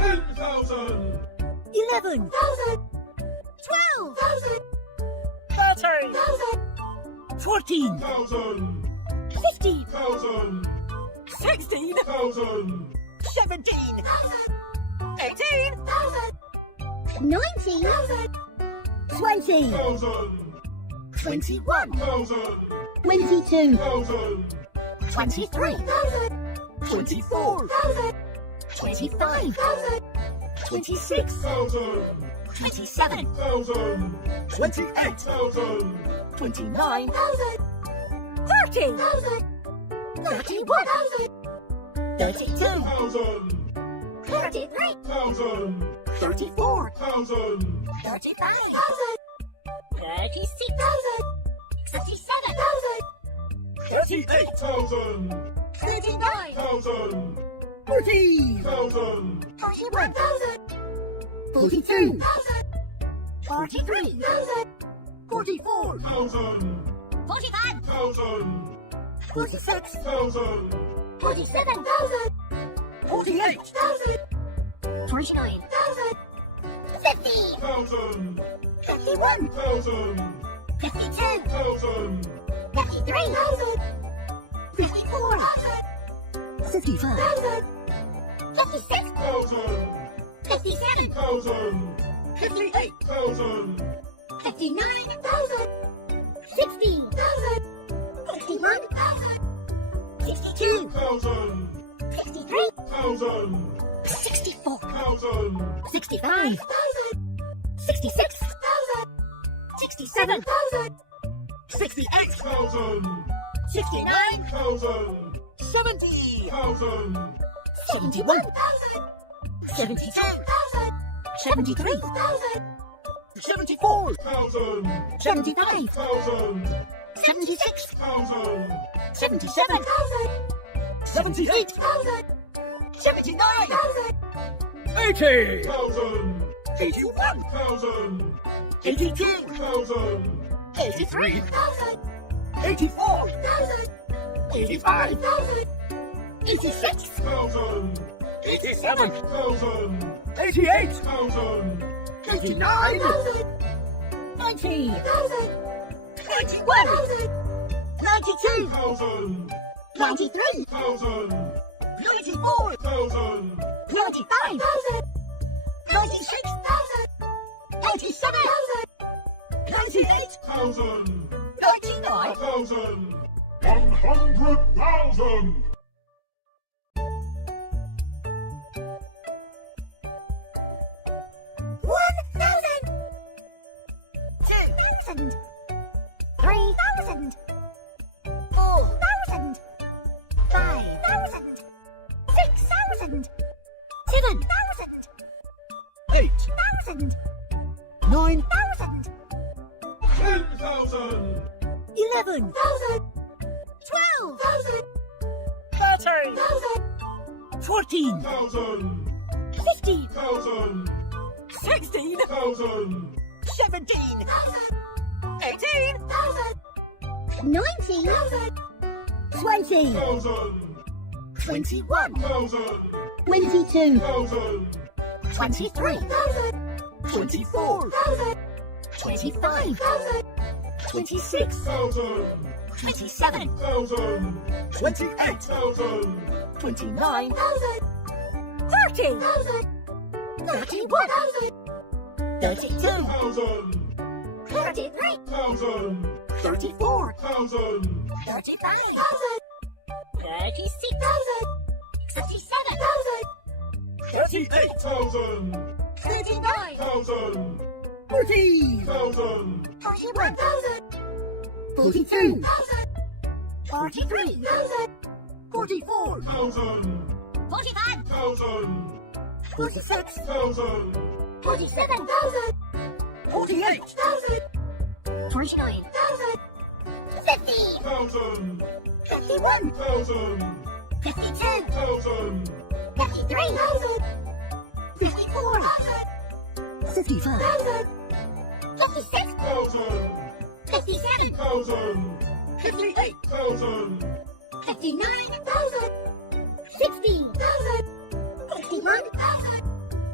10,000. 11, 12, 13, 14, 1,000. 15, 1,000. 16, 1,000. 17, 18, 19, 20, 1,000. 21, 1,000. 22, 1,000. 23, 24, 25, 26, 1,000. 27, 1,000. 28, 1,000. 29, 30, 31, 32, 1,000. 33, 1,000. 34, 1,000. 35, 36, 37, 38, 1,000. 39, 1,000. 40, 1,000. 41, 42, 43, 44, 1,000. 45, 1,000. 46, 1,000. 47, 48, 49, 50, 1,000. 51, 1,000. 52, 1,000. 53, 54, 55, 56, 1,000. 57, 1,000. 58, 1,000. 59, 60, 61, 62, 1,000. 63, 1,000. 64, 1,000. 65, 66, 67, 68, 1,000. 69, 1,000. 70, 1,000. 71, 72, 73, 74, 1,000. 75, 1,000. 76, 1,000. 77, 78, 79, 80, 1,000. 81, 1,000. 82, 1,000. 83, 84, 85, 86, 1,000. 87, 1,000. 88, 1,000. 89, 90, 91, 92, 1,000. 93, 1,000. 94, 1,000. 95, 96, 97, 98, 1,000. 99, 1,000. 100,000. $1,000, 2,000, 3,000, 4,000, 5,000, 6,000, 7,000, 8, 8,000, 9, 9,000, 10,000. 11, 12, 13, 14, 1,000. 15, 1,000. 16, 1,000. 17, 18, 19, 20, 1,000. 21, 1,000. 22, 1,000. 23, 24, 25, 26, 1,000. 27, 1,000. 28, 1,000. 29, 30, 31, 32, 1,000. 33, 1,000. 34, 1,000. 35, 36, 37, 38, 1,000. 39, 1,000. 40, 1,000. 41, 42, 43, 44, 1,000. 45, 1,000. 46, 1,000. 47, 48, 49, 50, 1,000. 51, 1,000. 52, 1,000. 53, 54, 55, 56, 1,000. 57, 1,000. 58, 1,000. 59, 60, 61,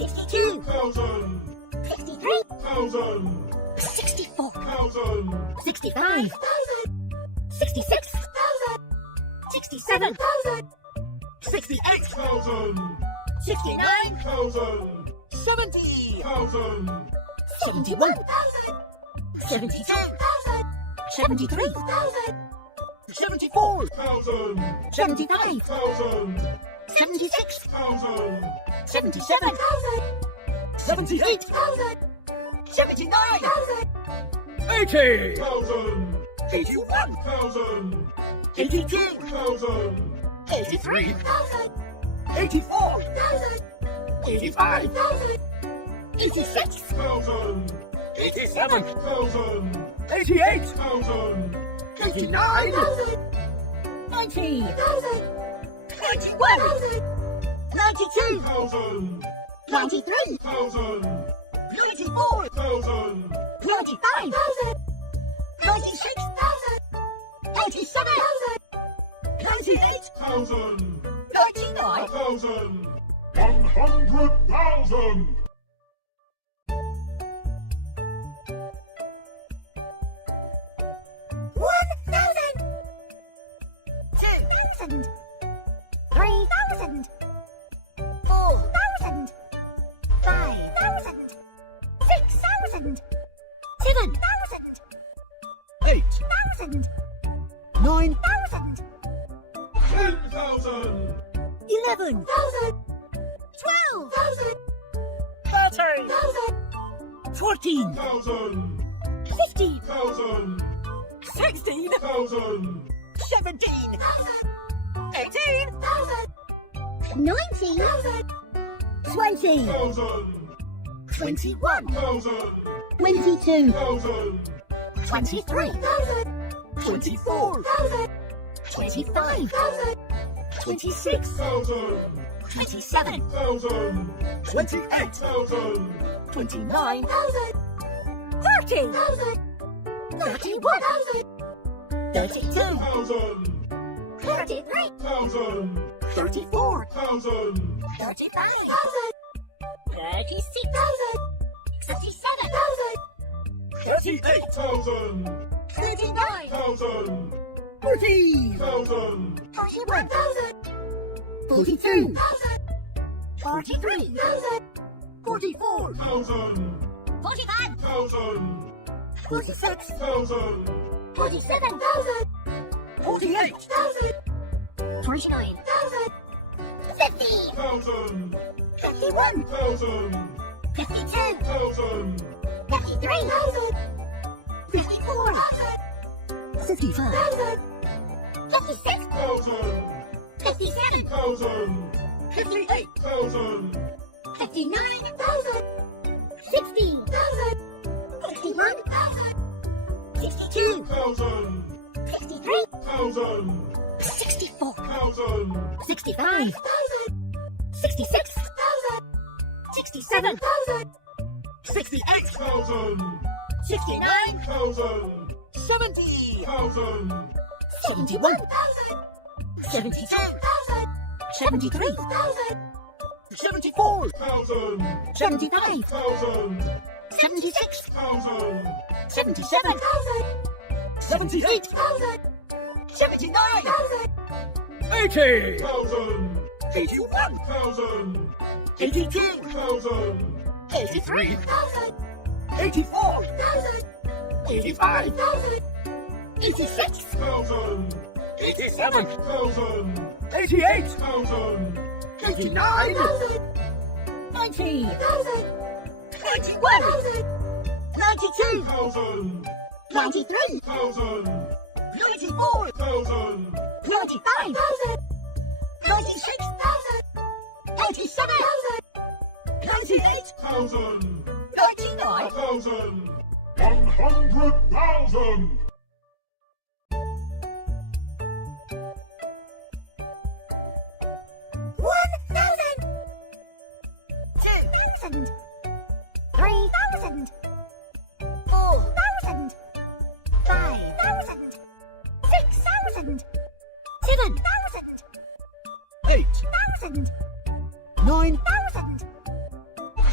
62, 1,000, 63, 1,000, 64, 1,000, 65, 66, 67, 68, 1,000, 69, 1,000, 70, 1,000, 71, 72, 73, 74, 1,000, 75, 1,000, 76, 1,000, 77, 78, 79, 80, 1,000, 81, 1,000, 82, 1,000, 83, 84, 85, 86, 1,000, 87, 1,000, 88, 1,000, 89, 90, 91, 92, 1,000, 93, 1,000, 94, 1,000, 95, 96, 97, 98, 1,000, 99, 1,000, 100,000. $1,000, 2,000, 3,000, 4,000, 5,000, 6,000, 7,000, 8, 8,000, 9, 9,000, 10,000, 11, 12,000, 13, 14, 1,000, 15, 1,000, 16, 1,000, 17, 18, 19, 20, 1,000, 21, 1,000, 22, 1,000, 23, 24, 25, 26, 1,000, 27, 1,000, 28, 1,000, 29, 30, 31, 32, 1,000, 33, 1,000, 34, 1,000, 35, 36, 37, 38, 1,000, 39, 1,000, 40, 1,000, 41, 42, 42, 43, 44, 1,000, 45, 1,000, 46, 1,000, 47, 48, 49, 50, 1,000, 51, 1,000, 52, 1,000, 53, 54, 55, 56, 1,000, 57, 1,000, 58, 1,000, 59, 60, 61, 62, 1,000, 63, 1,000, 64, 1,000, 65, 66, 67, 68, 1,000, 69, 1,000, 70, 1,000, 71, 72, 73, 74, 1,000, 75, 1,000, 76, 1,000, 77, 78, 79, 80, 1,000, 81, 1,000, 82, 1,000, 83, 84, 85, 86, 1,000, 87, 1,000, 88, 1,000, 89, 90, 91, 92, 1,000, 93, 1,000, 94, 1,000, 95, 96, 97, 98, 1,000, 99, 1,000, 100,000. $1,000, 2,000, 3,000, 4,000, 5,000, 6,000, 7,000, 8, 8,000, 9, 9,000,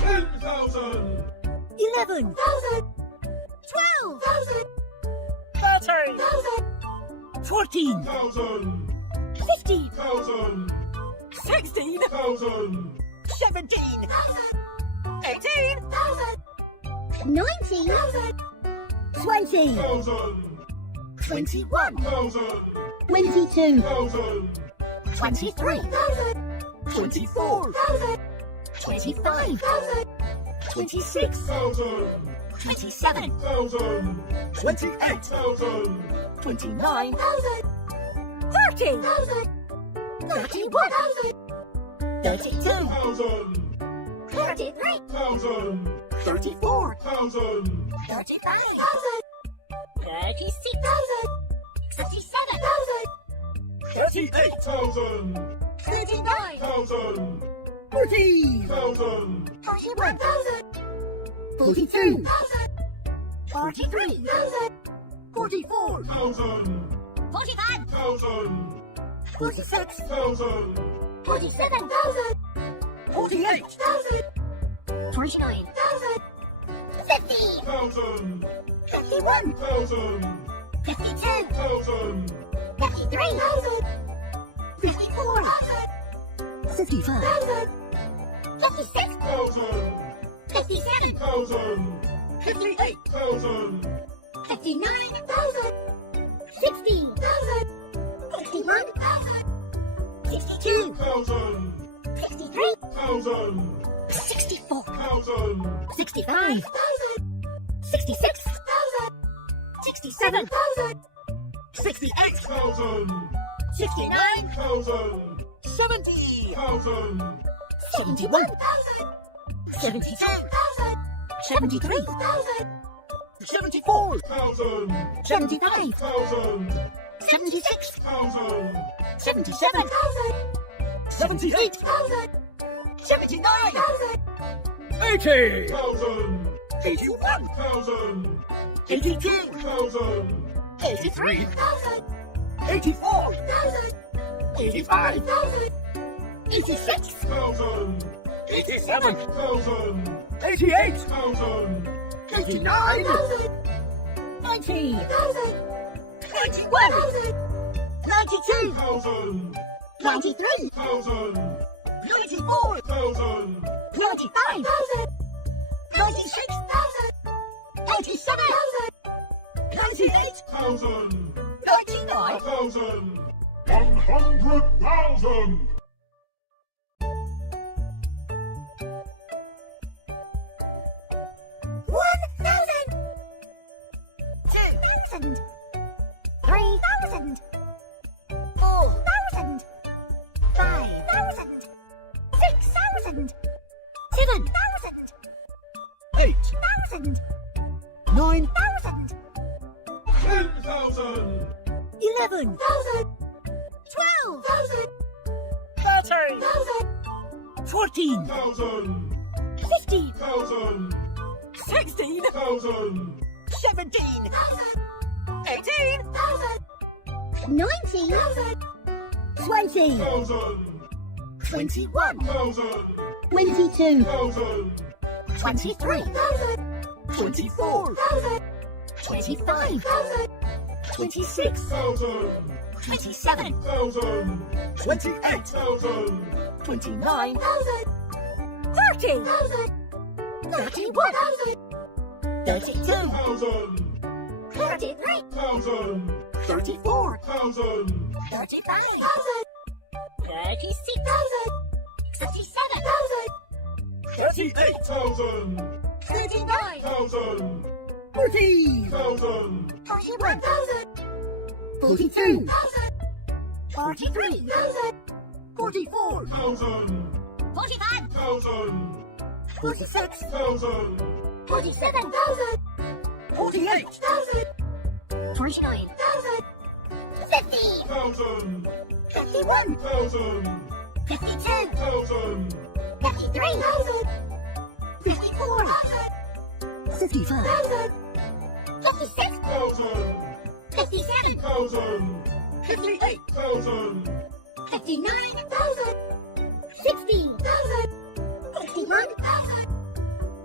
thousand, 11, 12, 13, 14, thousand, 15, thousand, 16, thousand, 17, 18, 19, 20, thousand, 21, thousand, 22, thousand, 23, 24, 25, 26, thousand, 27, thousand, 28, thousand, 29, 30, 31, 32, thousand, 33, thousand, 34, thousand, 35, 36, 37, 38, thousand, 39, thousand, 40, thousand, 41, 42, 43, 44, thousand, 45, thousand, 46, thousand, 47, 48, 49, 50, thousand, 51, thousand, 52, thousand, 53, 54, 55, 56, thousand, 57, thousand, 58, thousand, 59, 60, 61, 62, thousand, 63, thousand, 64, thousand, 65, 66, 67, 68, thousand, 69, thousand, 70, thousand, 71, 72, 73, 74, thousand, 75, thousand, 76, thousand, 77, 78, 79, 80, thousand, 81, thousand, 82, thousand, 83, 84, 85, 86, thousand, 87, thousand, 88, thousand, 89, 90, 91, 92, thousand, 93, thousand, 94, thousand, 95, 96, 97, 98, thousand, 99, thousand, 100,000. $1,000, 2,000, 3,000, 4,000, 5,000, 6,000, 7,000, 8, 8,000, 9, 9,000, 10,000, 11, 12, 13, 14, 1,000, 15, 1,000, 16, 1,000, 17, 18, 19, 20, 1,000, 21, 1,000, 22, 1,000, 23, 24, 25, 26, 1,000, 27, 1,000, 28, 1,000, 29, 30, 31, 32, 1,000, 33, 1,000, 34, 1,000, 35, 36, 37, 38, 1,000, 39, 1,000, 40, 1,000, 41, 42, 43, 44, 1,000, 45, 1,000, 46, 1,000, 47, 48, 49, 50, 1,000, 51, 1,000, 52, 1,000, 53, 54, 55, 56, 1,000, 57, 1,000, 58, 1,000, 59, 60, 61,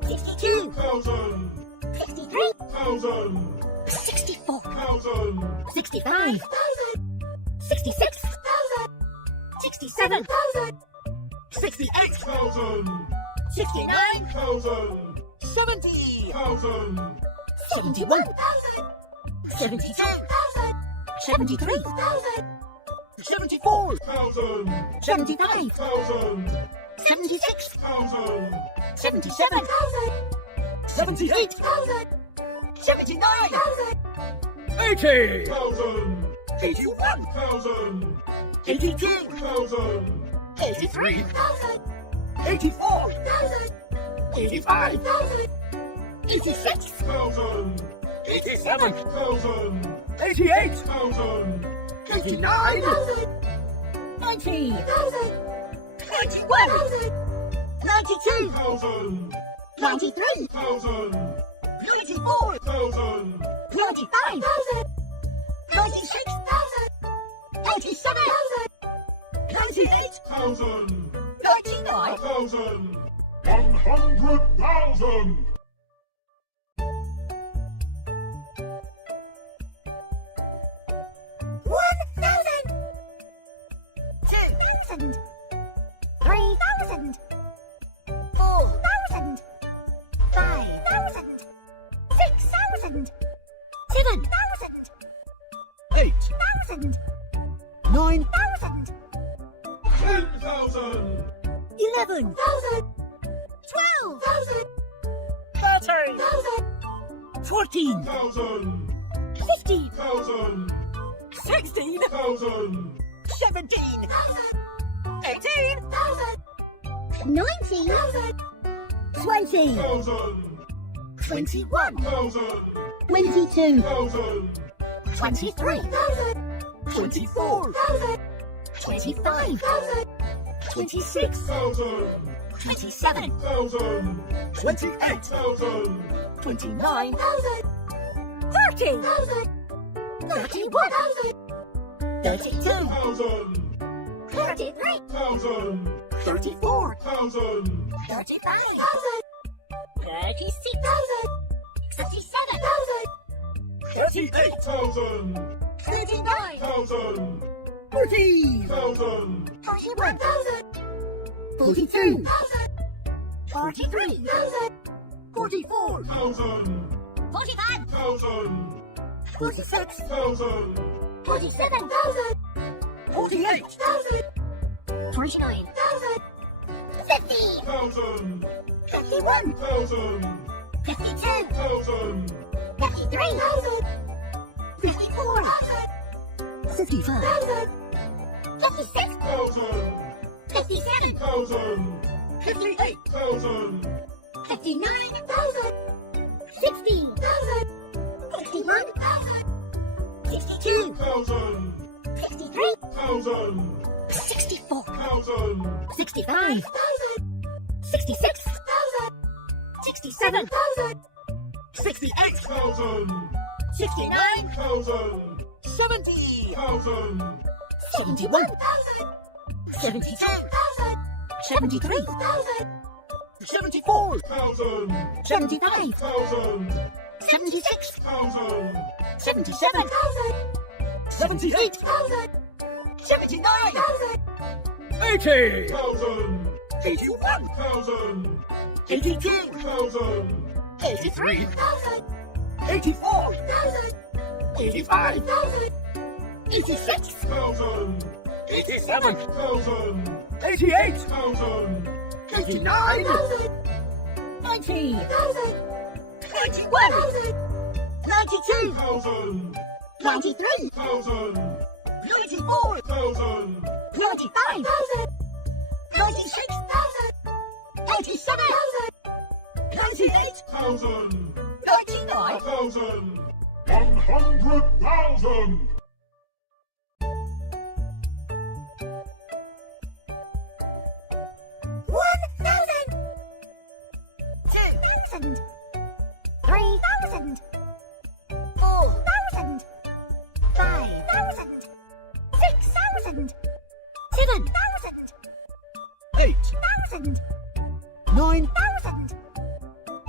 62, 1,000, 63, 1,000, 64, 1,000, 65, 66, 67, 68, 1,000, 69, 1,000, 70, 1,000, 71, 72, 73, 74, 1,000, 75, 1,000, 76, 1,000, 77, 78, 79, 80. 1,000, 81, 1,000, 82, 1,000, 83, 84, 85, 86, 1,000, 87. 1,000, 88. 1,000, 89, 90, 91, 92, 1,000, 93, 1,000, 94, 1,000, 95, 96, 97, 98, 1,000, 99, 1,000, 100,000. $1,000, 2,000, 3,000, 4,000, 5,000, 6,000, 7,000, 8, 8,000, 9, 9,000, 10,000, 11, 12,000, 13, 14, 1,000, 15,000, 1,000, 16, 1,000, 17, 18, 19,000, 20, 1,000, 21, 1,000, 22, 1,000, 23, 24, 25, 26, 1,000, 27, 1,000, 28, 1,000, 29, 30, 31, 32, 1,000, 33, 1,000, 34, 1,000, 35, 36, 37, 38, 1,000, 39, 1,000, 40, 1,000, 41, 42, 43, 43, 44, 1,000, 45, 1,000, 46, 1,000, 47, 48, 49, 50, 1,000, 51, 1,000, 52, 1,000, 53, 54, 55, 56, 1,000, 57, 1,000, 58, 1,000, 59, 60, 61, 62, 1,000, 63, 1,000, 64, 1,000, 65, 66, 67, 68, 1,000, 69, 1,000, 70, 1,000, 71, 72, 73, 74, 1,000, 75, 1,000, 76, 1,000, 77, 78, 79, 80. 1,000, 81, 1,000, 82, 1,000, 83, 84, 85, 86, 1,000, 87. 1,000, 88. 1,000, 89, 90, 91, 92, 1,000, 93, 1,000, 94, 1,000, 95, 96, 97, 98, 1,000, 99, 1,000, 100,000. $1,000, 2,000, 3,000, 4,000, 5,000, 6,000, 7,000, 8, 8,000, 9, 9,000,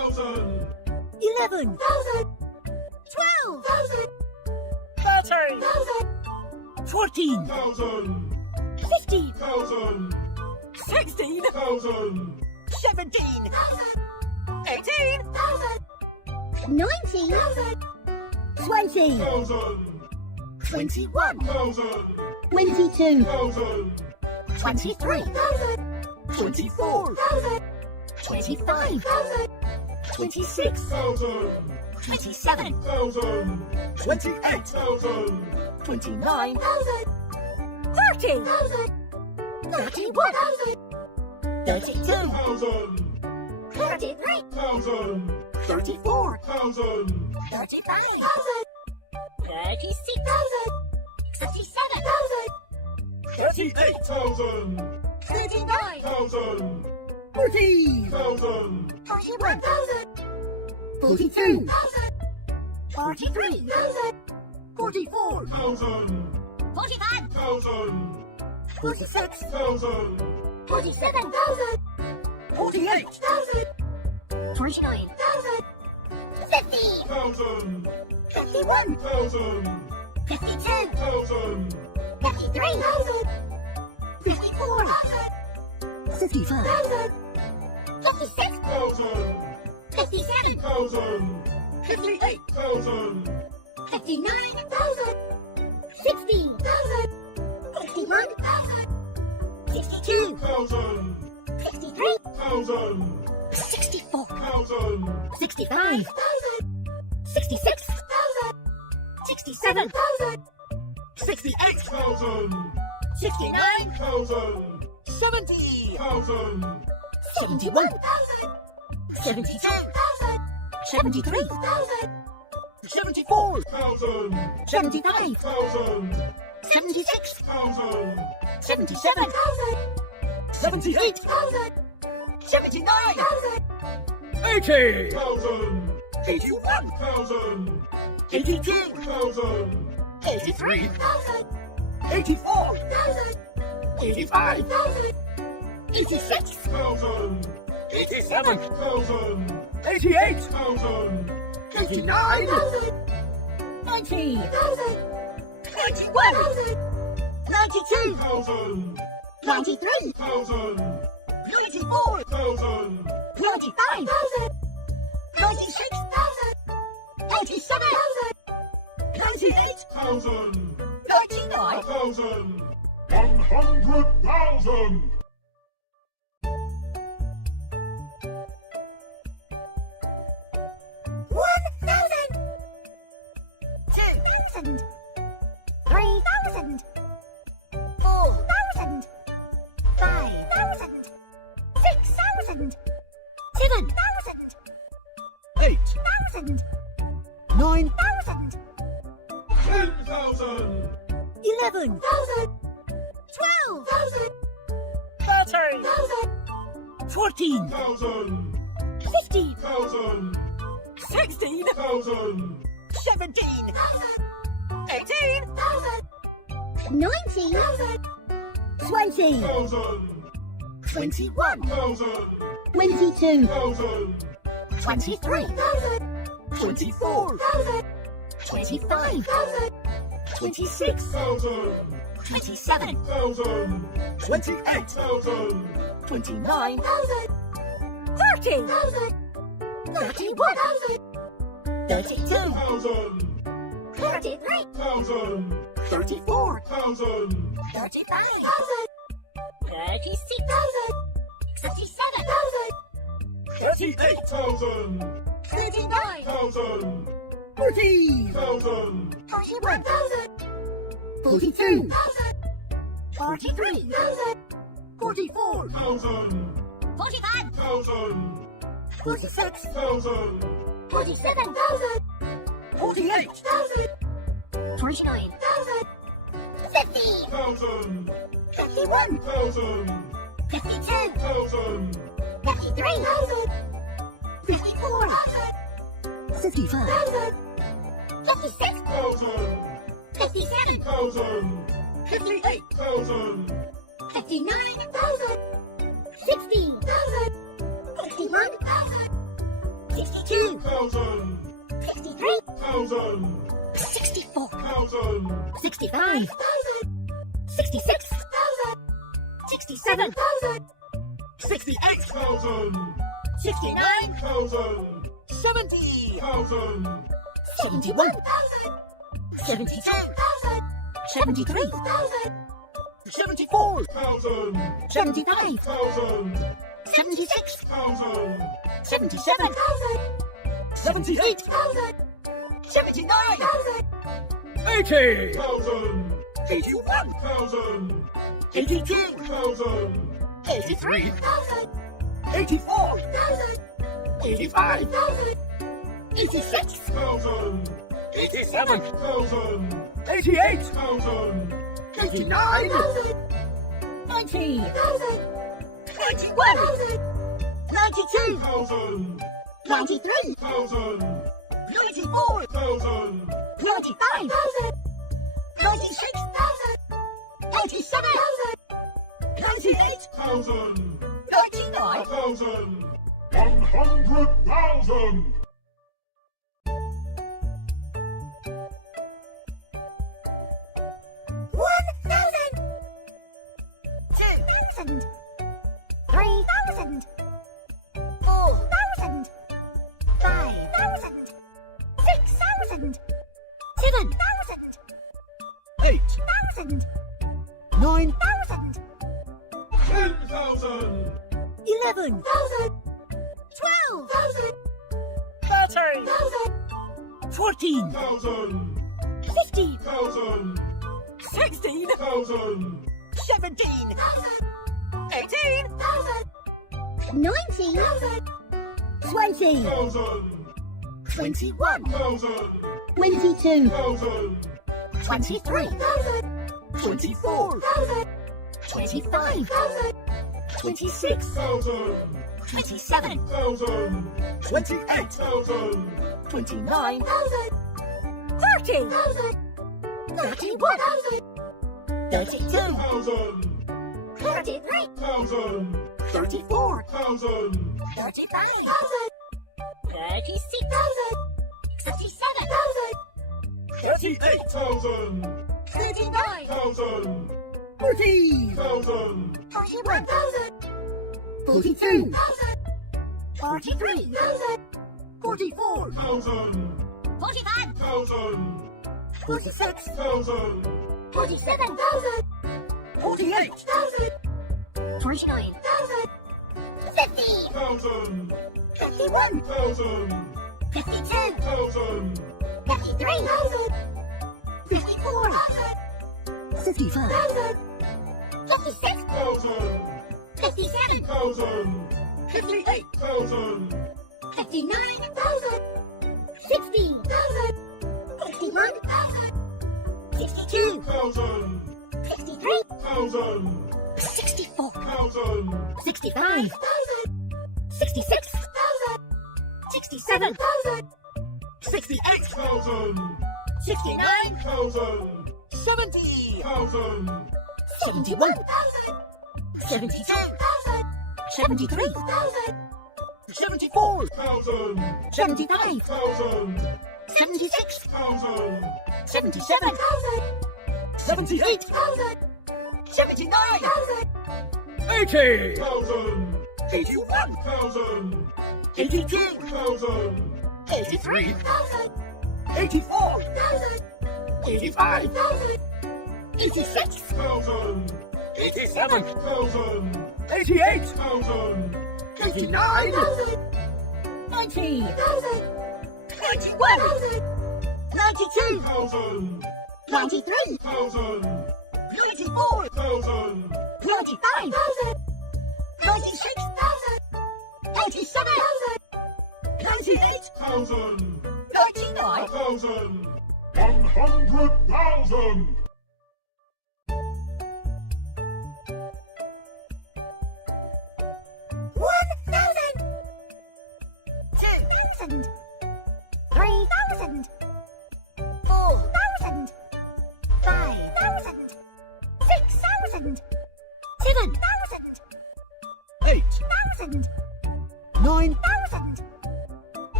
11, 12, 13, 14, 15, 16, 17, 18, 19, 20, 21, 22, 23, 24, 25, 26, 27, 28, 29, 30, 31, 32, 33, 34, 35, 36, 37, 38, 39, 40, 41, 42, 43, 44, 45, 46, 47, 48, 49, 50, 51, 52, 53, 54, 55, 56, 57, 58, 59, 60, 61, 62, 63, 64, 65, 66, 67, 68, 69, 70, 71, 72, 73, 74, 75, 76, 77, 78, 79, 80, 81, 82, 83, 84, 85, 86, 87, 88, 89, 90, 91, 92, 93, 94, 95, 96, 87, 98, 99, 100,000. 1,000, 2,000, 3,000, 4,000, 5,000, 6,000, 7,000, 8, 8,000, 9, 10,000. 11, 12, 13, 14, 15, 16, 17, 18, 19, 20, 21, 22, 23, 24, 25, 26, 27, 28, 29, 30, 31, 32, 33, 34, 35, 36, 37, 38, 39, 40, 41, 42, 43, 44, 45, 46, 47, 48, 49, 50, 51, 52, 53, 54, 55, 56, 57, 58, 59, 60, 61, 62 thousand, 63, thousand, 64 thousand, 65 66, 67 68 thousand, 69 thousand, 70 thousand, 71 72 73 74 thousand, 75 thousand, 76 thousand, 77 78 79 80. thousand, 81 thousand, 82 thousand, 83 84 85 86 thousand, 87. thousand, 88 thousand, 89 90 91 92 thousand, 93 thousand, 94 thousand, 95 96 97 98 thousand, 99 thousand, 100,000. Eight 9 10,000, 11 12 13 14 thousand, 15 thousand, 16 thousand, 17 18 19, 20 thousand, 21 thousand, 22 thousand, 23 24 25 26 thousand, 27 thousand, 28 thousand, 29 30 31 32 thousand, 33 thousand, 34 thousand, 35 36 37 38. thousand, 39 thousand, 40 thousand, 41 42 43 44 thousand, 45 thousand, 46 thousand, 47 48 49, 50, thousand, 51 thousand, 52, thousand, 53, 54 55 56, thousand, 57, thousand, 58 thousand, 59, 60, 61, 62 thousand, 63, thousand, 64 thousand, 65 66 67 68 thousand, 69 thousand, 70 thousand, 71 72 73 74 thousand, 75 thousand, 76 thousand, 77 78 79 80. thousand, 81 thousand, 82 thousand, 83 84 85 86 thousand, 87. thousand, 88 thousand, 89 90 91 92 thousand, 93 thousand, 94 thousand, 95 96 97 98 thousand, 99 thousand, 100,000. Eight 9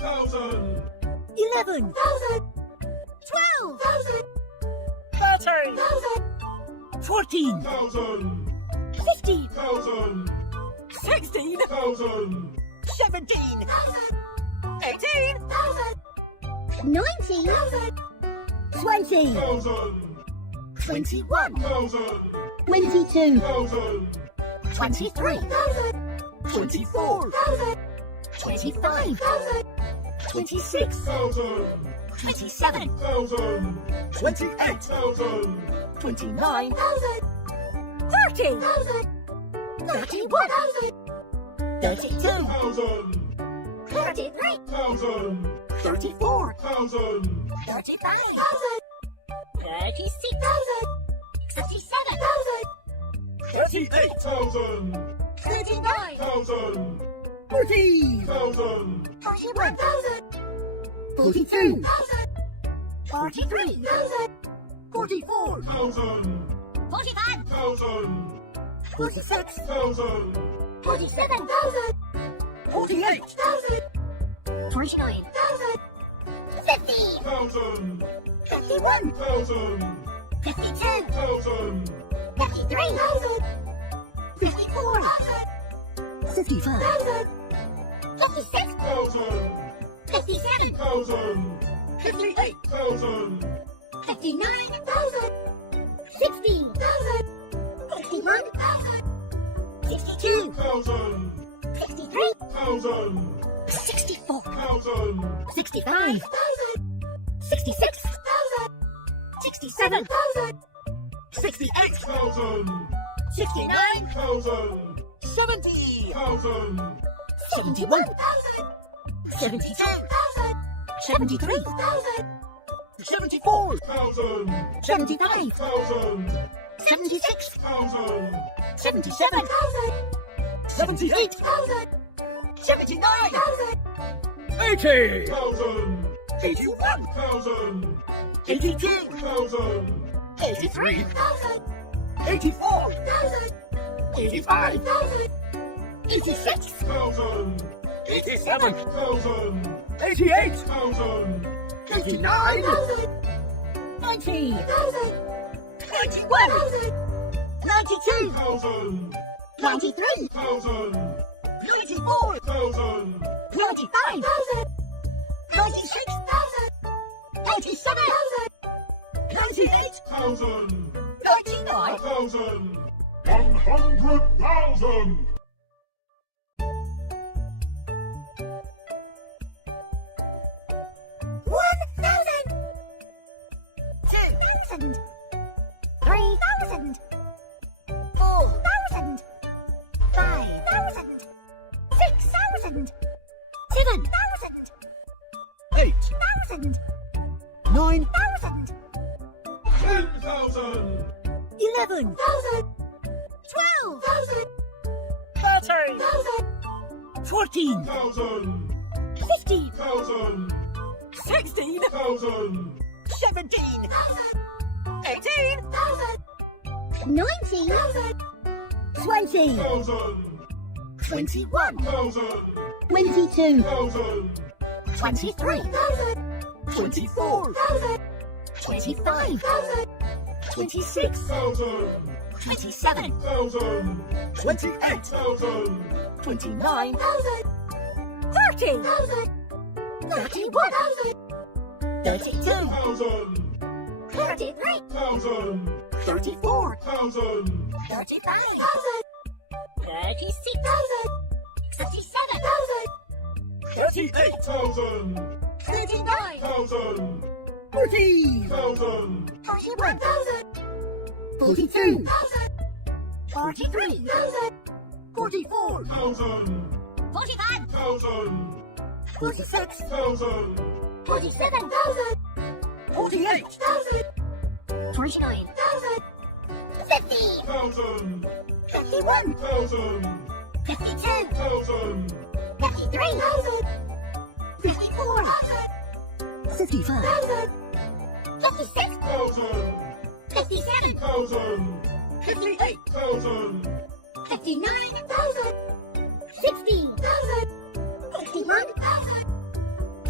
10,000. 11, 12, 13, 14, 1,000. 15, 1,000. 16, 1,000. 17, 18, 19, 20, 1,000. 21, 1,000. 22, 1,000. 23, 24, 25, 26, 1,000. 27, 1,000. 28, 1,000. 29, 30, 31, 32, 1,000. 33, 1,000. 34, 1,000. 35, 36, 37, 38, 1,000. 39, 1,000. 40, 1,000. 41, 42, 43, 44, 1,000. 45, 1,000. 46, 1,000. 47, 48, 49, 50, 1,000. 51, 1,000. 52, 1,000. 53, 54, 55, 56, 1,000. 57, 1,000. 58, 1,000. 59, 60, 61, 62, 1,000. 63, 1,000. 64, 1,000. 65, 66, 67, 68, 1,000. 69, 1,000. 70, 1,000. 71, 72, 73, 74, 1,000. 75, 1,000. 76, 1,000. 77, 78, 79, 80, 1,000. 81, 1,000. 82, 1,000. 83, 84, 85, 86, 1,000. 87, 1,000. 88, 1,000. 89, 90, 91, 92, 1,000. 93, 1,000. 94, 1,000. 95, 96, 97, 98, 1,000. 99, 1,000. 100,000. $1,000, $2,000, $3,000, $4,000, $5,000, $6,000, $7,000, 8, 8,000, 9, 1,000, 10,000. 11, 12, 13, 14, 1,000. 15, 1,000. 16, 1,000. 17, 18, 19, 20, 1,000. 21, 1,000. 22, 1,000. 23, 24, 25, 26, 1,000. 27, 1,000. 28, 1,000. 29, 30, 31, 32, 1,000. 33, 1,000. 34, 1,000. 35, 36, 37, 38, 1,000. 39, 1,000. 40, 1,000. 41, 42, 43, 44, 1,000. 45, 1,000. 46, 1,000. 47, 48, 49, 50, 1,000. 51, 1,000. 52, 1,000. 53, 54, 55, 56, 1,000. 57, 1,000. 58, 1,000. 59, 60, 61,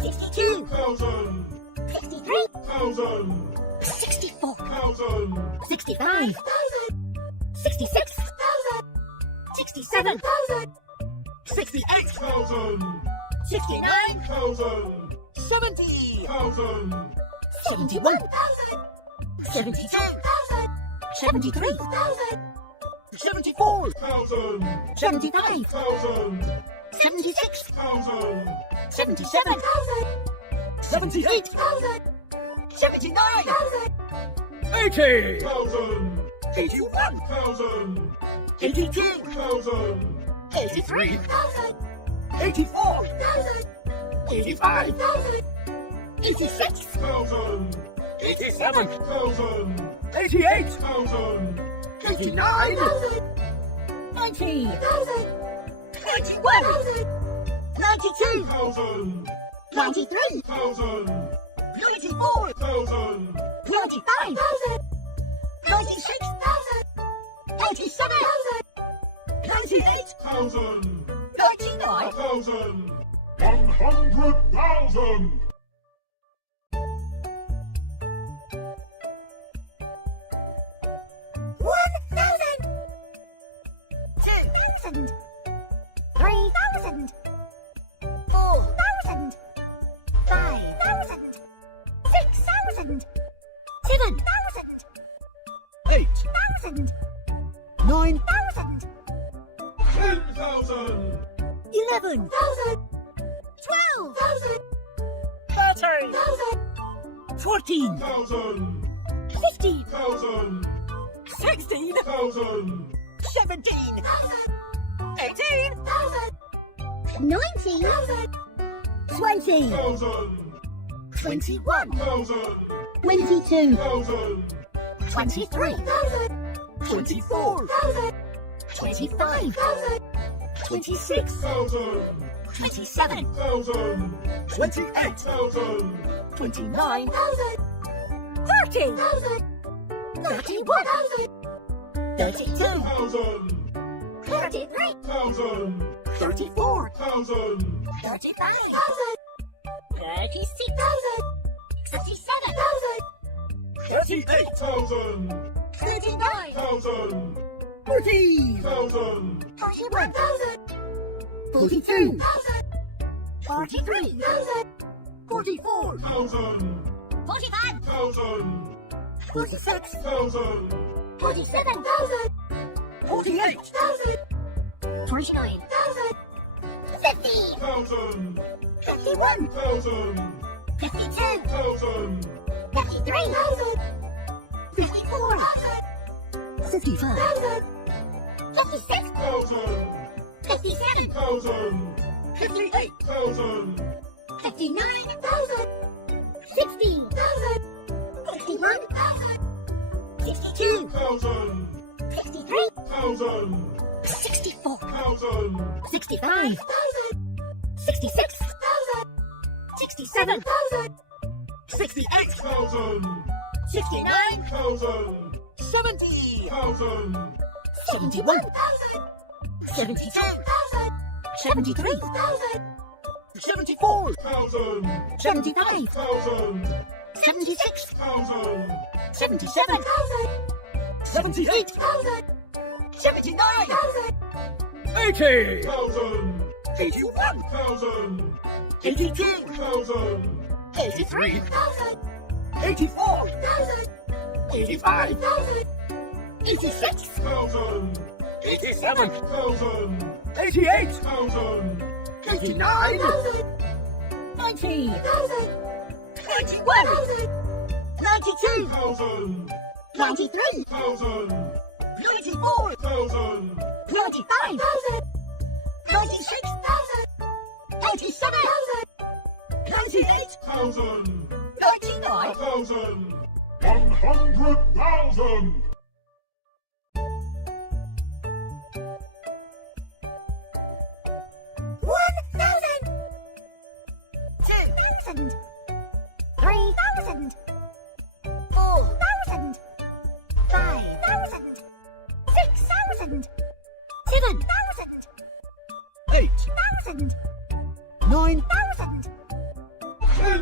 52, 1,000, 63, 1,000, 64, 1,000, 65, 66, 67, 68, 1,000, 69, 1,000, 70, 1,000, 71, 72, 73, 74, 1,000, 75, 1,000, 76, 1,000, 77, 78, 79, 80, 1,000, 81, 1,000, 82, 1,000, 83, 84, 85, 86, 1,000, 87, 1,000, 88, 1,000, 89, 90, 91, 92, 1,000, 93, 1,000, 94, 1,000, 95, 96, 97, 98, 1,000, 99, 1,000, 100,000. $1,000, 3,000, 4,000, 5,000, 6,000, 7,000, 8, 1,000, 9, 1,000, 10,000, 11, 12,000, 13, 14, 1,000, 15, 1,000, 16, 1,000, 17, 18, 19,000, 20, 1,000, 21, 1,000, 22, 1,000, 23, 24, 25, 26, 1,000, 27, 1,000, 28, 1,000, 29, 30, 31, 32, 1,000, 33, 1,000, 34, 1,000, 35, 36, 37, 38, 1,000, 39, 1,000, 40, 1,000, 41, 42, 43, 44, 1,000, 45, 1,000, 46, 1,000, 47, 48, 49, 50, 1,000, 51, 1,000, 52, 1,000, 53, 54, 55, 56, 1,000, 57, 1,000, 58, 1,000, 59, 60, 61, 62, 1,000, 63, 1,000, 64, 1,000, 65, 66, 67, 68, 1,000, 69, 1,000, 70, 1,000, 71, 72, 73, 74, 1,000, 75, 1,000, 76, 1,000, 77, 78, 79, 80, 1,000, 81, 1,000, 82, 1,000, 83, 84, 85, 86, 1,000, 87, 1,000, 88, 1,000, 89, 90, 91, 92, 1,000, 93, 1,000, 94, 1,000, 95, 96, 97, 98, 1,000, 99, 1,000, 100,000. $1,000, 2,000, 3,000, 4,000, 5,000, 6,000, 7,000, 8, 8,000, 9, 1,000,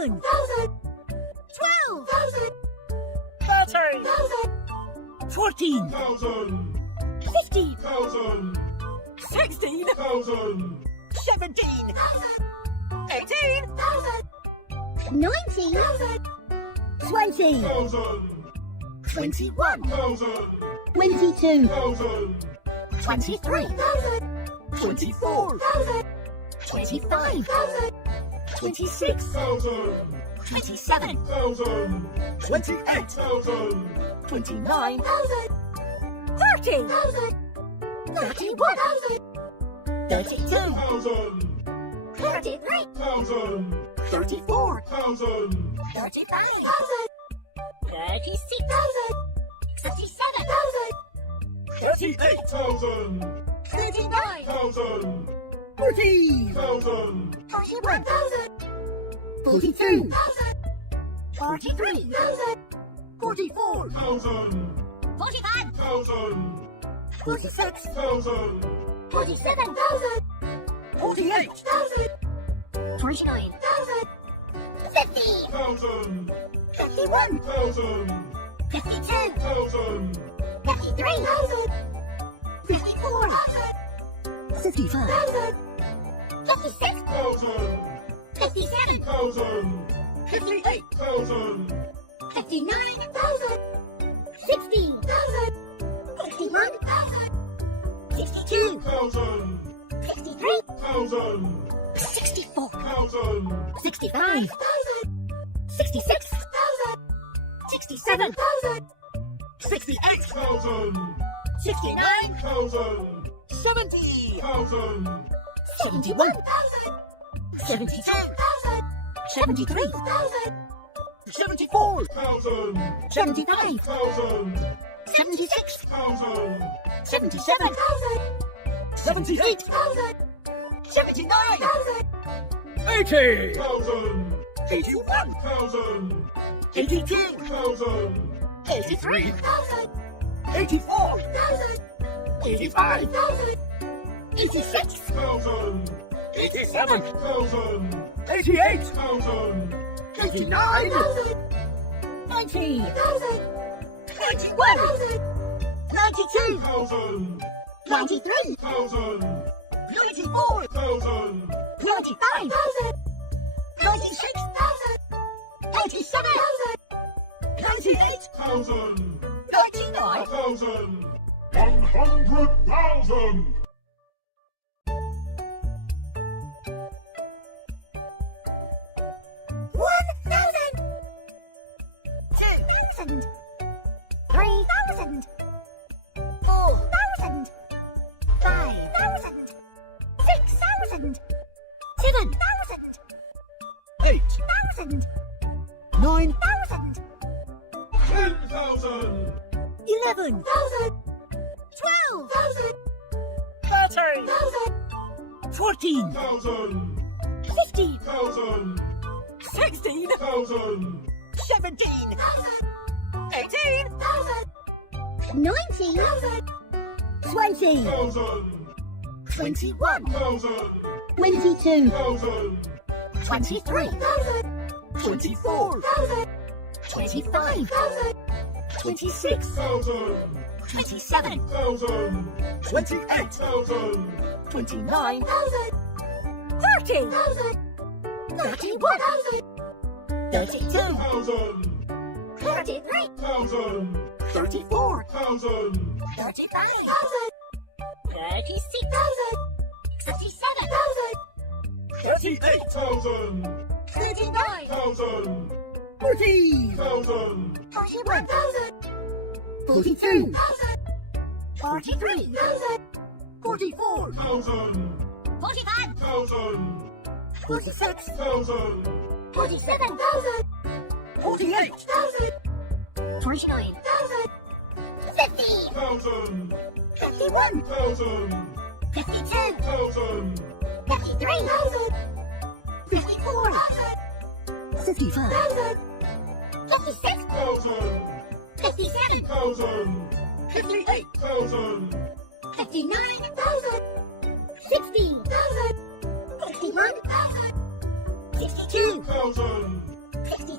11, 12, 13, 14, 15, 16, 17, 18, 19, 20, 21, 22, 23, 24, 25, 26, 27, 28, 29, 30, 31, 32, 33, 34, 35, 36, 37, 38, 39, 40, 41, 42, 43, 44, 45, 46, 47, 48, 49, 50, 51, 52, 53, 54, 55, 56, 57, 58, 59, 60, 61, 62, 63, 64, 65, 66, 67, 68, 69, 70, 71, 72, 73, 74, 75, 76, 77, 78, 79, 80, 81, 82, 83, 84, 85, 86, 87, 88, 89, 90, 91, 92, 93, 94, 95, 96, 97, 98, 99, 100,000! 1,000, 2,000, 3,000, 4,000, 5,000, 6,000, 7,000, 8, 8,000, 9, 1,000, 10,000! 11, 12, 13, 14, 15, 16, 17, 18, 19, 20, 21, 22, 23, 24, 25, 26, 27, 28, 29, 30, 31, 32, 33, 34, 35, 36, 37, 38, 39, 40, 41, 42, 43, 44, 45, 46, 47, 48, 49, 50, 51, 52, 53, 54, 55, 56, 57, 58, 59, 60, 61, 62,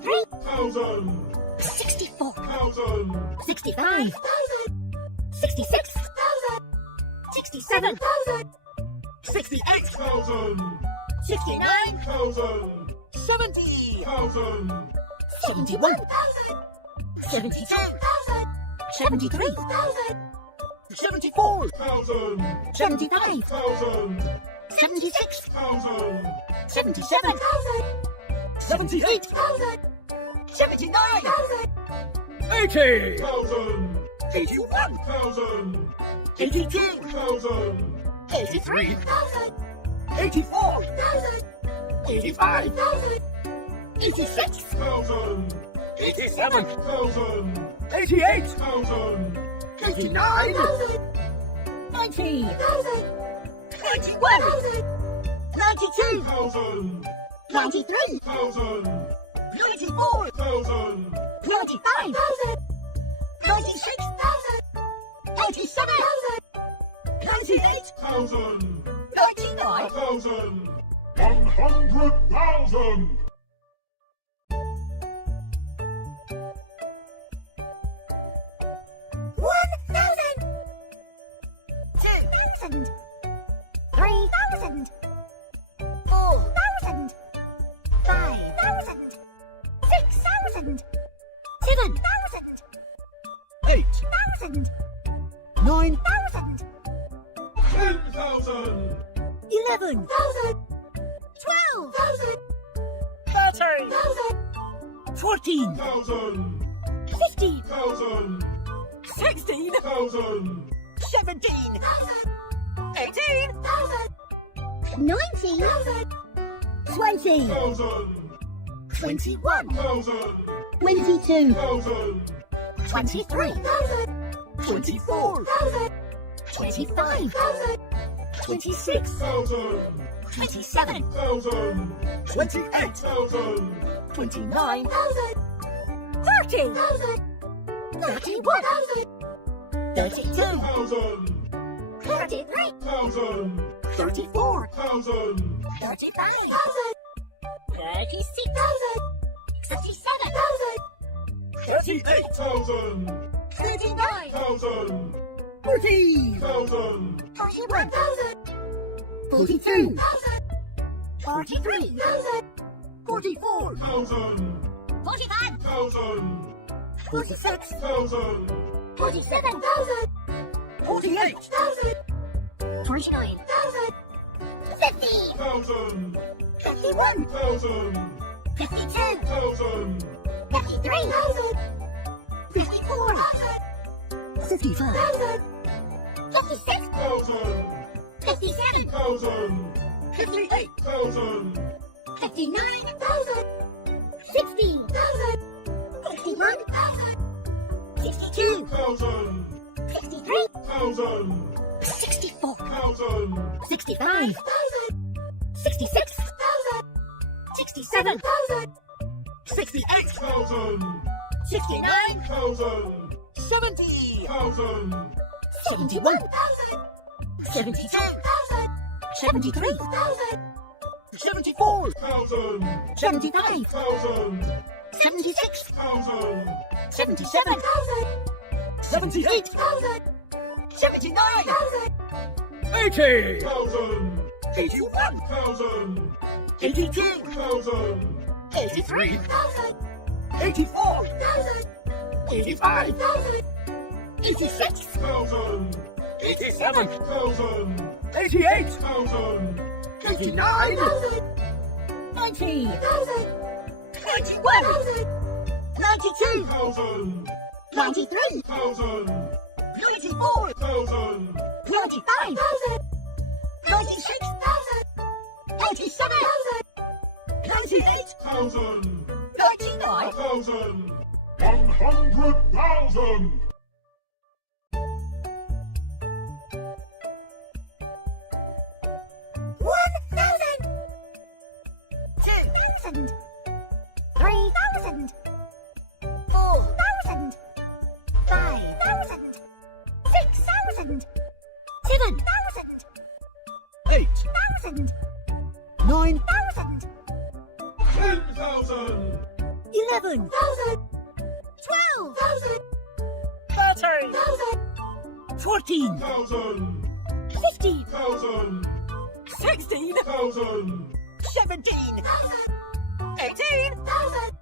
thousand, 64,000. 65,000, 66,000. 67,000, 68,000. 69,000, 70,000. 71,000, 72,000. 73,000, 74,000. 75,000, 76,000, 77,000, 78,000. 79,000, 80,000. 81,000, 82,000. 83,000, 84,000. 85,000, 86,000, 87. 88,000. 89,000. 90,000, 91,000. 92,000, 93,000, 94,000. 95,000, 96,000, 87,000, 98,000. 99,000, 100,000, 1,000, 2,000, 3,000, 4,000, 5,000, 6,000, 7,000, 8,000. 9,000, 9,000. 10,000, 11,000. 12,000, 13,000. 14,000. 15,000, 16,000. 17,000. 18,000. 19,000, 20,000. 21,000, 22,000. 23,000, 24,000. 25,000, 26,000, 27,000, 28,000. 29,000. 30,000, 31,000, 32,000, 33,000, 34,000. 35,000, 36,000, 37,000, 38,000. 39,000, 40,000. 41,000, 42,000. 43,000, 44,000. 45,000, 46,000. 47,000, 48,000. 49,000, 50, 51, 52, 53,000, 54,000, 55,000. 56,000, 57,000, 58,000. 59,000, 60,000, 61,000, 62,000, 63,000, 64,000, 65,000, 66,000, 67,000, 68,000. 69,000, 70,000. 71,000, 72,000, 73,000, 74,000. 75,000, 76,000, 77,000, 78,000. 79,000, 80,000. 81,000, 82,000. 83,000, 84,000. 85,000, 86,000, 87. 88,000. 89,000. 90,000, 91,000. 92,000, 93,000, 94,000, 95,000, 96,000, 87,000, 98,000, 99,000, 100,000, 1,000, 2,000, 3,000, 4,000, 5,000, 6,000, 7,000, 8,000. 8,000, 9,000. 9,000, 10,000, 11,000. 12. 13. 14. 1,000. 15. 1,000. 16. 1,000. 17. 18.